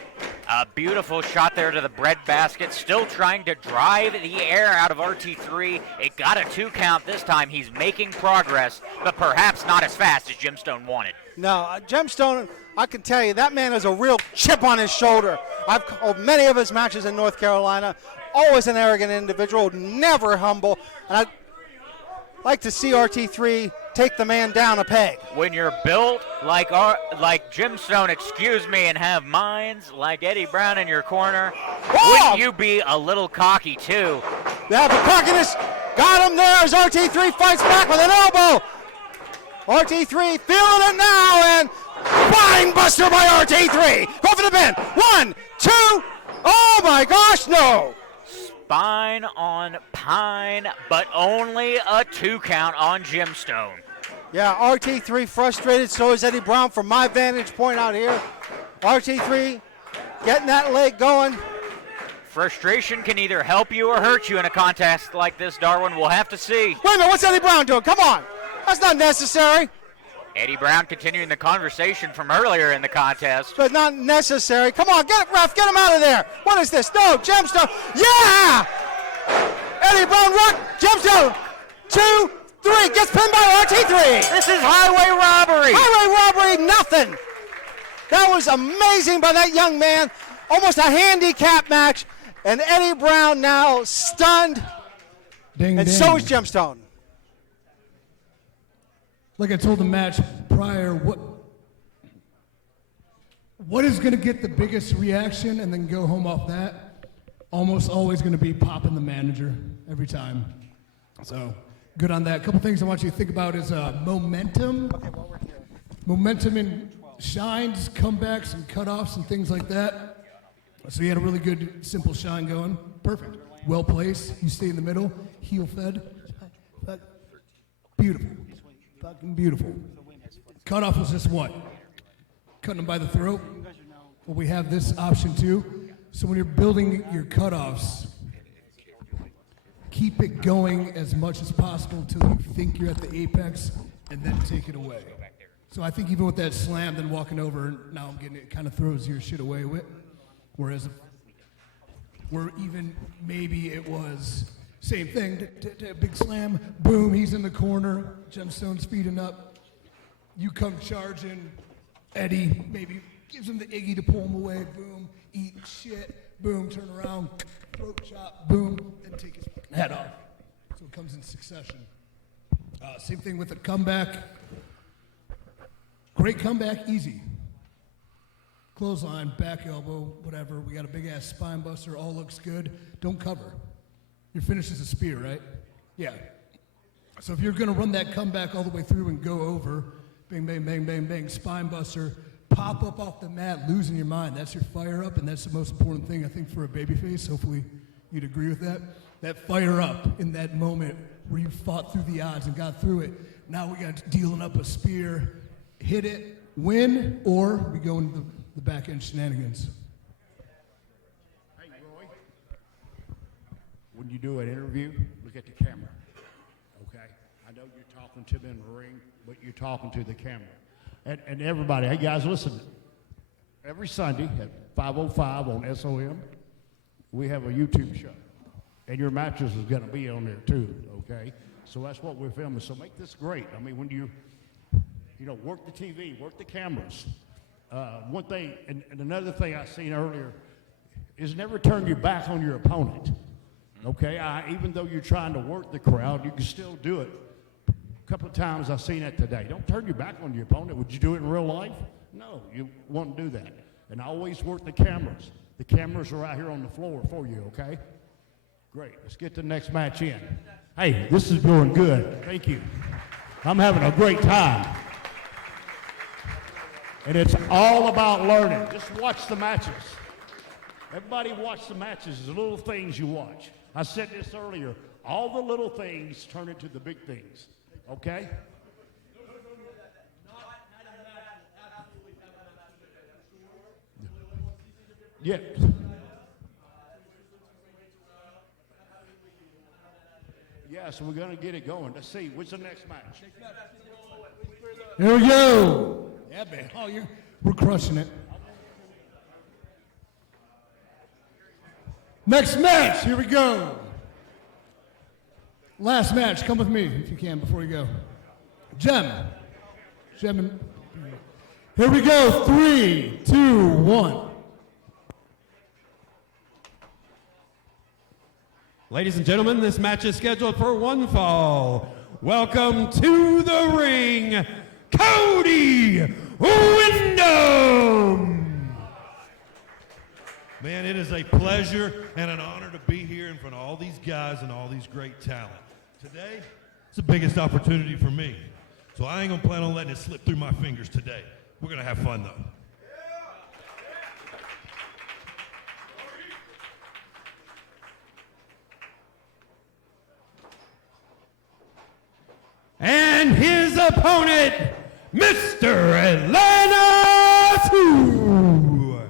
A beautiful shot there to the breadbasket, still trying to drive the air out of RT3. It got a 2 count this time. He's making progress, but perhaps not as fast as Gemstone wanted. No, Gemstone, I can tell you, that man has a real chip on his shoulder. I've called many of his matches in North Carolina. Always an arrogant individual, never humble. And I'd like to see RT3 take the man down a peg. When you're built like Gemstone, and have minds like Eddie Brown in your corner, wouldn't you be a little cocky too? Yeah, the cockiness got him there as RT3 fights back with an elbow. RT3 feeling it now, and spine buster by RT3. Go for the pin. 1, 2, oh my gosh, no. Spine on Pine, but only a 2 count on Gemstone. Yeah, RT3 frustrated, so is Eddie Brown from my vantage point out here. RT3 getting that leg going. Frustration can either help you or hurt you in a contest like this, Darwin. We'll have to see. Wait a minute, what's Eddie Brown doing? Come on. That's not necessary. Eddie Brown continuing the conversation from earlier in the contest. But not necessary. Come on, get it, ref. Get him out of there. What is this? No, Gemstone. Yeah! Eddie Brown, rock. Gemstone. 2, 3. Gets pinned by RT3. This is highway robbery. Highway robbery, nothing. That was amazing by that young man. Almost a handicap match. And Eddie Brown now stunned. Ding, and ding. so is Gemstone. Like I told the match prior, what is going to get the biggest reaction and then go home off that? Almost always going to be popping the manager every time. So good on that. A couple things I want you to think about is momentum. Momentum in shines, comebacks, and cutoffs and things like that. So you had a really good, simple shine going. Perfect. Well placed. You stay in the middle. Heel fed. Beautiful. Fucking beautiful. Cutoff was just what? Cutting them by the throat? Well, we have this option too. So when you're building your cutoffs, keep it going as much as possible until you think you're at the apex, and then take it away. So I think even with that slam, then walking over, now I'm getting it, kind of throws your shit away with. Whereas, where even maybe it was same thing, big slam, boom, he's in the corner, Gemstone speeding up. You come charging, Eddie maybe gives him the Iggy to pull him away, boom, eat shit, boom, turn around, throat chop, boom, and take his head off. So it comes in succession. Same thing with a comeback. Great comeback, easy. Clothesline, back elbow, whatever. We got a big ass spine buster, all looks good. Don't cover. Your finish is a spear, right? Yeah. So if you're gonna run that comeback all the way through and go over, bang, bang, bang, bang, bang, spine buster, pop up off the mat, losing your mind. That's your fire up, and that's the most important thing, I think, for a babyface. Hopefully you'd agree with that. That fire up in that moment where you fought through the odds and got through it. Now we got dealing up a spear, hit it, win, or we go into the back end shenanigans. Hey, Roy, when you do an interview, look at the camera, okay? I know you're talking to them in the ring, but you're talking to the camera. And everybody, hey guys, listen. Every Sunday at 5:05 on SOM, we have a YouTube show. And your matches is going to be on there too, okay? So that's what we're filming. So make this great. I mean, when you work the TV, work the cameras. One thing, and another thing I seen earlier, is never turn your back on your opponent, okay? Even though you're trying to work the crowd, you can still do it. A couple of times I've seen that today. Don't turn your back on your opponent. Would you do it in real life? No, you won't do that. And always work the cameras. The cameras are right here on the floor for you, okay? Great, let's get the next match in. Hey, this is going good, thank you. I'm having a great time. And it's all about learning. Just watch the matches. Everybody watch the matches, the little things you watch. I said this earlier, all the little things turn into the big things, okay? Yeah. Yeah, so we're going to get it going. Let's see, what's the next match? Here we go. Yeah, man. Oh, we're crushing it. Next match. Here we go. Last match. Come with me if you can before you go. Gem. Here we go. 3, 2, 1. Ladies and gentlemen, this match is scheduled for one fall. Welcome to the ring, Cody Wyndham. Man, it is a pleasure and an honor to be here in front of all these guys and all these great talent. Today, it's the biggest opportunity for me. So I ain't gonna plan on letting it slip through my fingers today. We're gonna have fun though. And his opponent, Mr. Atlanta 2.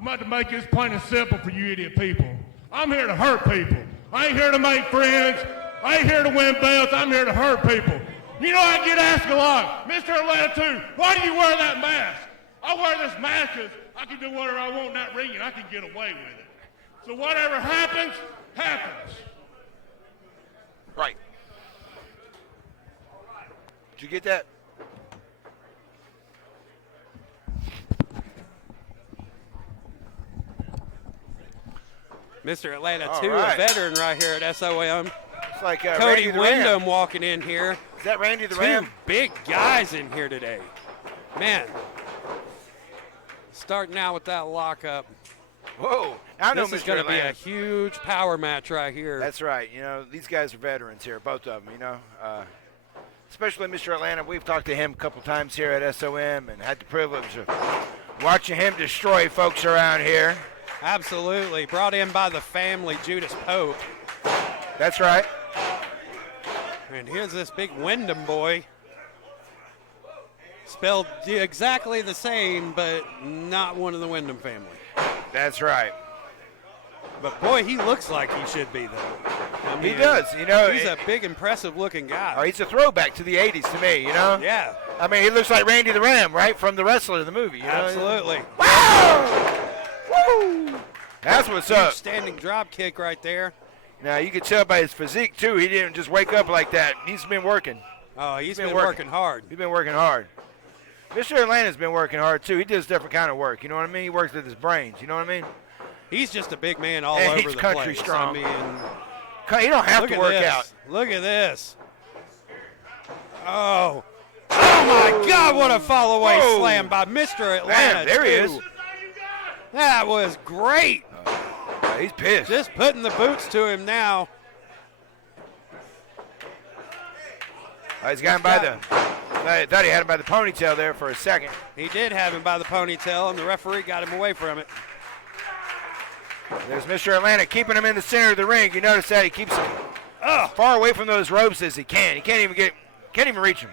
I'm about to make this plain and simple for you idiot people. I'm here to hurt people. I ain't here to make friends. I ain't here to win belts. I'm here to hurt people. You know, I get asked a lot, Mr. Atlanta 2, why do you wear that mask? I wear this mask because I can do whatever I want in that ring and I can get away with it. So whatever happens, happens. Right. Did you get that? Mr. Atlanta All 2, right. a veteran right here at SOM. It's like Cody Randy the Ram. Wyndham walking in here. Is that Randy the Two Ram? big guys in here today. Man, starting out with that lockup. Whoa. I know This is Mr. going to be a Atlanta. huge power match right here. That's right. You know, these guys are veterans here, both of them, you know. Especially Mr. Atlanta. We've talked to him a couple times here at SOM and had the privilege of watching him destroy folks around here. Absolutely. Brought in by the family, Judas Pope. That's right. And here's this big Wyndham boy. Spelled exactly the same, but not one of the Wyndham family. That's right. But boy, he looks like he should be though. I mean, He does, you know. He's a big, impressive-looking guy. Oh, he's a throwback to the 80s to me, you know? Yeah. I mean, he looks like Randy the Ram, right, from the wrestler of the movie. You know? Absolutely. Wow! Woo! That's what's Huge up. standing drop kick right there. Now, you can tell by his physique, too. He didn't just wake up like that. He's been working. Oh, he's been working hard. He's been working hard. Mr. Atlanta's been working hard, too. He does different kind of work, you know what I mean? He works with his brains, you know what I mean? He's just a big man all And over he's the country place. strong. I mean, He don't have look to at work this. out. Look at this. Oh. Oh, my God, what a fall-away Whoa. slam by Mr. Atlanta. Man, there he too. is. That was great. He's pissed. Just putting the boots to him now. He's got him by the. I thought he had him by the ponytail there for a second. He did have him by the ponytail, and the referee got him away from it. There's Mr. Atlanta keeping him in the center of the ring. You notice that he keeps him far away from those ropes as he can. He can't even reach him.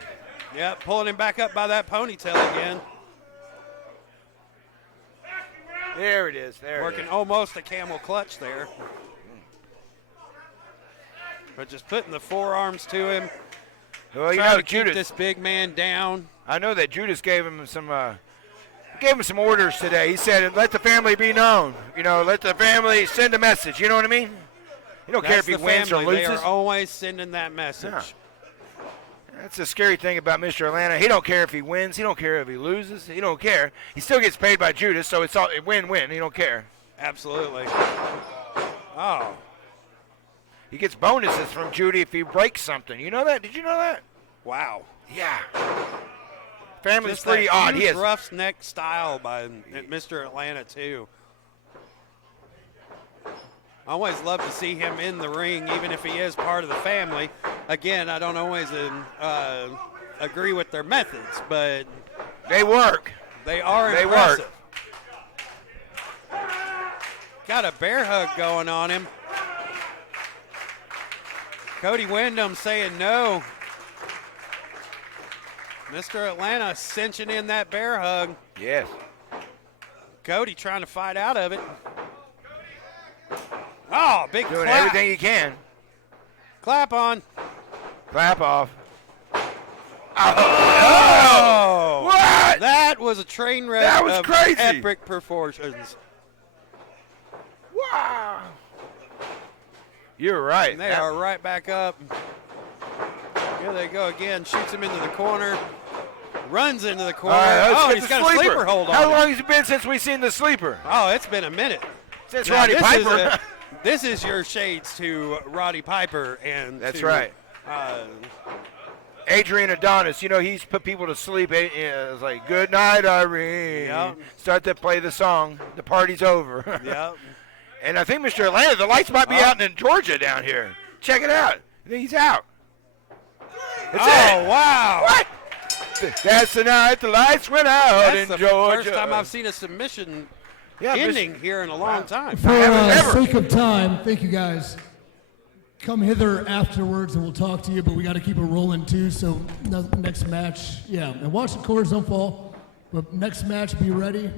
Yep, pulling him back up by that ponytail again. There it is. There Working it is. almost a camel clutch there. But just putting the forearms to him. Well, you trying know, to keep Judas. this big man down. I know that Judas gave him some orders today. He said, "Let the family be known. You know, let the family send a message." You know what I mean? You don't care if That's he the wins or family. loses. They are always sending that message. Yeah. That's the scary thing about Mr. Atlanta. He don't care if he wins. He don't care if he loses. He don't care. He still gets paid by Judas, so it's all win-win. He don't care. Absolutely. Oh. He gets bonuses from Judy if he breaks something. You know that? Did you know that? Wow. Yeah. Family's Just pretty that odd. huge He has roughneck style by Mr. Atlanta, too. I always love to see him in the ring, even if he is part of the family. Again, I don't always agree with their methods, but they work. They are They impressive. work. Got a bear hug going on him. Cody Wyndham saying no. Mr. Atlanta cinching in that bear hug. Yes. Cody trying to fight out of it. Oh, big doing clap. everything he can. Clap on. Clap off. Oh! What? That was a train wreck That was of crazy. epic proportions. Wow. You're right. And they are right back up. Here they go again. Shoots him into the corner. Runs into the corner. He's got a sleeper hold on. How long has it been since we've seen the sleeper? Oh, it's been a minute. Since Now, Roddy this Piper. This is your shades to Roddy Piper and That's to, right. Adrian Adonis, you know, he's put people to sleep. It's like, good night, Irene. Yep. Start to play the song. The party's over. Yep. And I think Mr. Atlanta, the lights might be out in Georgia down here. Check it out. I think he's out. That's it. Wow. What? That's the night the lights went out That's in the Georgia. first time I've seen a submission Yeah, ending here in a long time. For sake of time, thank you guys. Come hither afterwards and we'll talk to you, but we got to keep it rolling too. So next match, yeah, and watch the corners don't fall. But next match, be ready.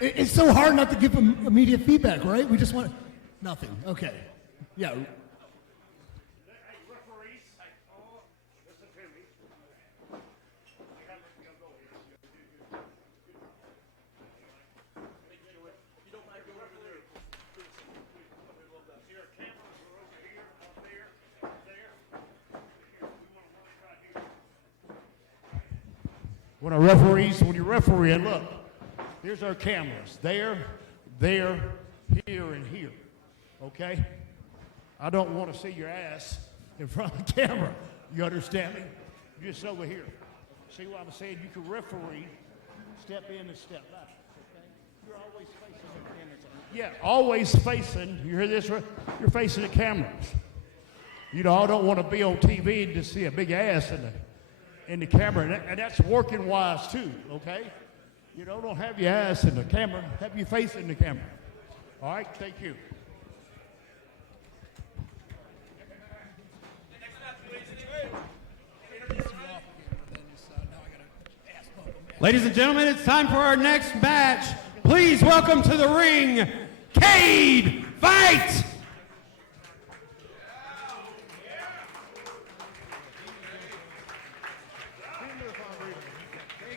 It's so hard not to give them immediate feedback, right? We just want nothing. Okay, yeah. When you referee, and look, here's our cameras. There, here, and here. Okay? I don't want to see your ass in front of the camera. You understand me? Just over here. See what I'm saying? You can referee, step in and step back. Okay? You're always facing the cameras. Yeah, always facing. You hear this? You're facing the cameras. You know, I don't want to be on TV and just see a big ass in the camera, and that's working wise too, okay? You know, don't have your ass in the camera, have your face in the camera. All right, thank you. Ladies and gentlemen, it's time for our next match. Please welcome to the ring, Cade Fight! Hey,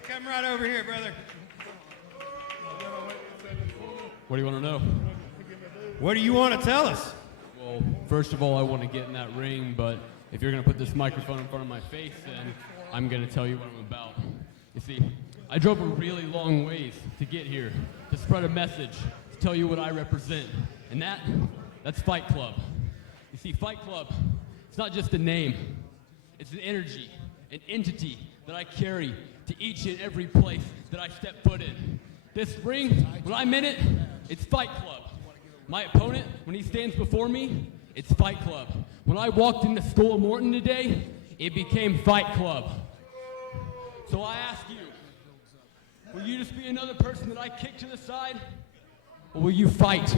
come right over here, brother. What do you want to know? What do you want to tell us? Well, first of all, I want to get in that ring, but if you're going to put this microphone in front of my face, then I'm going to tell you what I'm about. You see, I drove a really long ways to get here, to spread a message, to tell you what I represent. And that's Fight Club. You see, Fight Club, it's not just a name. It's an energy, an entity that I carry to each and every place that I step foot in. This ring, when I'm in it, it's Fight Club. My opponent, when he stands before me, it's Fight Club. When I walked into School of Morton today, it became Fight Club. So I ask you, will you just be another person that I kick to the side, or will you fight?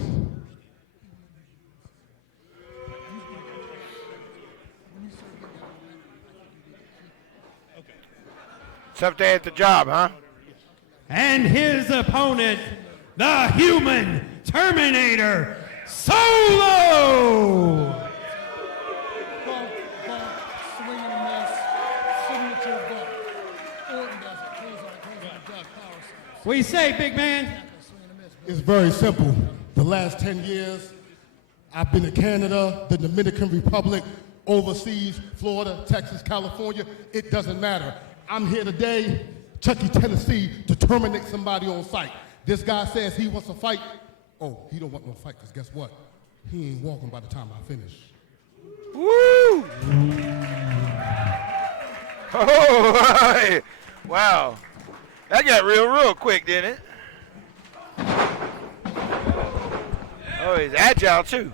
Tough day at the job, huh? And his opponent, the Human Terminator, Solo! Bump, swing and a miss, signature bump. Orton does it, close on, duck, power slam. What do you say, big man? It's very simple. The last 10 years, I've been to Canada, the Dominican Republic, overseas, Florida, Texas, California. It doesn't matter. I'm here today, Chucky, Tennessee, to terminate somebody on sight. This guy says he wants to fight. Oh, he don't want no fight, because guess what? He ain't walking by the time I finish. Woo! Oh, hey. Wow. That got real quick, didn't it? Oh, he's agile, too.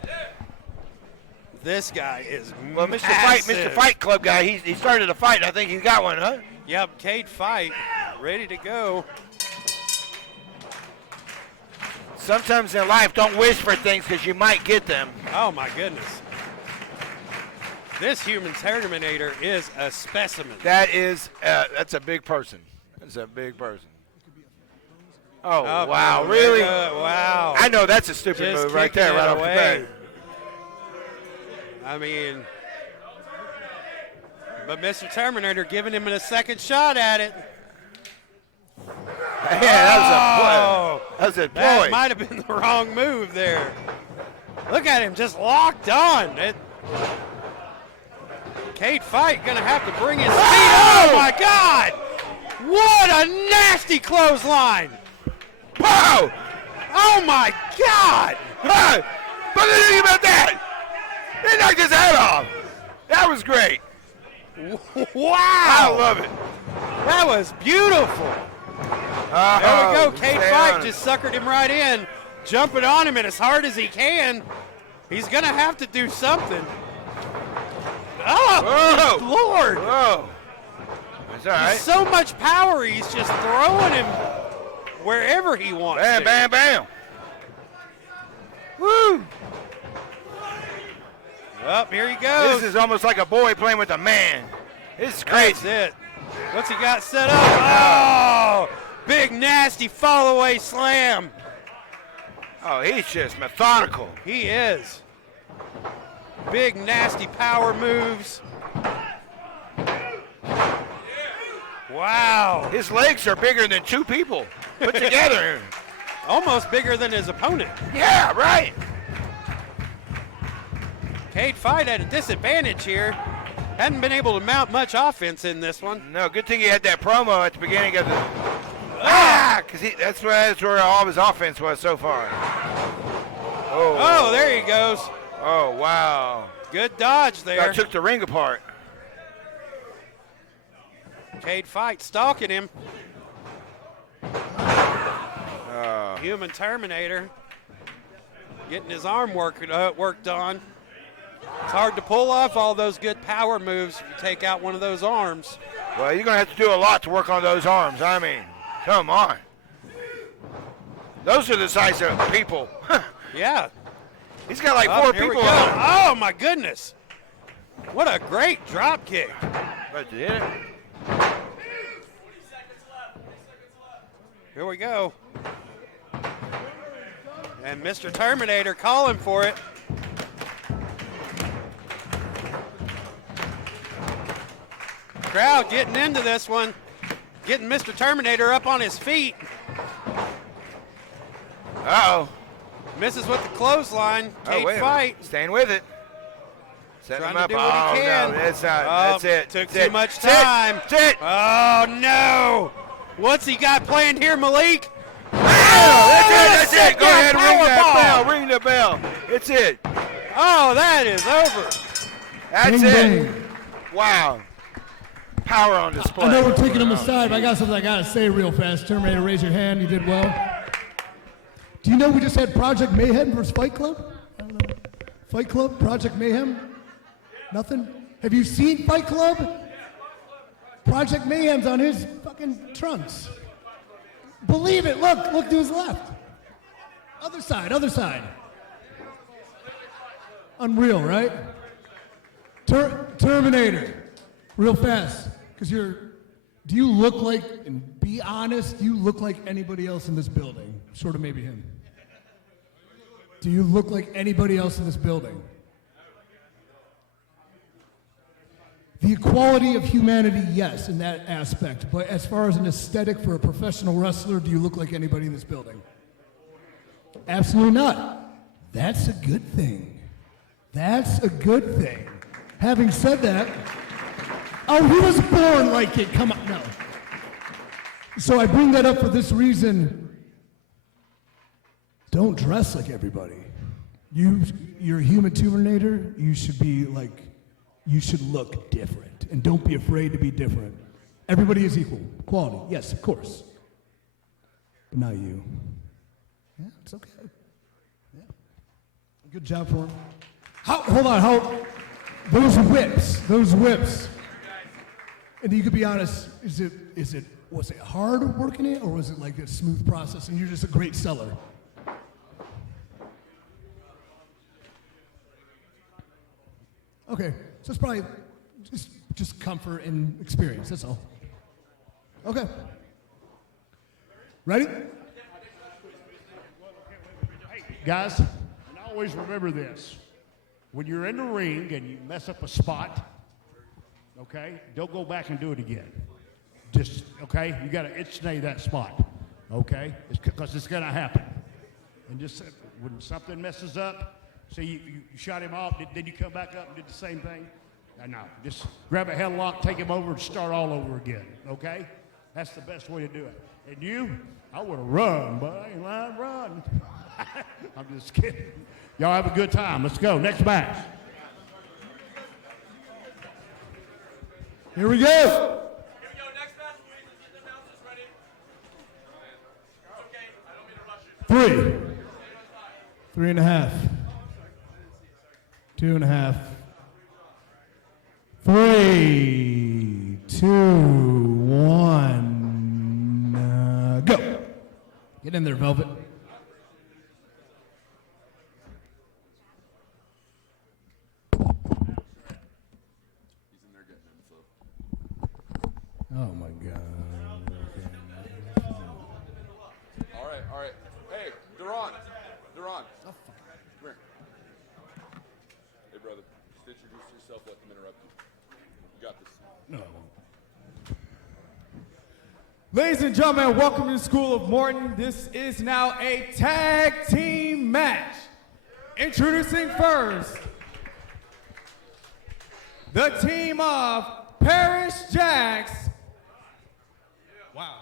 This guy is Well, Mr. Fight Club guy, he started a fight. I think he's got one, huh? Yep, Cade Fight, ready to go. Sometimes in life, don't wish for things because you might get them. Oh, my goodness. This Human Terminator is a specimen. That's a big person. That's a big person. Oh, Oh, wow, no, really? Wow. I know that's a stupid Just move right kicking there, right it off the away. bat. I mean, but Mr. Terminator giving him a second shot at it. Yeah, that was a ploy. That might have been the wrong move there. Look at him, just locked on. Cade Fight gonna have to bring his feet. Oh my God! What a nasty clothesline! Wow! Oh my God! Hey, but think about that. He knocked his head off. That was great. Wow! I love it. That was beautiful. There we go. Cade Fight just suckered him right in, jumping on him as hard as he can. He's going to have to do something. Oh, good Lord. Whoa. That's all right. There's so much power, he's just throwing him wherever he wants Bam, to. bam, bam. Woo. Up, here he goes. This is almost like a boy playing with a man. This is crazy. That's it. What's he got set up? Oh, big nasty fall away slam. Oh, he's just methodical. He is. Big nasty power moves. Wow. His legs are bigger than two people put together. Almost bigger than his opponent. Yeah, right. Cade Fight at a disadvantage here. Hadn't been able to mount much offense in this one. No, good thing he had that promo at the beginning of the. Because that's where all of his offense was so far. Oh, there he goes. Oh, wow. Good dodge there. That took the ring apart. Cade Fight stalking him. Oh. Human Terminator getting his arm worked on. It's hard to pull off all those good power moves if you take out one of those arms. Well, you're going to have to do a lot to work on those arms. I mean, come on. Those are the size of people. Yeah. He's got like Oh, four here we people. go. Oh, my goodness. What a great drop kick. But did it? Here we go. And Mr. Terminator calling for it. Crowd getting into this one. Getting Mr. Terminator up on his feet. Uh-oh. Misses with the clothesline. Cage fight. Staying with it. Setting Trying him up. to do what he can. No, that's not. Oh, That's it. Took That's too it. much That's it. time. That's it. Oh, no. What's he got planned here, Malik? That's it. Go ahead, ring that Powerbomb. bell. Ring the bell. It's it. Oh, that is over. That's Bing, it. Wow. Power on display. I know we're taking him aside, but I got something I gotta say real fast. Terminator, raise your hand. You did well. Do you know we just had Project Mayhem versus Fight Club? I don't know. Fight Club, Project Mayhem? Nothing? Have you seen Fight Club? Project Mayhem's on his fucking trunks. Believe it. Look to his left. Other side. Unreal, right? Terminator, real fast, because do you look like, and be honest, do you look like anybody else in this building? Sort of maybe him. Do you look like anybody else in this building? The equality of humanity, yes, in that aspect, but as far as an aesthetic for a professional wrestler, do you look like anybody in this building? Absolutely not. That's a good thing. That's a good thing. Having said that, oh, he was born like it. Come on, no. So I bring that up for this reason. Don't dress like everybody. You're a human Terminator. You should look different. And don't be afraid to be different. Everybody is equal. Equality, yes, of course. But not you. Yeah, it's okay. Yeah. Good job for him. Hold on, those whips. And you could be honest, was it hard working it, or was it like a smooth process and you're just a great seller? Okay, so it's probably just comfort and experience, that's all. Okay. Ready? Guys, and always remember this. When you're in the ring and you mess up a spot, okay, don't go back and do it again. Just, okay, you got to ixnay that spot, okay? Because it's going to happen. And just when something messes up, say you shot him off, then you come back up and did the same thing? No, just grab a headlock, take him over, and start all over again, okay? That's the best way to do it. And you, I would have run, but I ain't lying, run. I'm just kidding. Y'all have a good time. Let's go. Next match. Here we go. 3. 3.5. 2.5. 3, 2, 1, go. Get in there, Velvet. Oh my God. All right. Hey, Duran. Come here. Hey, brother. Just introduce yourself, let them interrupt you. You got this. No, I won't. Ladies and gentlemen, welcome to the School of Morton. This is now a tag team match. Introducing first, the team of Parrish Jacks. Wow.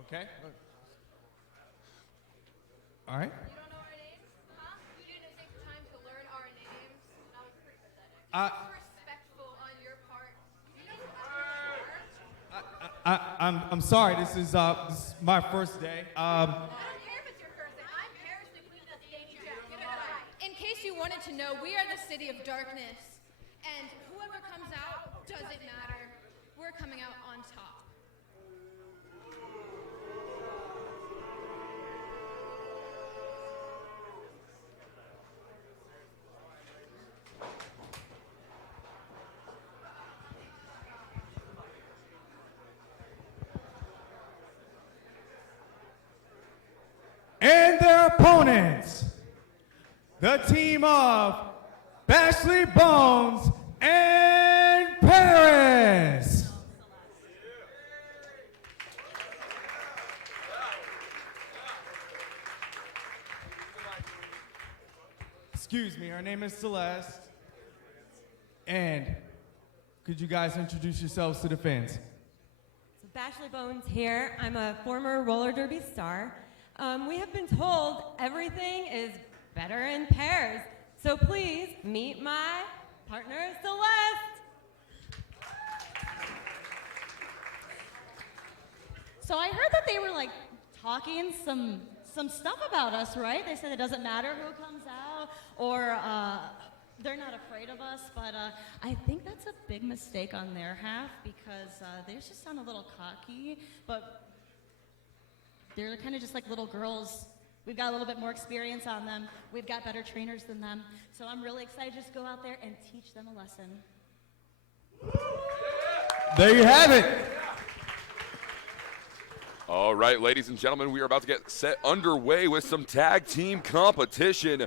Okay. All right. I'm sorry. This is my first day. In case you wanted to know, we are the City of Darkness, and whoever comes out doesn't matter. We're coming out on top. your opponents, the team of Bashley Bones and Paris. Excuse me, her name is Celeste. And could you guys introduce yourselves to the fans? So Bashley Bones here. I'm a former roller derby star. We have been told everything is better in pairs. So please meet my partner, Celeste. So I heard that they were like talking some stuff about us, right? They said it doesn't matter who comes out, or they're not afraid of us, but I think that's a big mistake on their half because they just sound a little cocky, but they're kind of just like little girls. We've got a little bit more experience on them. We've got better trainers than them. So I'm really excited to just go out there and teach them a lesson. There you have it. All right, ladies and gentlemen, we are about to get set underway with some tag team competition.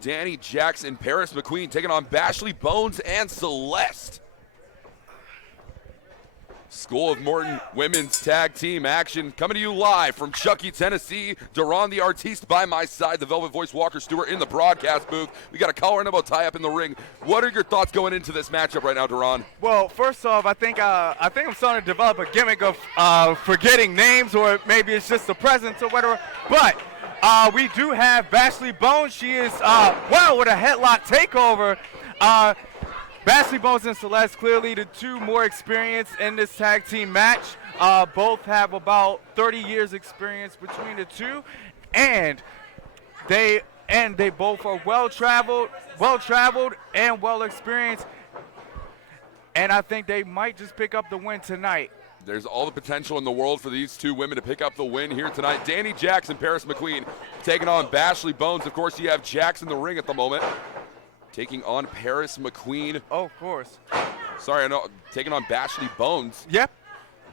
Danny Jackson, Paris McQueen taking on Bashley Bones and Celeste. School of Morton women's tag team action coming to you live from Chucky, Tennessee. Duran the Artiste by my side, the Velvet Voice Walker Stewart in the broadcast booth. We got a collar and elbow tie up in the ring. What are your thoughts going into this matchup right now, Duran? Well, first off, I think I'm starting to develop a gimmick of forgetting names, or maybe it's just the presence or whatever. But we do have Bashley Bones. She is with a headlock takeover. Bashley Bones and Celeste, clearly the two more experienced in this tag team match. Both have about 30 years experience between the two, and they both are well traveled and well experienced. And I think they might just pick up the win tonight. There's all the potential in the world for these two women to pick up the win here tonight. Danny Jackson, Paris McQueen taking on Bashley Bones. Of course, you have Jax in the ring at the moment, taking on Paris McQueen. Oh, of course. Sorry, I know. Taking on Bashley Bones. Yep.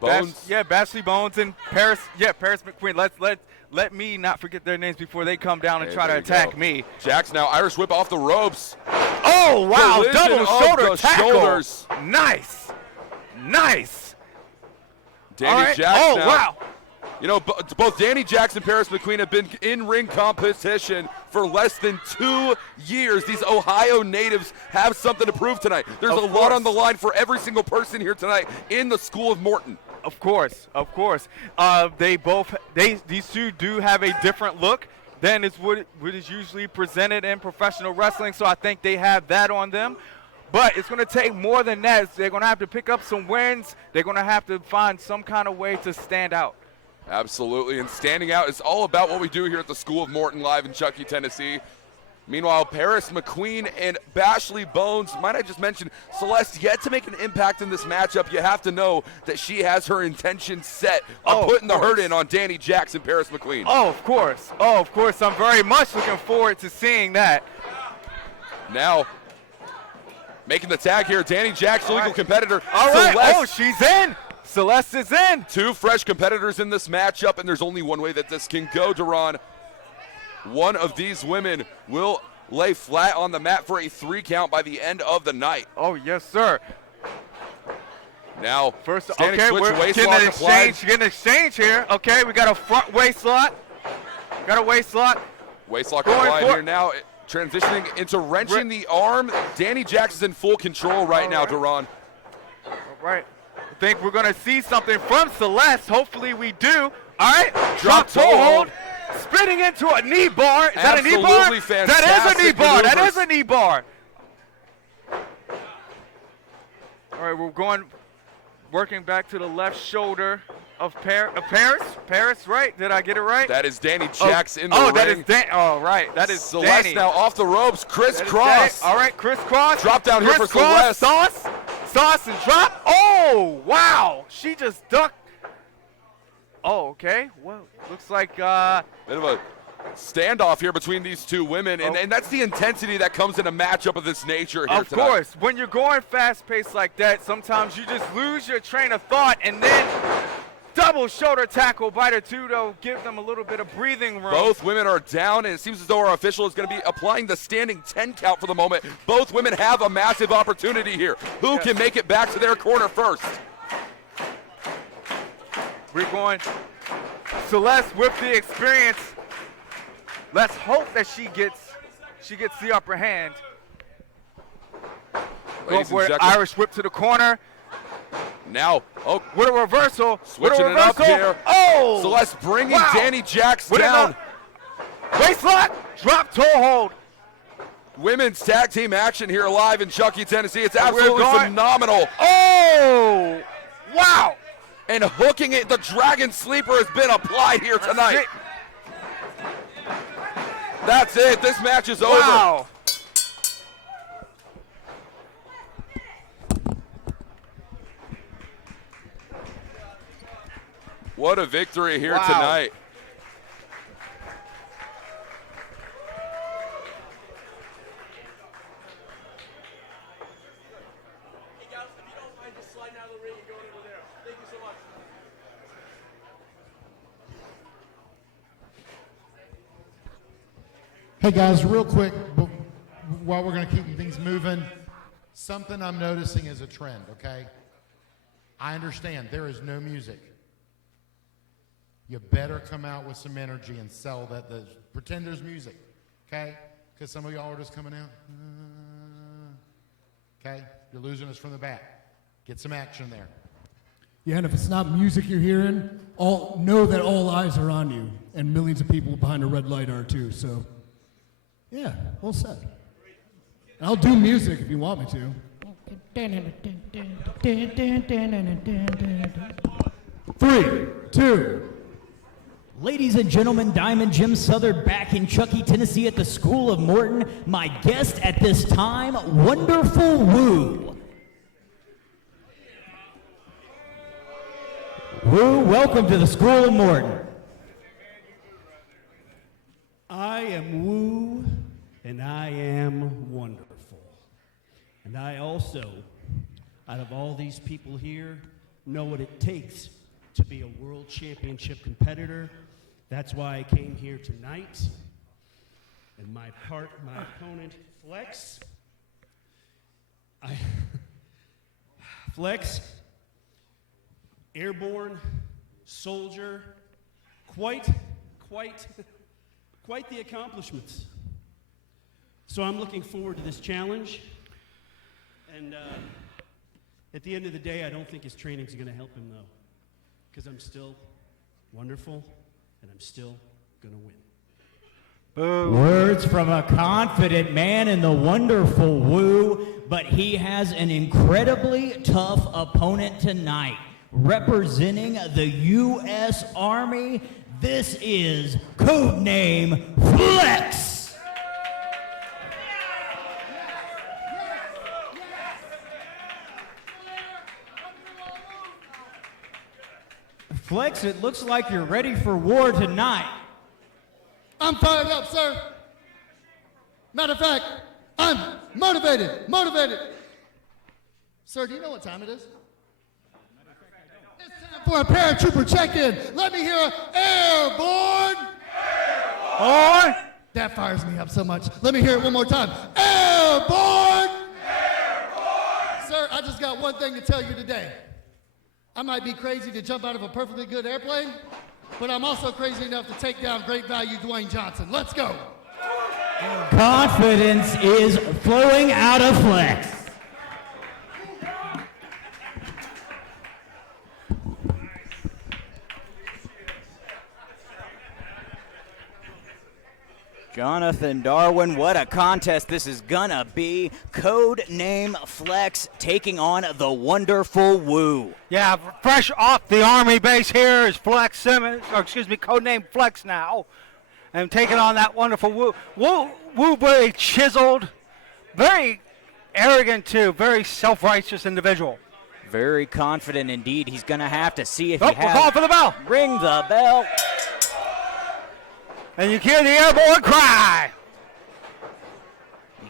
Bones. Bashley Bones and Paris. Yeah, Paris McQueen. Let me not forget their names before they come down and try to attack me. Jax now Irish whip off the ropes. Oh wow! Collision Double shoulder the tackle. Shoulders. Nice. Danny Jax now. Wow. You know, both Danny Jackson and Paris McQueen have been in ring competition for less than 2 years. These Ohio natives have something to prove tonight. There's a lot on the line for every single person here tonight in the School of Morton. Of course. These two do have a different look than is what is usually presented in professional wrestling. So I think they have that on them. But it's going to take more than that. They're going to have to pick up some wins. They're going to have to find some kind of way to stand out. Absolutely, and standing out is all about what we do here at the School of Morton live in Chucky, Tennessee. Meanwhile, Paris McQueen and Bashley Bones, might I just mention, Celeste yet to make an impact in this matchup. You have to know that she has her intention set of putting the hurt in on Danny Jackson, Paris McQueen. Oh, of course. I'm very much looking forward to seeing that. Now, making the tag here, Danny Jackson, legal competitor. All right. Celeste. She's in. Celeste is in. Two fresh competitors in this matchup, and there's only one way that this can go, Duran. One of these women will lay flat on the mat for a 3 count by the end of the night. Oh, yes, sir. Now, first, standing okay, switch, we're waist getting lock an applied. exchange. Getting an exchange here. Okay, we got a front waist lock. Waist lock applied here now. Transitioning into wrenching the arm. Danny Jackson's in full control right now, Duran. All right. I think we're going to see something from Celeste. Hopefully we do. All right. Drop toe hold. Spinning into a knee bar. Is that a knee bar? Absolutely fantastic. That is a knee bar. That maneuvers. is a knee bar. All right, we're working back to the left shoulder of Paris. Paris, right? Did I get it right? That is Danny Jackson in the ring. Oh, that is Danny. Oh, right. That is Celeste Danny. now off the ropes. Crisscross. All right, crisscross. Drop down here for Crisscross, Celeste. Sauce and drop. Oh, wow. She just ducked. Oh, okay. Well, looks like bit of a standoff here between these two women, and that's the intensity that comes in a matchup of this nature here tonight. Of course. When you're going fast-paced like that, sometimes you just lose your train of thought, and then double shoulder tackle by the two, though. Give them a little bit of breathing room. Both women are down, and it seems as though our official is going to be applying the standing 10 count for the moment. Both women have a massive opportunity here. Who can make it back to their corner first? We're going Celeste with the experience. Let's hope that she gets the upper hand. Go for it. Irish whip to the corner. Now, with a reversal. Switching it up here. Oh! Celeste bringing Danny Jacks down. Waist lock, drop toe hold. Women's tag team action here live in Chuckey, Tennessee. It's absolutely phenomenal. Oh! Wow! And hooking it, the Dragon Sleeper has been applied here tonight. That's it. This match is over. Wow. What a victory here tonight. Hey guys, real quick, while we're going to keep things moving, something I'm noticing is a trend, okay? I understand there is no music. You better come out with some energy and sell that. Pretend there's music, okay? Because some of y'all are just coming out. Okay? You're losing us from the back. Get some action there. Yeah, and if it's not music you're hearing, know that all eyes are on you, and millions of people behind a red light are too, so... Yeah, well said. And I'll do music if you want me to. 3, 2. Ladies and gentlemen, Diamond Jim Southern back in Chuckey, Tennessee at the School of Morton. My guest at this time, Wonderful Woo. Woo, welcome to the School of Morton. I am Woo, and I am wonderful. And I also, out of all these people here, know what it takes to be a world championship competitor. That's why I came here tonight. And my opponent, Flex. Flex, airborne, soldier, quite the accomplishments. So I'm looking forward to this challenge. And at the end of the day, I don't think his training's going to help him, though. Because I'm still wonderful, and I'm still going to win. Boo. Words from a confident man in the Wonderful Woo, but he has an incredibly tough opponent tonight. Representing the U.S. Army, this is codename Flex. Flex, it looks like you're ready for war tonight. I'm fired up, sir. Matter of fact, I'm motivated. Sir, do you know what time it is? It's time for a paratrooper check-in. Let me hear a airborne. Airborne. That fires me up so much. Let me hear it one more time. Airborne. Airborne. Sir, I just got one thing to tell you today. I might be crazy to jump out of a perfectly good airplane, but I'm also crazy enough to take down great value Dwayne Johnson. Let's go. Confidence is flowing out of Flex. Jonathan Darwin, what a contest this is gonna be. Code name Flex taking on the Wonderful Woo. Yeah, fresh off the Army base here is Flex Simmons, codename Flex now, and taking on that Wonderful Woo. Woo very chiseled, very arrogant too, very self-righteous individual. Very confident indeed. He's gonna have to see if he has. We're calling for the bell. Ring the bell. And you hear the airborne cry.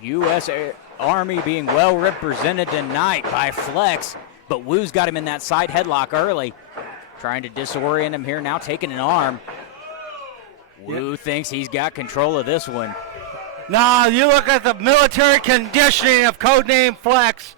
U.S. Army being well represented tonight by Flex, but Woo's got him in that side headlock early. Trying to disorient him here now, taking an arm. Wu thinks he's got control of this one. Now, you look at the military conditioning of Codename Flex.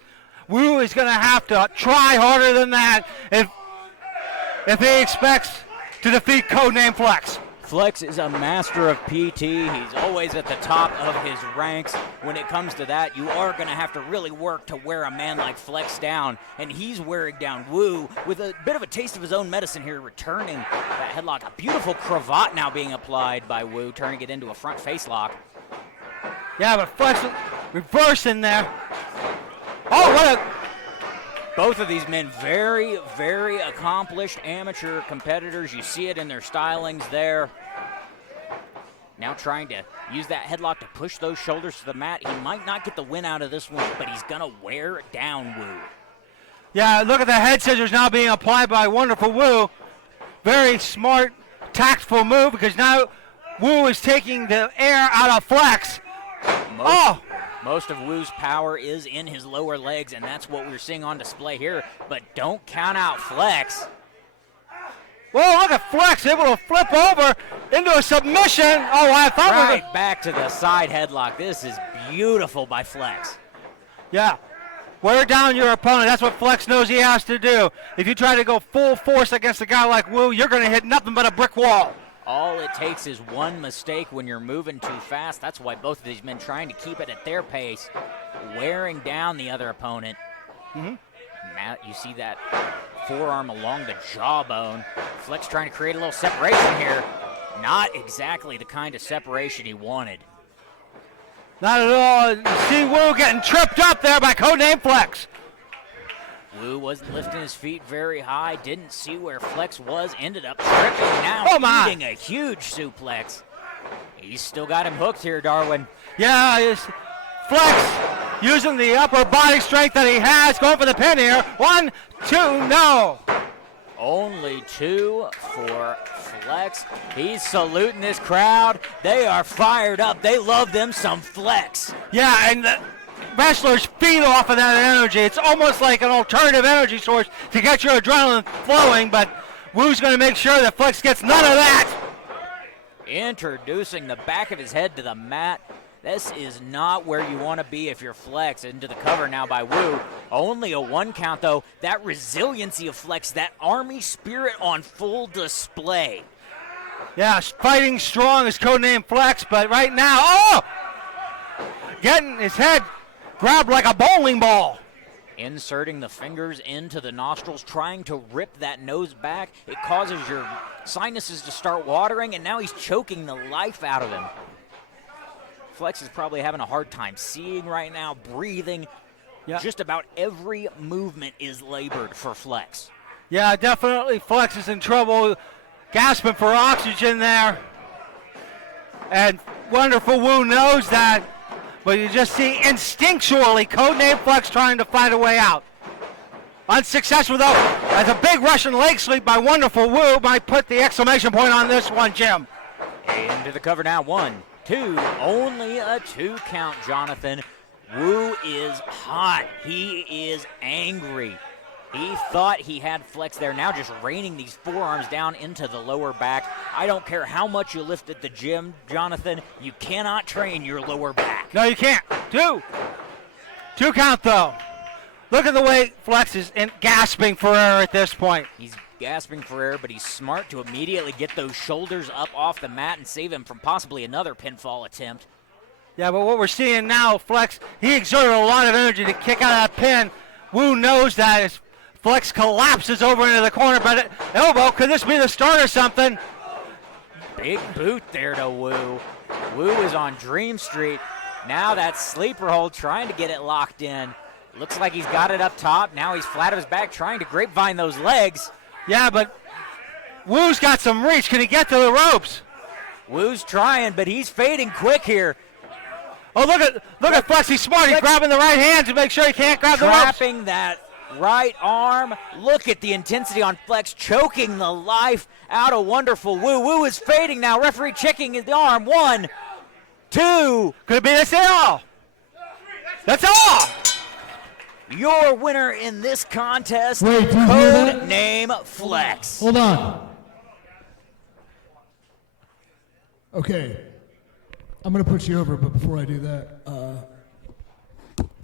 Wu is going to have to try harder than that if he expects to defeat Codename Flex. Flex is a master of PT. He's always at the top of his ranks. When it comes to that, you are going to have to really work to wear a man like Flex down, and he's wearing down Wu with a bit of a taste of his own medicine here, returning that headlock. A beautiful cravat now being applied by Wu, turning it into a front face lock. Yeah, but Flex reversing there. Oh, what a... Both of these men very, very accomplished amateur competitors. You see it in their stylings there. Now trying to use that headlock to push those shoulders to the mat. He might not get the win out of this one, but he's going to wear down Wu. Yeah, look at the head scissors now being applied by Wonderful Wu. Very smart, tactful move because now Wu is taking the air out of Flex. Most of Wu's power is in his lower legs, and that's what we're seeing on display here. But don't count out Flex. Well, look at Flex able to flip over into a submission. Oh, I thought right back to the side headlock. This is beautiful by Flex. Yeah. Wear down your opponent. That's what Flex knows he has to do. If you try to go full force against a guy like Wu, you're going to hit nothing but a brick wall. All it takes is one mistake when you're moving too fast. That's why both of these men trying to keep it at their pace, wearing down the other opponent. Mm-hmm. Now you see that forearm along the jawbone. Flex trying to create a little separation here. Not exactly the kind of separation he wanted. Not at all. You see Wu getting tripped up there by Codename Flex. Wu wasn't lifting his feet very high, didn't see where Flex was, ended up tripping, now eating a huge suplex. He's still got him hooked here, Darwin. Yeah, Flex using the upper body strength that he has, going for the pin here. 1, 2, no. Only 2 for Flex. He's saluting this crowd. They are fired up. They love them some Flex. Yeah, and the wrestlers feed off of that energy. It's almost like an alternative energy source to get your adrenaline flowing, but Wu's going to make sure that Flex gets none of that. Introducing the back of his head to the mat. This is not where you want to be if you're Flex. Into the cover now by Wu. Only a 1 count, though. That resiliency of Flex, that Army spirit on full display. Yeah, fighting strong is Codename Flex, but right now, getting his head grabbed like a bowling ball. Inserting the fingers into the nostrils, trying to rip that nose back. It causes your sinuses to start watering, and now he's choking the life out of him. Flex is probably having a hard time seeing right now, breathing. Yeah. Just about every movement is labored for Flex. Yeah, definitely Flex is in trouble, gasping for oxygen there. And Wonderful Wu knows that. But you just see instinctually Codename Flex trying to fight a way out. Unsuccessful though, as a big Russian leg sweep by Wonderful Wu might put the exclamation point on this one, Jim. Into the cover now, 1, 2, only a 2 count, Jonathan. Wu is hot, he is angry. He thought he had Flex there, now just raining these forearms down into the lower back. I don't care how much you lift at the gym, Jonathan, you cannot train your lower back. No, you can't. 2 count though. Look at the way Flex is gasping for air at this point. He's gasping for air, but he's smart to immediately get those shoulders up off the mat and save him from possibly another pinfall attempt. Yeah, but what we're seeing now, Flex, he exerted a lot of energy to kick out that pin. Wu knows that as Flex collapses over into the corner, but elbow, could this be the start of something? Big boot there to Wu. Wu is on Dream Street. Now that sleeper hold, trying to get it locked in. Looks like he's got it up top. Now he's flat on his back, trying to grapevine those legs. Yeah, but Wu's got some reach. Can he get to the ropes? Wu's trying, but he's fading quick here. Oh, look at Flex. He's smart. He's grabbing the right hand to make sure he can't grab the ropes. Trapping that right arm. Look at the intensity on Flex, choking the life out of Wonderful Wu. Wu is fading now. Referee checking the arm. 1, 2. Could it be this all? That's all. Your winner in this contest, Wait, do you hear code that? name Flex. Hold on. Okay. I'm going to put you over, but before I do that,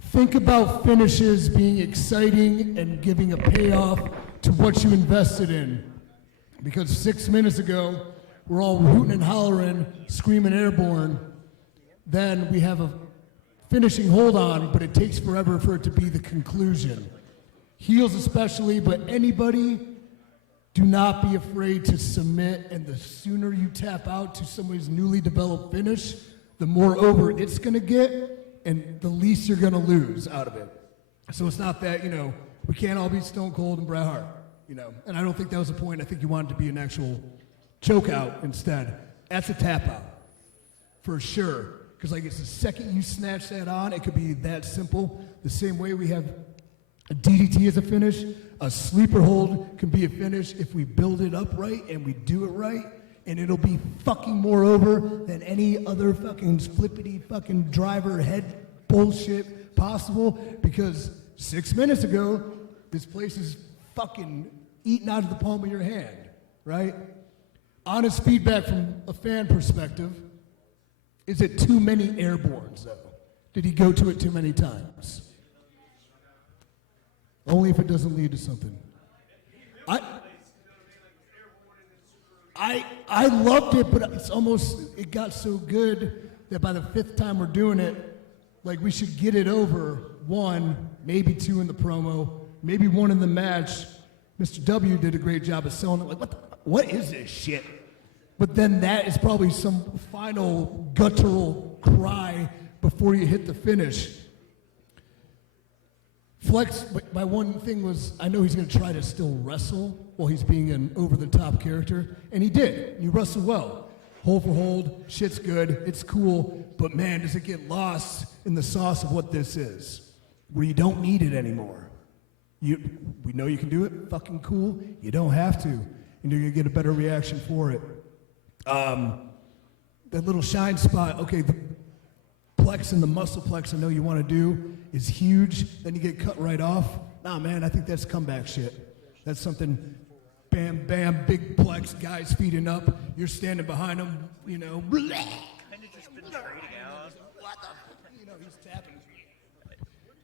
think about finishes being exciting and giving a payoff to what you invested in. Because 6 minutes ago, we're all rooting and hollering, screaming airborne. Then we have a finishing hold on, but it takes forever for it to be the conclusion. Heels especially, but anybody, do not be afraid to submit, and the sooner you tap out to somebody's newly developed finish, the more over it's gonna get, and the least you're gonna lose out of it. So it's not that, we can't all be Stone Cold and Bret Hart, and I don't think that was the point. I think you wanted to be an actual choke out instead. That's a tap out, for sure. Because it's the second you snatch that on, it could be that simple. The same way we have a DDT as a finish, a sleeper hold can be a finish if we build it up right and we do it right, and it'll be fucking more over than any other fucking flippity fucking driver head bullshit possible, because 6 minutes ago, this place is fucking eating out of the palm of your hand, right? Honest feedback from a fan perspective, is it too many airbornes, though? Did he go to it too many times? Only if it doesn't lead to something. I loved it, but it got so good that by the 5th time we're doing it, we should get it over 1, maybe 2 in the promo, maybe 1 in the match. Mr. W did a great job of selling it. What is this shit? But then that is probably some final guttural cry before you hit the finish. Flex, my one thing was, I know he's going to try to still wrestle while he's being an over-the-top character, and he did. You wrestle well. Hold for hold, shit's good, it's cool, but man, does it get lost in the sauce of what this is, where you don't need it anymore. We know you can do it, fucking cool. You don't have to, and you're going to get a better reaction for it. That little shine spot, okay, the plex and the muscle plex I know you want to do is huge, then you get cut right off. Nah, man, I think that's comeback shit. That's something, bam, bam, big plex, guys feeding up, you're standing behind them, Kind of just been trading out. What the he's tapping.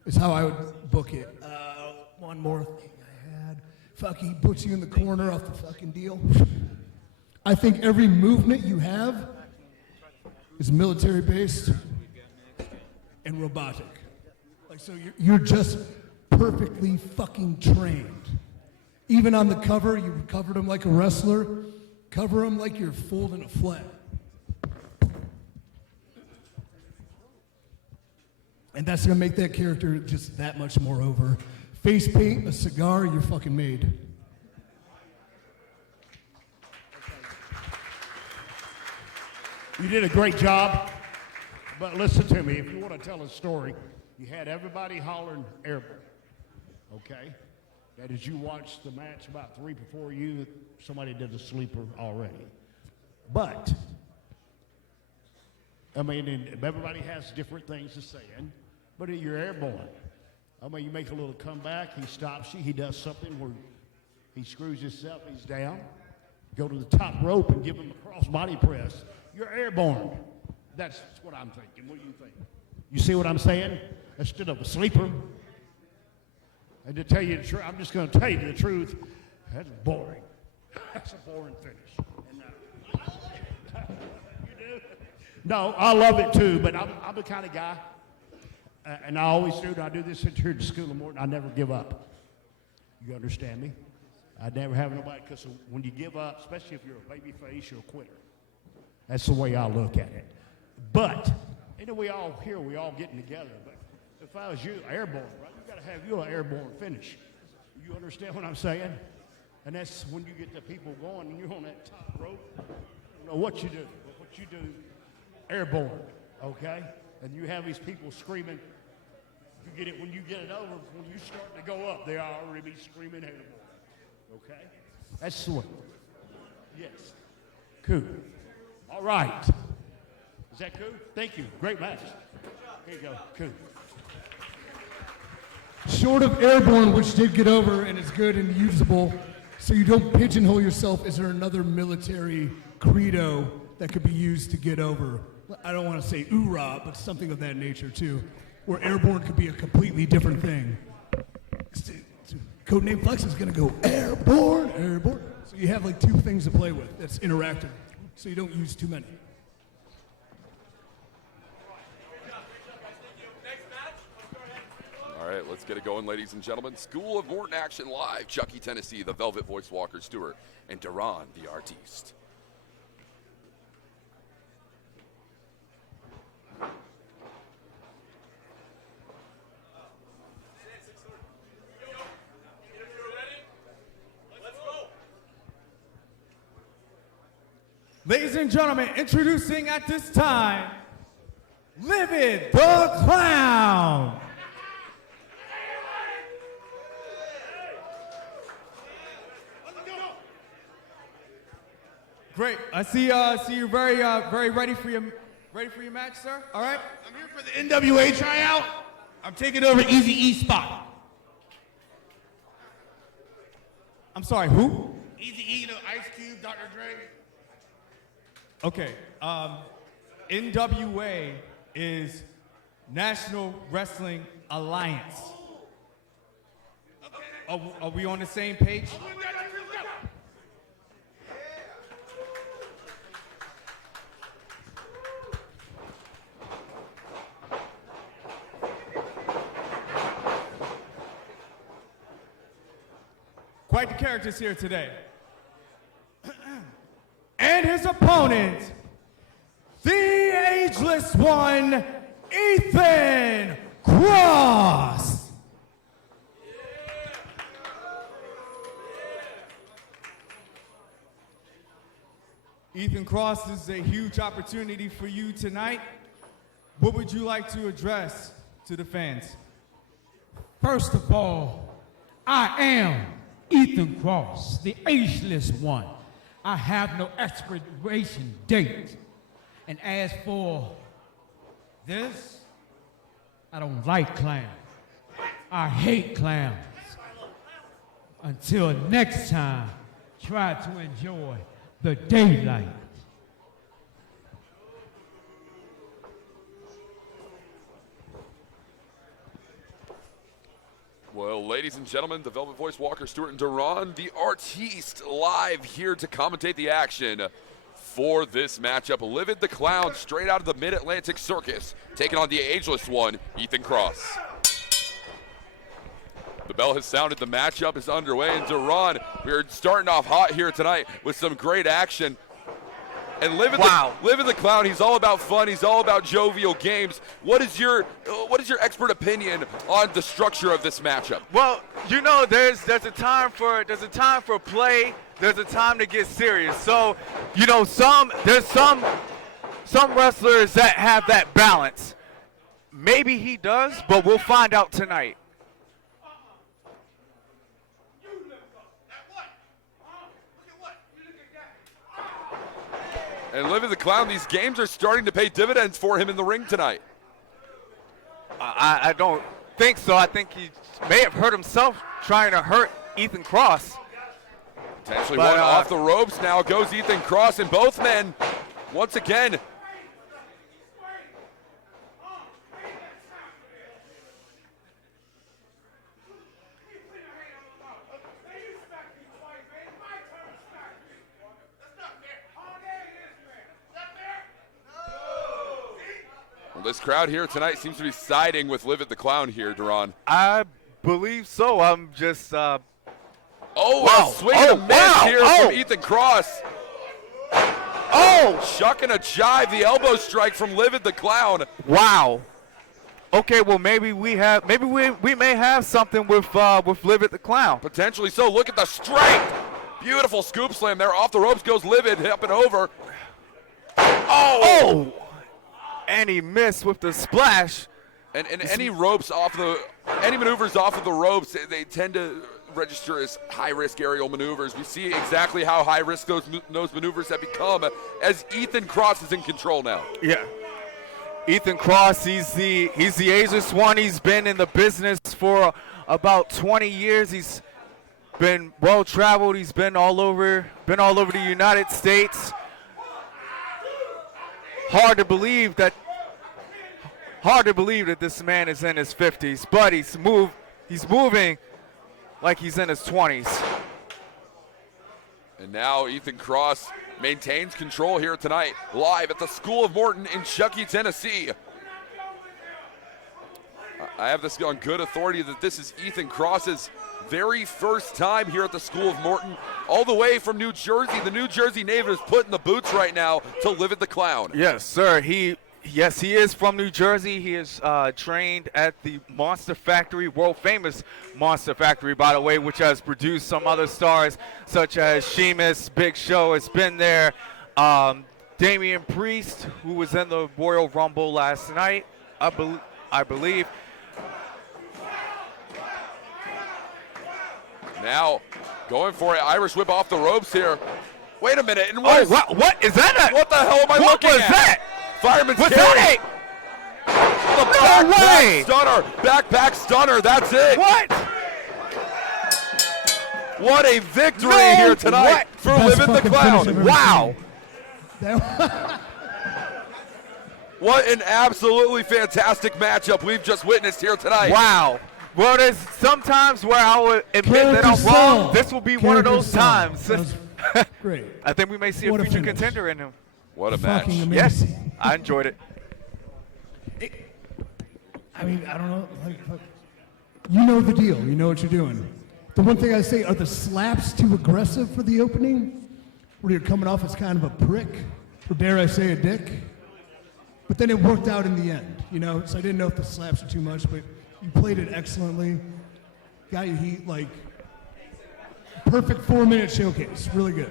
Is how I would book it. One more thing I had. Fuck, he puts you in the corner off the fucking deal. I think every movement you have is military-based and robotic. So you're just perfectly fucking trained. Even on the cover, you covered him like a wrestler. Cover him like you're folding a flag. And that's gonna make that character just that much more over. Face paint, a cigar, you're fucking made. You did a great job, but listen to me. If you want to tell a story, you had everybody hollering airborne, okay? That as you watched the match about 3 before you, somebody did a sleeper already. But, everybody has different things to say, but you're airborne. You make a little comeback, he stops you, he does something where he screws himself, he's down. Go to the top rope and give him a cross body press. You're airborne. That's what I'm thinking. What do you think? You see what I'm saying? Instead of a sleeper. And to tell you the truth, I'm just going to tell you the truth. That's boring. That's a boring finish. And, you do? No, I love it too, but I'm the kind of guy, and I always do, I do this here at the School of Morton, I never give up. You understand me? I never have nobody, because when you give up, especially if you're a baby face, you're a quitter. That's the way I look at it. But, we all getting together. But if I was you, airborne, right? You got to have you an airborne finish. You understand what I'm saying? And that's when you get the people going and you're on that top rope. I don't know what you do, but what you do, airborne, okay? And you have these people screaming. When you get it over, when you start to go up, they already be screaming airborne, okay? That's the way. Yes. Cool. All right. Is that cool? Thank you. Great match. Here you go. Cool. Short of airborne, which did get over and is good and usable, so you don't pigeonhole yourself, is there another military credo that could be used to get over? I don't want to say oorah, but something of that nature too, where airborne could be a completely different thing. Codename Flex is going to go airborne, airborne. So you have like 2 things to play with that's interactive, so you don't use too many. All right, let's get it going, ladies and gentlemen. School of Morton action live. Chucky, Tennessee, the Velvet Voice Walker Stewart, and Duran, the artiste. Ladies and gentlemen, introducing at this time, Livid the Clown. Great. I see you very ready for your match, sir. All right. I'm here for the NWA tryout. I'm taking over Easy E spot. I'm sorry, who? Easy E, you know, Ice Cube, Dr. Dre. Okay. NWA is National Wrestling Alliance. Are we on the same page? Quite the characters here today. And his opponent, the ageless one, Ethan Cross. Ethan Cross, this is a huge opportunity for you tonight. What would you like to address to the fans? First of all, I am Ethan Cross, the ageless one. I have no expiration date. And as for this, I don't like clowns. I hate clowns. Until next time, try to enjoy the daylight. Well, ladies and gentlemen, the Velvet Voice Walker Stewart and Duran, the artiste, live here to commentate the action for this matchup. Livid the Clown, straight out of the Mid-Atlantic Circus, taking on the ageless one, Ethan Cross. The bell has sounded, the matchup is underway, and Duran, we're starting off hot here tonight with some great action. And Livid the Clown, he's all about fun. He's all about jovial games. What is your expert opinion on the structure of this matchup? Well, you know, there's a time for play. There's a time to get serious. So, you know, there's some wrestlers that have that balance. Maybe he does, but we'll find out tonight. And Livid the Clown, these games are starting to pay dividends for him in the ring tonight. I don't think so. I think he may have hurt himself trying to hurt Ethan Cross. Potentially one off the ropes. Now goes Ethan Cross, and both men, once again, this crowd here tonight seems to be siding with Livid the Clown here, Duran. I believe so. I'm just. A swing and a miss here from Ethan Cross. Shuck and a jive, the elbow strike from Livid the Clown. Wow. Okay, well maybe we may have something with Livid the Clown. Potentially so. Look at the strength. Beautiful scoop slam there. Off the ropes goes Livid, up and over. And he missed with the splash. And any maneuvers off of the ropes, they tend to register as high-risk aerial maneuvers. We see exactly how high-risk those maneuvers have become as Ethan Cross is in control now. Yeah. Ethan Cross, he's the ageless one. He's been in the business for about 20 years. He's been well traveled. He's been all over the United States. Hard to believe that this man is in his 50s, but he's moving like he's in his 20s. And now Ethan Cross maintains control here tonight, live at the School of Morton in Chuckey, Tennessee. I have this on good authority that this is Ethan Cross's very first time here at the School of Morton, all the way from New Jersey. The New Jersey native is put in the boots right now to live at the Clown. Yes, sir. Yes, he is from New Jersey. He is trained at the Monster Factory, world famous Monster Factory, by the way, which has produced some other stars such as Sheamus, Big Show has been there. Damian Priest, who was in the Royal Rumble last night, I believe. Now going for an Irish whip off the ropes here. Wait a minute. And what is that? What the hell am I looking at? What was that? Fireman's What's carry. that? The backpack stunner. Backpack stunner. That's it. What? What a victory here tonight for Living the Clown. Wow. What an absolutely fantastic matchup we've just witnessed here tonight. Wow. Well, there's sometimes where I would admit that I'm wrong. This will be one of those times. Great. I think we may see a future contender in him. What a match. Yes, I enjoyed it. I mean, I don't know. You know the deal. You know what you're doing. The one thing I say, are the slaps too aggressive for the opening? Where you're coming off as kind of a prick, or dare I say a dick? But then it worked out in the end, you know? So I didn't know if the slaps were too much, but you played it excellently. Got your heat, like, perfect 4-minute showcase. Really good.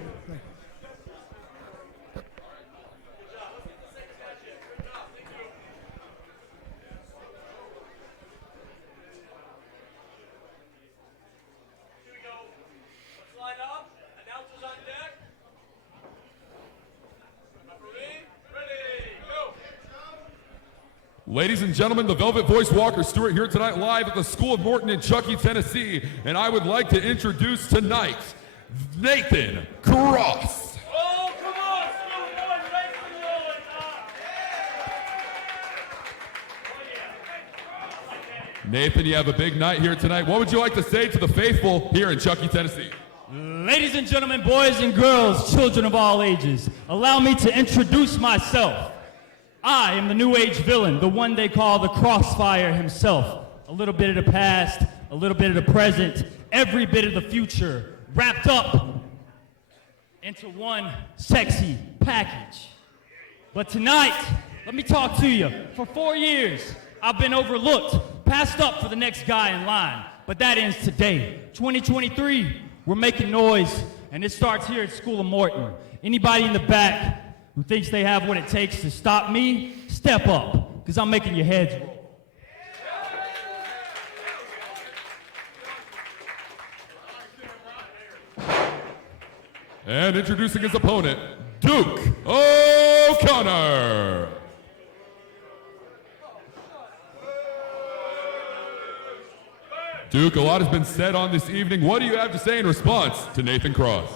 Ladies and gentlemen, the Velvet Voice Walker Stewart here tonight live at the School of Morton in Chuckey, Tennessee. And I would like to introduce tonight, Nathan Cross. Oh, come on, Nathan, you have a big night here tonight. What would you like to say to the faithful here in Chuckey, Tennessee? Ladies and gentlemen, boys and girls, children of all ages, allow me to introduce myself. I am the New Age villain, the one they call the Crossfire himself. A little bit of the past, a little bit of the present, every bit of the future, wrapped up into one sexy package. But tonight, let me talk to you. For 4 years, I've been overlooked, passed up for the next guy in line. But that ends today. 2023, we're making noise, and it starts here at School of Morton. Anybody in the back who thinks they have what it takes to stop me, step up, because I'm making your heads roll. And introducing his opponent, Duke O'Connor. Duke, a lot has been said on this evening. What do you have to say in response to Nathan Cross?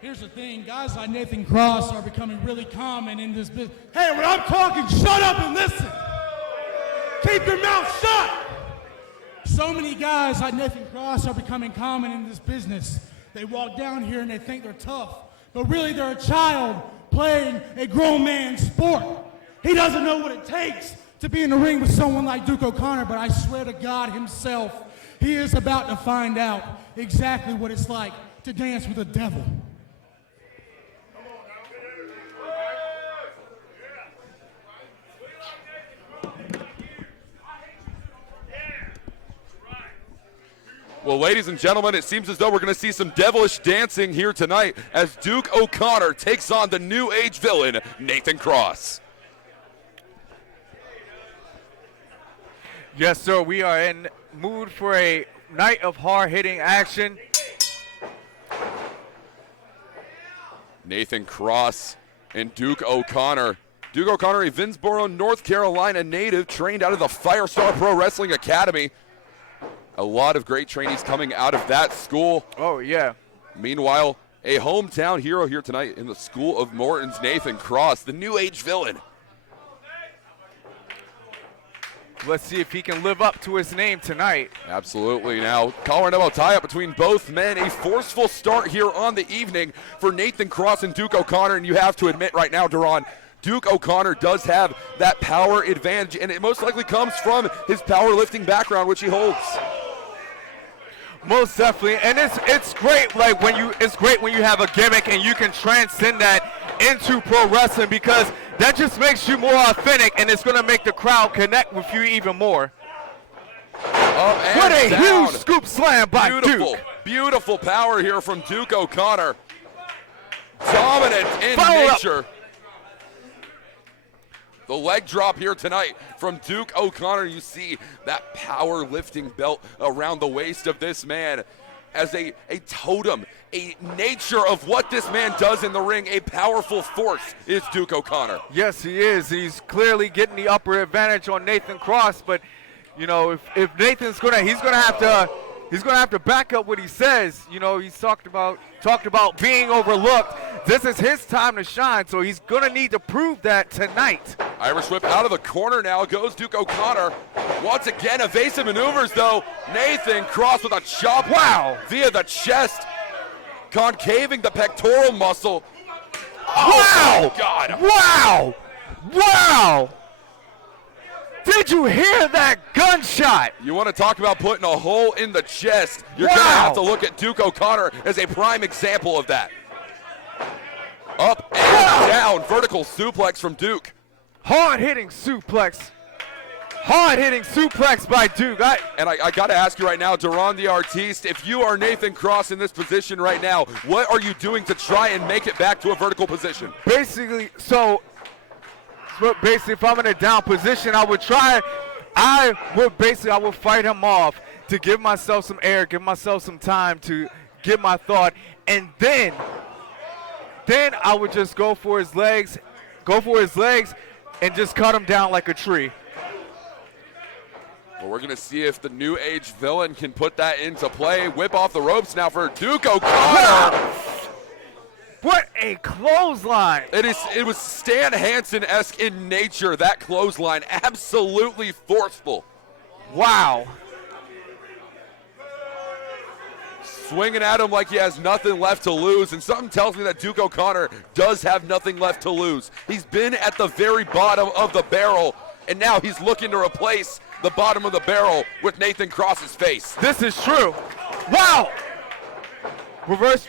Here's the thing, guys like Nathan Cross are becoming really common in this business. Hey, when I'm talking, shut up and listen. Keep your mouth shut. So many guys like Nathan Cross are becoming common in this business. They walk down here and they think they're tough, but really they're a child playing a grown man's sport. He doesn't know what it takes to be in the ring with someone like Duke O'Connor, but I swear to God himself, he is about to find out exactly what it's like to dance with the devil. Well, ladies and gentlemen, it seems as though we're going to see some devilish dancing here tonight as Duke O'Connor takes on the New Age villain, Nathan Cross. Yes, sir, we are in mood for a night of hard-hitting action. Nathan Cross and Duke O'Connor Duke O'Connor, a Vincenzo, North Carolina native, trained out of the Firestar Pro Wrestling Academy. A lot of great trainees coming out of that school. Oh, yeah. Meanwhile, a hometown hero here tonight in the School of Morton's Nathan Cross, the New Age villain. Let's see if he can live up to his name tonight. Absolutely. Now, collar and elbow tie-up between both men. A forceful start here on the evening for Nathan Cross and Duke O'Connor, and you have to admit right now, Duran, Duke O'Connor does have that power advantage, and it most likely comes from his powerlifting background, which he holds. Most definitely, and it's great. Like it's great when you have a gimmick and you can transcend that into pro wrestling, because that just makes you more authentic, and it's going to make the crowd connect with you even more. What a huge scoop slam by Duke. Beautiful power here from Duke O'Connor. Dominant in nature. The leg drop here tonight from Duke O'Connor. You see that powerlifting belt around the waist of this man as a totem, a nature of what this man does in the ring. A powerful force is Duke O'Connor. Yes, he is. He's clearly getting the upper advantage on Nathan Cross, but you know, if Nathan's he's gonna have to back up what he says. You know, he's talked about being overlooked. This is his time to shine, so he's gonna need to prove that tonight. Irish whip out of the corner now goes Duke O'Connor. Once again, evasive maneuvers though. Nathan Cross with a chop. Wow! Via the chest, concaving the pectoral muscle. Wow! Oh, God! Wow! Wow! Did you hear that gunshot? You want to talk about putting a hole in the chest? You're going to have to look at Duke O'Connor as a prime example of that. Up and down, vertical suplex from Duke. Hard-hitting suplex. Hard-hitting suplex by Duke. I got to ask you right now, Duran the Artiste, if you are Nathan Cross in this position right now, what are you doing to try and make it back to a vertical position? Basically, if I'm in a down position, I would fight him off to give myself some air, give myself some time to get my thought, and then I would just go for his legs, and just cut him down like a tree. Well, we're going to see if the New Age villain can put that into play. Whip off the ropes now for Duke O'Connor. What a clothesline. It was Stan Hansen-esque in nature, that clothesline. Absolutely forceful. Wow. Swinging at him like he has nothing left to lose, and something tells me that Duke O'Connor does have nothing left to lose. He's been at the very bottom of the barrel, and now he's looking to replace the bottom of the barrel with Nathan Cross's face. This is true. Wow. Reverse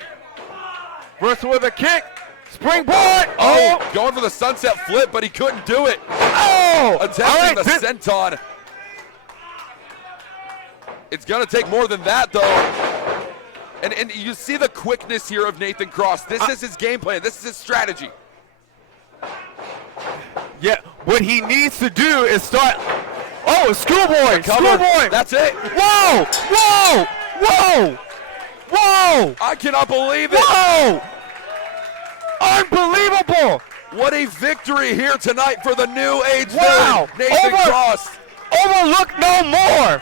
with a kick. Springboard. Oh, going for the sunset flip, but he couldn't do it. Oh, attempting the senton. It's going to take more than that, though. And you see the quickness here of Nathan Cross. This is his game plan. This is his strategy. Yeah, what he needs to do is start. Oh, schoolboy. Schoolboy. That's it. Whoa, whoa, whoa, whoa. I cannot believe it. Whoa. Unbelievable. What a victory here tonight for the New Age Wow. villain, Nathan Cross. Overlook no more.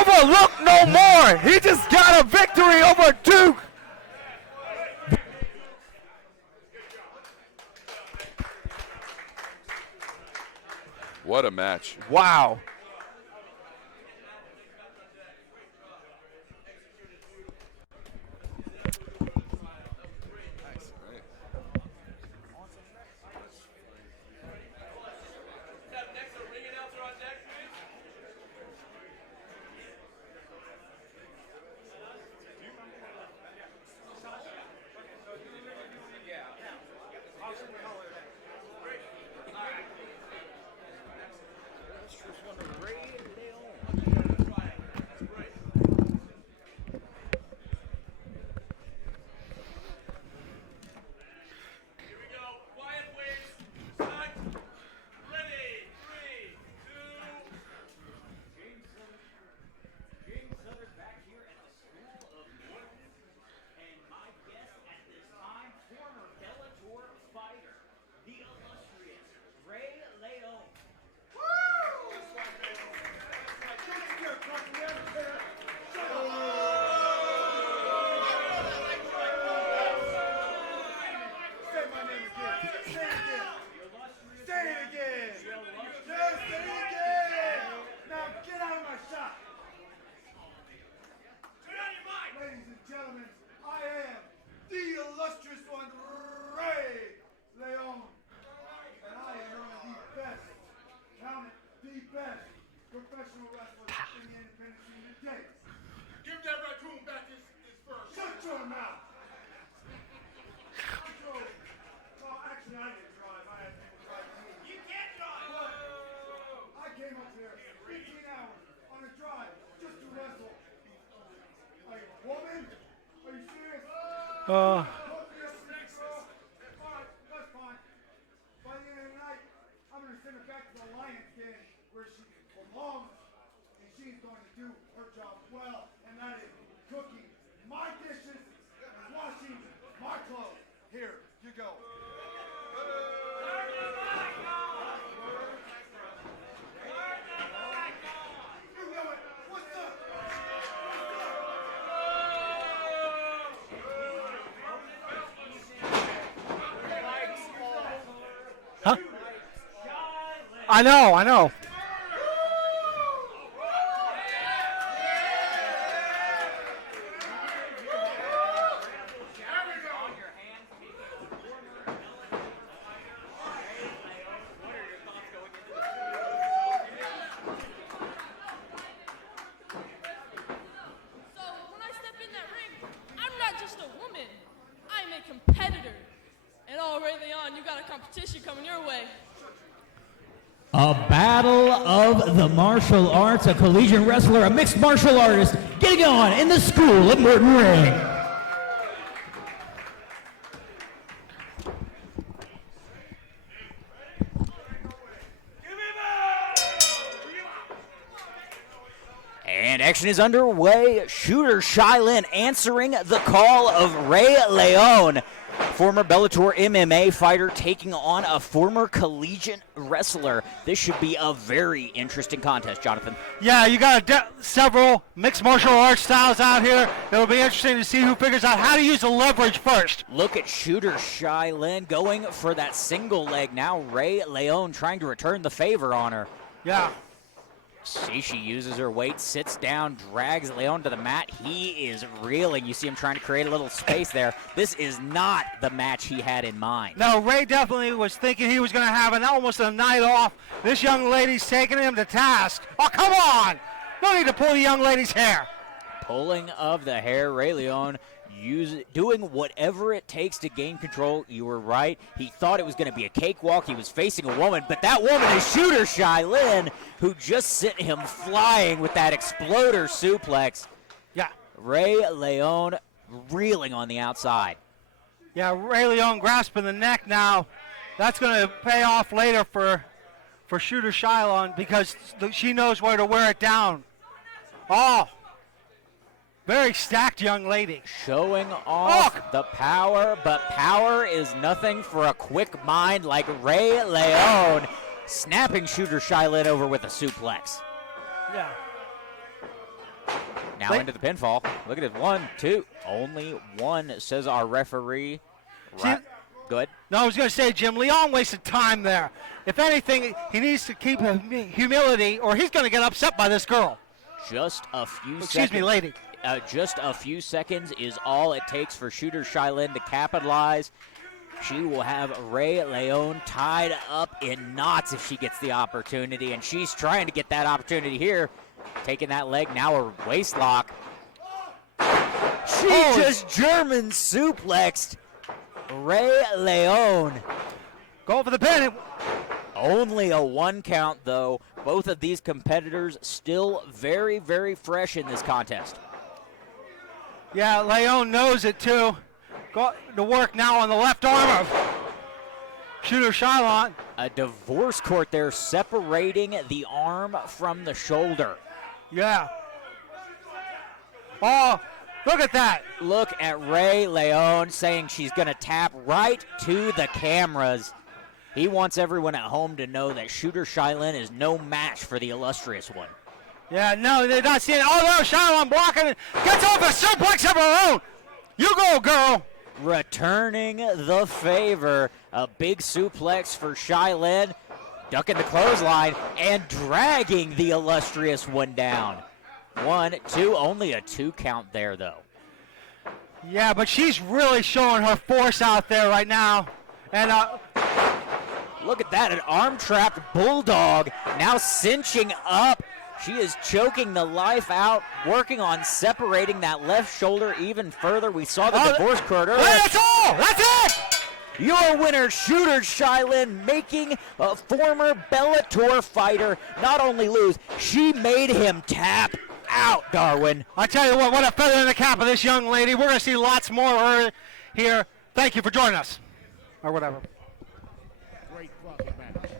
Overlook no more. He just got a victory over Duke. What a match. Wow. Huh? I know. A battle of the martial arts, a collegiate wrestler, a mixed martial artist, getting on in the School of Morton ring. And action is underway. Shooter Shylin answering the call of Ray Leon, former Bellator MMA fighter taking on a former collegiate wrestler. This should be a very interesting contest, Jonathan. Yeah, you got several mixed martial arts styles out here. It'll be interesting to see who figures out how to use the leverage first. Look at Shooter Shylin going for that single leg. Now Ray Leon trying to return the favor on her. Yeah. See, she uses her weight, sits down, drags Leon to the mat. He is reeling. You see him trying to create a little space there. This is not the match he had in mind. No, Ray definitely was thinking he was going to have almost a night off. This young lady's taking him to task. Oh, come on! No need to pull the young lady's hair. Pulling of the hair, Ray Leon doing whatever it takes to gain control. You were right. He thought it was going to be a cakewalk. He was facing a woman, but that woman is Shooter Shylin, who just sent him flying with that exploder suplex. Yeah. Ray Leon reeling on the outside. Yeah, Ray Leon grasping the neck now. That's going to pay off later for Shooter Shylin because she knows where to wear it down. Oh. Very stacked young lady. Showing off the power, but power is nothing for a quick mind like Ray Leon, snapping Shooter Shylin over with a suplex. Yeah. Now into the pinfall. Look at it. 1, 2. Only one, says our referee. Right. Good. No, I was going to say, Jim, Leon wasted time there. If anything, he needs to keep humility or he's going to get upset by this girl. Just a few seconds. Excuse me, lady. Just a few seconds is all it takes for Shooter Shylin to capitalize. She will have Ray Leon tied up in knots if she gets the opportunity, and she's trying to get that opportunity here. Taking that leg, now a waist lock. She just German suplexed Ray Leon. Go for the pin. Only a 1 count, though. Both of these competitors still very, very fresh in this contest. Yeah, Leon knows it, too. Go to work now on the left arm of Shooter Shylin. A divorce court there separating the arm from the shoulder. Yeah. Oh, look at that. Look at Ray Leon saying she's going to tap right to the cameras. He wants everyone at home to know that Shooter Shylin is no match for the illustrious one. Yeah, no, they're not seeing it. Oh, no, Shylin blocking it. Gets off a suplex of her own. You go, girl. Returning the favor. A big suplex for Shylin. Ducking the clothesline and dragging the illustrious one down. 1, 2, only a 2 count there, though. Yeah, but she's really showing her force out there right now. And look at that, an arm-trapped bulldog now cinching up. She is choking the life out, working on separating that left shoulder even further. We saw the divorce court earlier. That's all! That's it! Your winner, Shooter Shylin, making a former Bellator fighter not only lose, she made him tap out, Darwin. I tell you what a feather in the cap of this young lady. We're going to see lots more of her here. Thank you for joining us, or whatever. Great fucking match.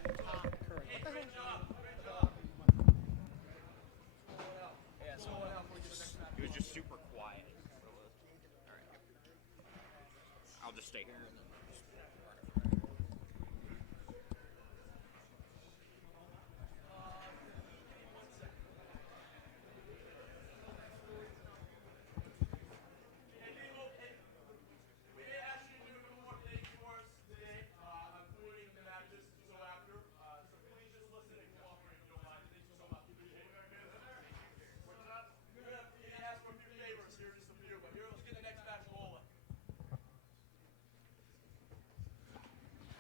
He was just super quiet. I'll just stay here.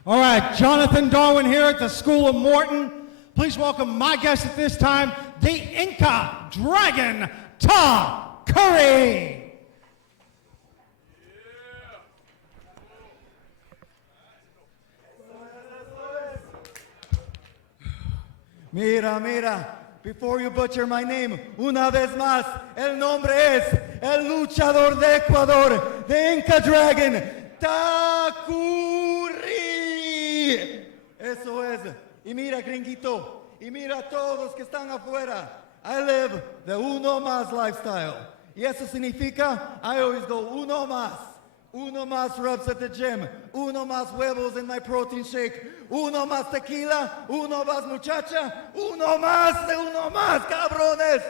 All right, Jonathan Darwin here at the School of Morton. Please welcome my guest at this time, the Inca Dragon, Tom Curry. Mira, mira, before you butcher my name, una vez más, el nombre es el luchador de Ecuador, the Inca Dragon, Takuri. Eso es. Y mira, gringuito, y mira a todos que están afuera. I live the uno más lifestyle. Y eso significa, I always go uno más. Uno más reps at the gym. Uno más huevos in my protein shake. Uno más tequila. Uno más muchacha. Uno más de uno más, cabrones.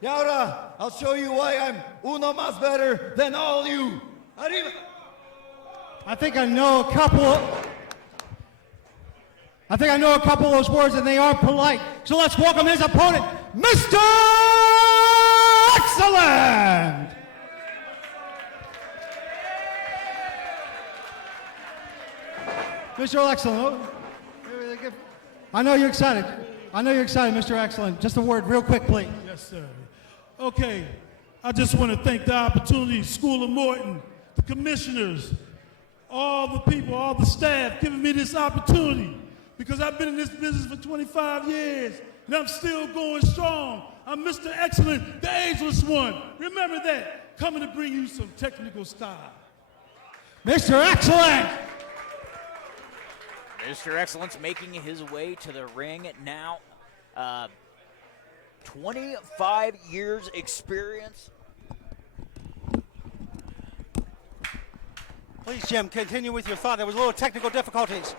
Y ahora, I'll show you why I'm uno más better than all you. Arriba. I think I know a couple of those words, and they are polite. So let's welcome his opponent, Mr. Excellent. Mr. Excellent. I know you're excited. Mr. Excellent. Just a word real quick, please. Yes, sir. Okay, I just want to thank the opportunity, School of Morton, the commissioners, all the people, all the staff giving me this opportunity, because I've been in this business for 25 years and I'm still going strong. I'm Mr. Excellent, the ageless one. Remember that. Coming to bring you some technical style. Mr. Excellent. Mr. Excellent's making his way to the ring now. 25 years experience. Please, Jim, continue with your thought. There was a little technical difficulties.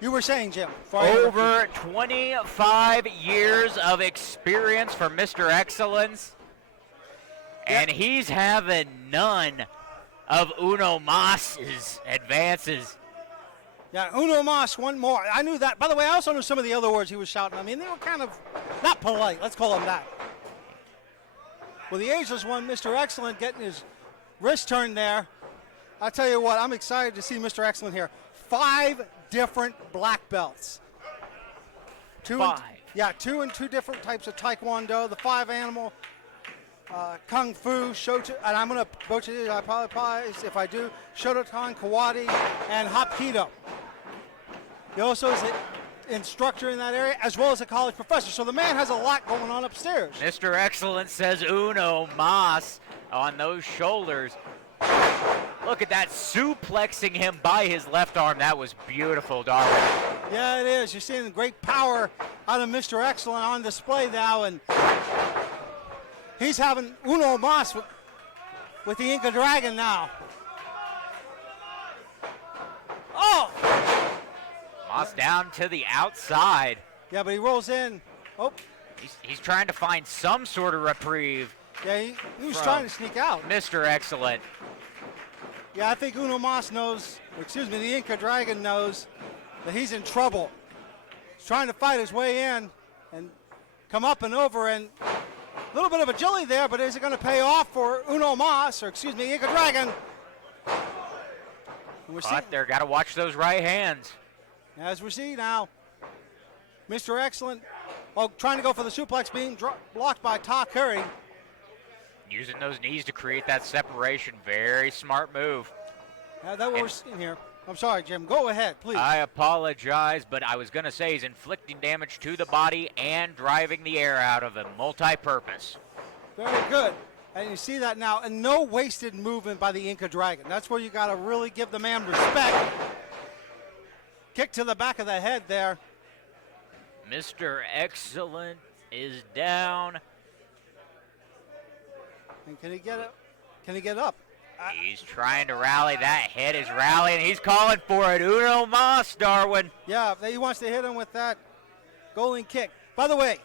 You were saying, Jim. Over 25 years of experience for Mr. Excellence. And he's having none of Uno Mas's advances. Yeah, Uno Mas, one more. I knew that. By the way, I also knew some of the other words he was shouting. I mean, they were kind of not polite. Let's call them that. Well, the ageless one, Mr. Excellent, getting his wrist turned there. I'll tell you what, I'm excited to see Mr. Excellent here. 5 different black belts. 5. Two and 2 different types of Taekwondo, the 5 animal, Kung Fu, Shoto, and I'm going to butcher it, I apologize if I do, Shotokan, Kawadi, and Hapkido. He also is an instructor in that area, as well as a college professor. So the man has a lot going on upstairs. Mr. Excellent says Uno Mas on those shoulders. Look at that, suplexing him by his left arm. That was beautiful, Darwin. Yeah, it is. You're seeing great power out of Mr. Excellent on display now, and he's having Uno Mas with the Inca Dragon now. Oh! Mas down to the outside. Yeah, but he rolls in. Oh. He's trying to find some sort of reprieve. Yeah, he was trying to sneak out. Mr. Excellent. Yeah, I think Uno Mas knows, the Inca Dragon knows that he's in trouble. He's trying to fight his way in and come up and over, and a little bit of agility there, but is it going to pay off for Uno Mas, or Inca Dragon? But they're got to watch those right hands. As we see now, Mr. Excellent, trying to go for the suplex, being blocked by Ta Curry. Using those knees to create that separation. Very smart move. That's what we're seeing here. I'm sorry, Jim. Go ahead, please. I apologize, but I was going to say he's inflicting damage to the body and driving the air out of him. Multi-purpose. Very good. And you see that now, and no wasted movement by the Inca Dragon. That's where you got to really give the man respect. Kick to the back of the head there. Mr. Excellent is down. And can he get it? Can he get up? He's trying to rally. That head is rallying. He's calling for it. Uno mas, Darwin. Yeah, he wants to hit him with that golden kick. By the way,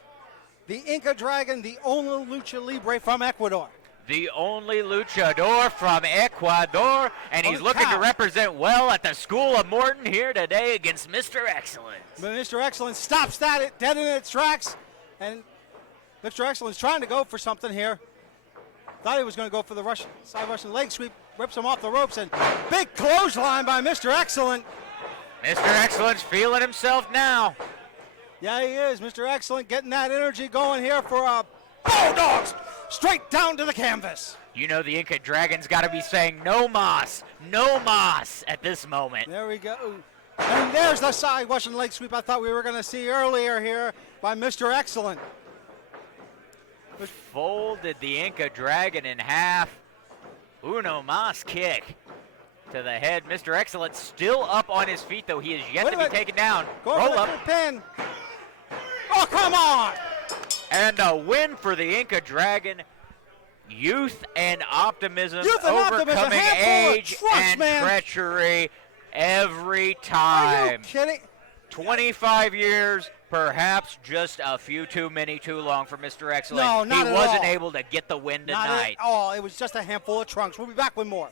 the Inca Dragon, the only lucha libre from Ecuador. The only luchador from Ecuador, and he's looking to represent well at the School of Morton here today against Mr. Excellent. But Mr. Excellent stops that dead in its tracks, and Mr. Excellent's trying to go for something here. Thought he was going to go for the side Russian leg sweep, rips him off the ropes, and big clothesline by Mr. Excellent. Mr. Excellent's feeling himself now. Yeah, he is. Mr. Excellent getting that energy going here for a Bulldogs straight down to the canvas. You know the Inca Dragon's got to be saying no mas at this moment. There we go. And there's the side Russian leg sweep I thought we were going to see earlier here by Mr. Excellent. Folded the Inca Dragon in half. Uno mas kick to the head. Mr. Excellent still up on his feet, though. He is yet to be taken down. Roll up. Pin. Oh, come on! And a win for the Inca Dragon. Youth and optimism, overcoming age and treachery every time. Are you kidding? 25 years, perhaps just a few too many too long for Mr. Excellent. No, not he at wasn't all. able to get the win Not tonight. at all. It was just a handful of trunks. We'll be back with more.